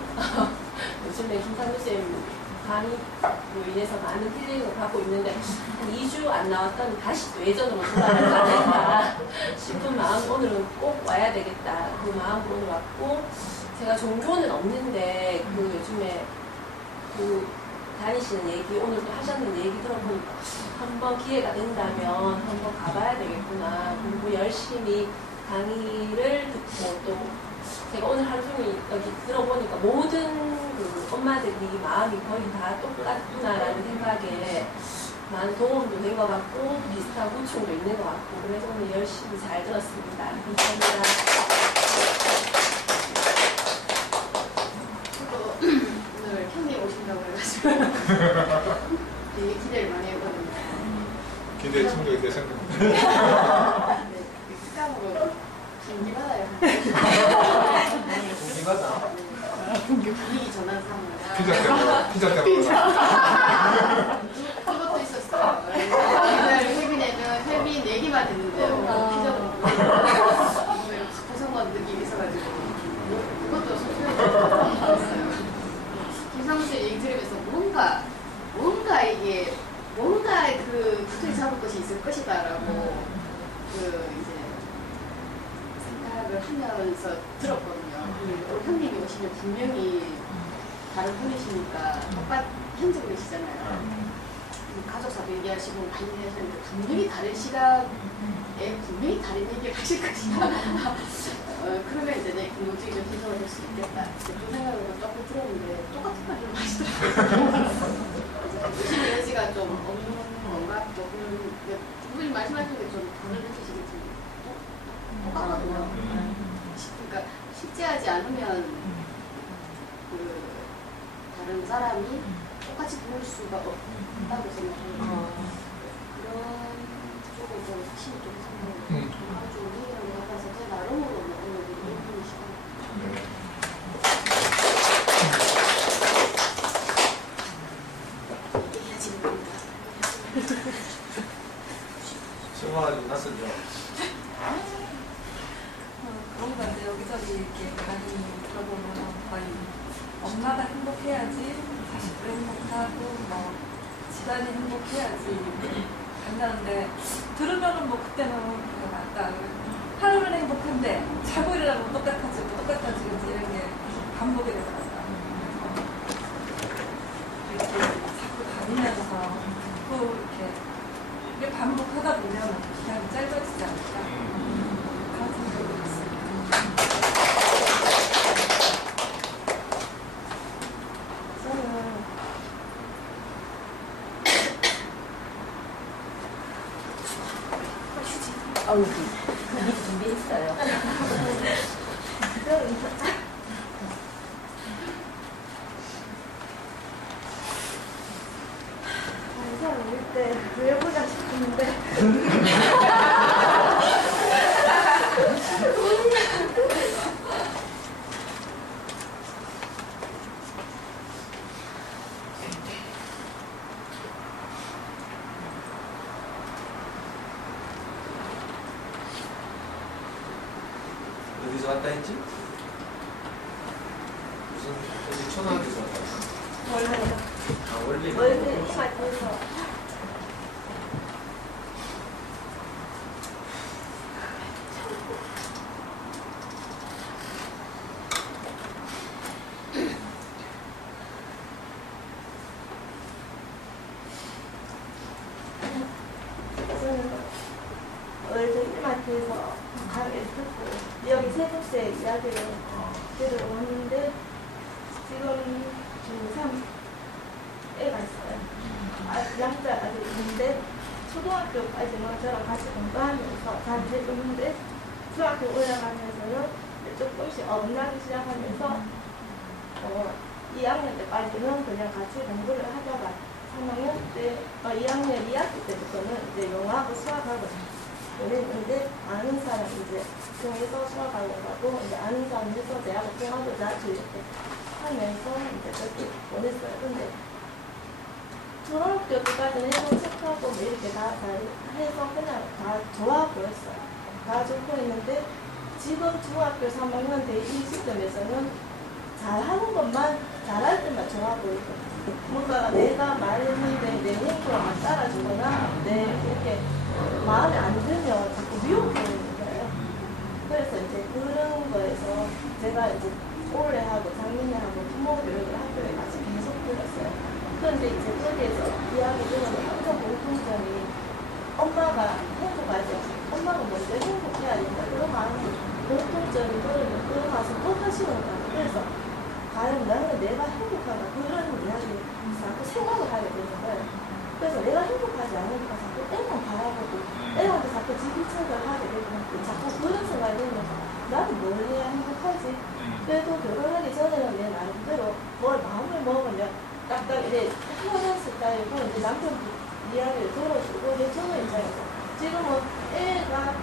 요즘에 김상규쌤 강의로 인해서 많은 힐링을 받고 있는데 한 2주 안 나왔더니 다시 또 예전으로 돌아가지 않을까 싶은 마음 오늘은 꼭 와야 되겠다 그 마음으로 오늘 왔고 제가 종교는 없는데 그 요즘에 그 다니시는 얘기 오늘도 하셨는 얘기 들어보니까 한번 기회가 된다면 한번 가봐야 되겠구나 공부 열심히 강의를 듣고 또 제가 오늘 하루 종일 여기 들어보니까 모든 그 엄마들이 마음이 거의 다 똑같구나라는 생각에 많은 도움도 된 것 같고 비슷한 고충도 있는 것 같고 그래서 오늘 열심히 잘 들었습니다. 감사합니다. 오늘 형님 오신다고 해가지고 되게 기대를 많이 했거든요. 기대 충족이 되셨나요? 네, 특강으로 분기받아요. 분기받아? 분위기 전환 삼아. 피자 때문에. 그것도 있었어요. 옛날 혜빈에는 혜빈 얘기만 듣는데요. 피자도 먹고 고성건 느낌이 있어가지고 그것도 소소했어요. 김상수 씨 얘기 들으면서 뭔가 이게 뭔가 그 구두에 잡을 것이 있을 것이다라고 이제 생각을 하면서 들었거든요. 우리 형님이 오시면 분명히 다른 분이시니까 현재 분이시잖아요. 가족사도 얘기하시고 많이 하셨는데 분명히 다른 시각에 분명히 다른 얘기를 하실 것이다. 그러면 이제 내 긍정적인 좀 해석을 할 수 있겠다. 그 생각을 조금 들었는데 똑같은 말을 하시더라고요. 의심의 여지가 좀 없는 건가? 조금 부모님 말씀하시는 게 좀 다른 느끼시겠지만 똑같거든요. 그러니까 실제하지 않으면 그 다른 사람이 똑같이 볼 수가 없다고 생각해요. 그런 쪽을 좀 사실 좀 생각을 좀 해결한 것 같아서 제 나름으로 오늘 이런 시간. 승화가 났었죠. 그런 거 같아요. 여기저기 이렇게 많이 들어보면 거의 엄마가 행복해야지 자식도 행복하고 뭐 집안이 행복해야지 간다는데 들으면은 뭐 그때는 그냥 맞다. 하루는 행복한데 자고 일어나면 똑같아지고 이제 이런 게 반복이 되더라고요. 이렇게 자꾸 다니면서 또 이렇게 반복하다 보면 그냥 짧아지지 않을까 그런 생각이 있어요. 아우, 미리 준비했어요. 사람 올 때 구해보자 싶은데 어디서 왔다 했지? 무슨 어디 초등학교에서 왔다 했어? 원래요. 아 원래 원래 이마트에서 원래 이마트에서 가게 듣고 여기 세 번째 이야기를 들어오는데 지금 중3 애가 있어요. 남자 아들 있는데 초등학교까지는 저랑 같이 공부하면서 잘 해주는데 중학교 올라가면서는 조금씩 어긋나기 시작하면서 2학년 때까지는 그냥 같이 공부를 하다가 3학년 때 2학년 2학기 때부터는 이제 영어하고 수학하고 그랬는데 아는 사람 이제 중에서 수학학원 가고 이제 아는 사람 해서 대학을 통하고자 이렇게 하면서 이제 그렇게 보냈어요. 근데 중학교 때까지는 해서 책하고 뭐 이렇게 다 잘 해서 그냥 다 좋아 보였어요. 다 좋고 있는데 지금 중학교 3학년 때 이 시점에서는 잘하는 것만 잘할 때만 좋아 보이고 뭔가 내가 말했는데 내 행동을 따라주거나 내 이렇게 마음에 안 들면 자꾸 미워보이는 거예요. 그래서 이제 그런 거에서 제가 이제 올해 하고 작년에 하고 부모 교육을 학교에 같이 계속 들었어요. 그런데 이제 거기에서 이야기 들으면 항상 공통점이 엄마가 행복하죠. 엄마가 먼저 행복해야 된다. 그런 마음이 공통점이 들으면 그런 가서 또 하시는 거예요. 그래서 과연 나는 내가 행복하다. 그런 이야기를 자꾸 생각을 하게 되는 거예요. 그래서 내가 행복하지 않으니까 자꾸 애만 바라보고 애한테 자꾸 지기척을 하게 되고 자꾸 그런 생각이 들면서 나는 뭘 해야 행복하지? 그래도 결혼하기 전에는 내 나름대로 뭘 마음을 먹으면 딱딱 이제 편한 스타일이고 이제 남편 이야기를 들어주고 내 저는 입장에서 지금은 애가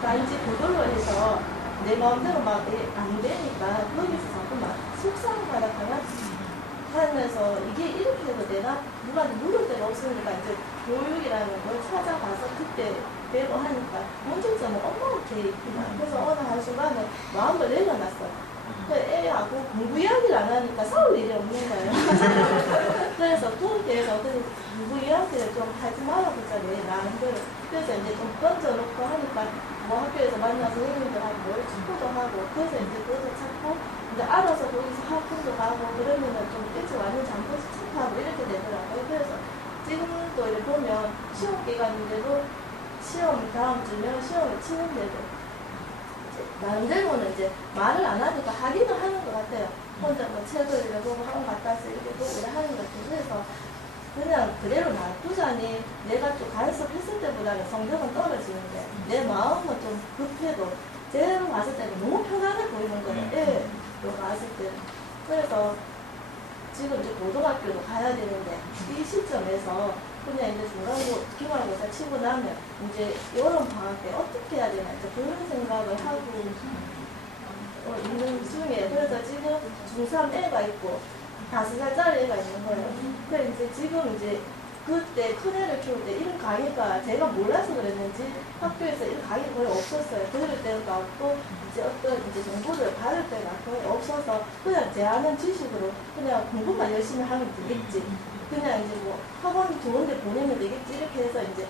단지 그걸로 해서 내 마음대로 막 안 되니까 거기서 자꾸 막 속상하다거나 하면서 이게 이렇게 해도 내가 누구한테 물을 데가 없으니까 이제 교육이라는 걸 찾아가서 그때 배고 하니까 문제점은 엄마한테 있구나. 그래서 어느 한순간에 마음을 내려놨어요. 애하고 공부 이야기를 안 하니까 싸울 일이 없는 거예요. 그래서 거기에서 공부 이야기 아파트를 좀 하지 말아보자, 내 나름대로. 그래서 이제 좀 던져놓고 하니까 뭐 학교에서 만나서 선생님들하고 축구도 하고, 그래서 이제 그것도 찾고, 이제 알아서 거기서 학원도 가고, 그러면은 좀 일찍 왔는지 한 번씩 체크하고 이렇게 되더라고요. 그래서 지금도 이렇게 보면 시험 기간인데도 시험 다음 주면 시험을 치는데도 나름대로는 이제 말을 안 하니까 하기는 하는 것 같아요. 혼자 뭐 책을 읽어보고 학원 갔다 와서 이렇게 보고 이렇게 하는 것 같아요. 그래서 그냥 그대로 놔두자니 내가 좀 간섭했을 때보다는 성적은 떨어지는데 내 마음은 좀 급해도 제가 봤을 때는 너무 편안해 보이는 거예요. 예, 갔을 때. 그래서 지금 이제 고등학교도 가야 되는데 이 시점에서 그냥 이제 중간고 기말고사 치고 나면 이제 여름 방학 때 어떻게 해야 되나 이제 그런 생각을 하고 있는 중에 그래서 지금 중3 애가 있고 5살짜리 애가 있는 거예요. 그래서 이제 지금 이제 그때 큰애를 키울 때 이런 강의가 제가 몰라서 그랬는지 학교에서 이런 강의가 거의 없었어요. 들을 때가 없고 이제 어떤 이제 정보를 받을 때가 거의 없어서 그냥 제 아는 지식으로 그냥 공부만 열심히 하면 되겠지. 그냥 이제 뭐 학원 좋은데 보내면 되겠지 이렇게 해서 이제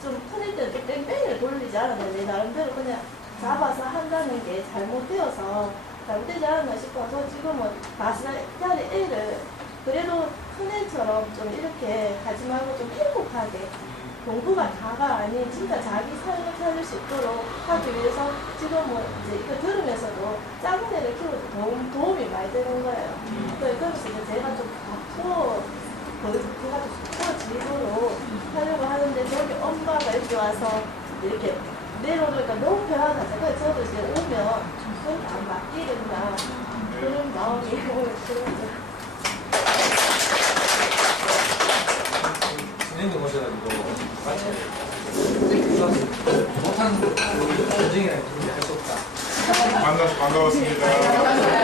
좀 큰일 때는 좀 뺑뺑이를 돌리지 않았는데 내 나름대로 그냥 잡아서 한다는 게 잘못되어서 잘못되지 않았나 싶어서 지금은 5살짜리 애를 그래도 큰애처럼 좀 이렇게 하지 말고 좀 행복하게 공부가 다가 아닌 진짜 자기 삶을 살릴 수 있도록 하기 위해서 지금은 이제 이거 들으면서도 작은 애를 키워도 도움이 많이 되는 거예요. 그래서 이제 제가 좀 제가 좀 집으로 하려고 하는데 저기 엄마가 이렇게 와서 이렇게 내려오니까 너무 편하다. 그래서 저도 이제 오면 좀 안 맡기겠나 그런 마음이 들어요. 선생님도 모셔가지고 같이 못하는 우리 조정이랑 할수 없다. 반갑습니다.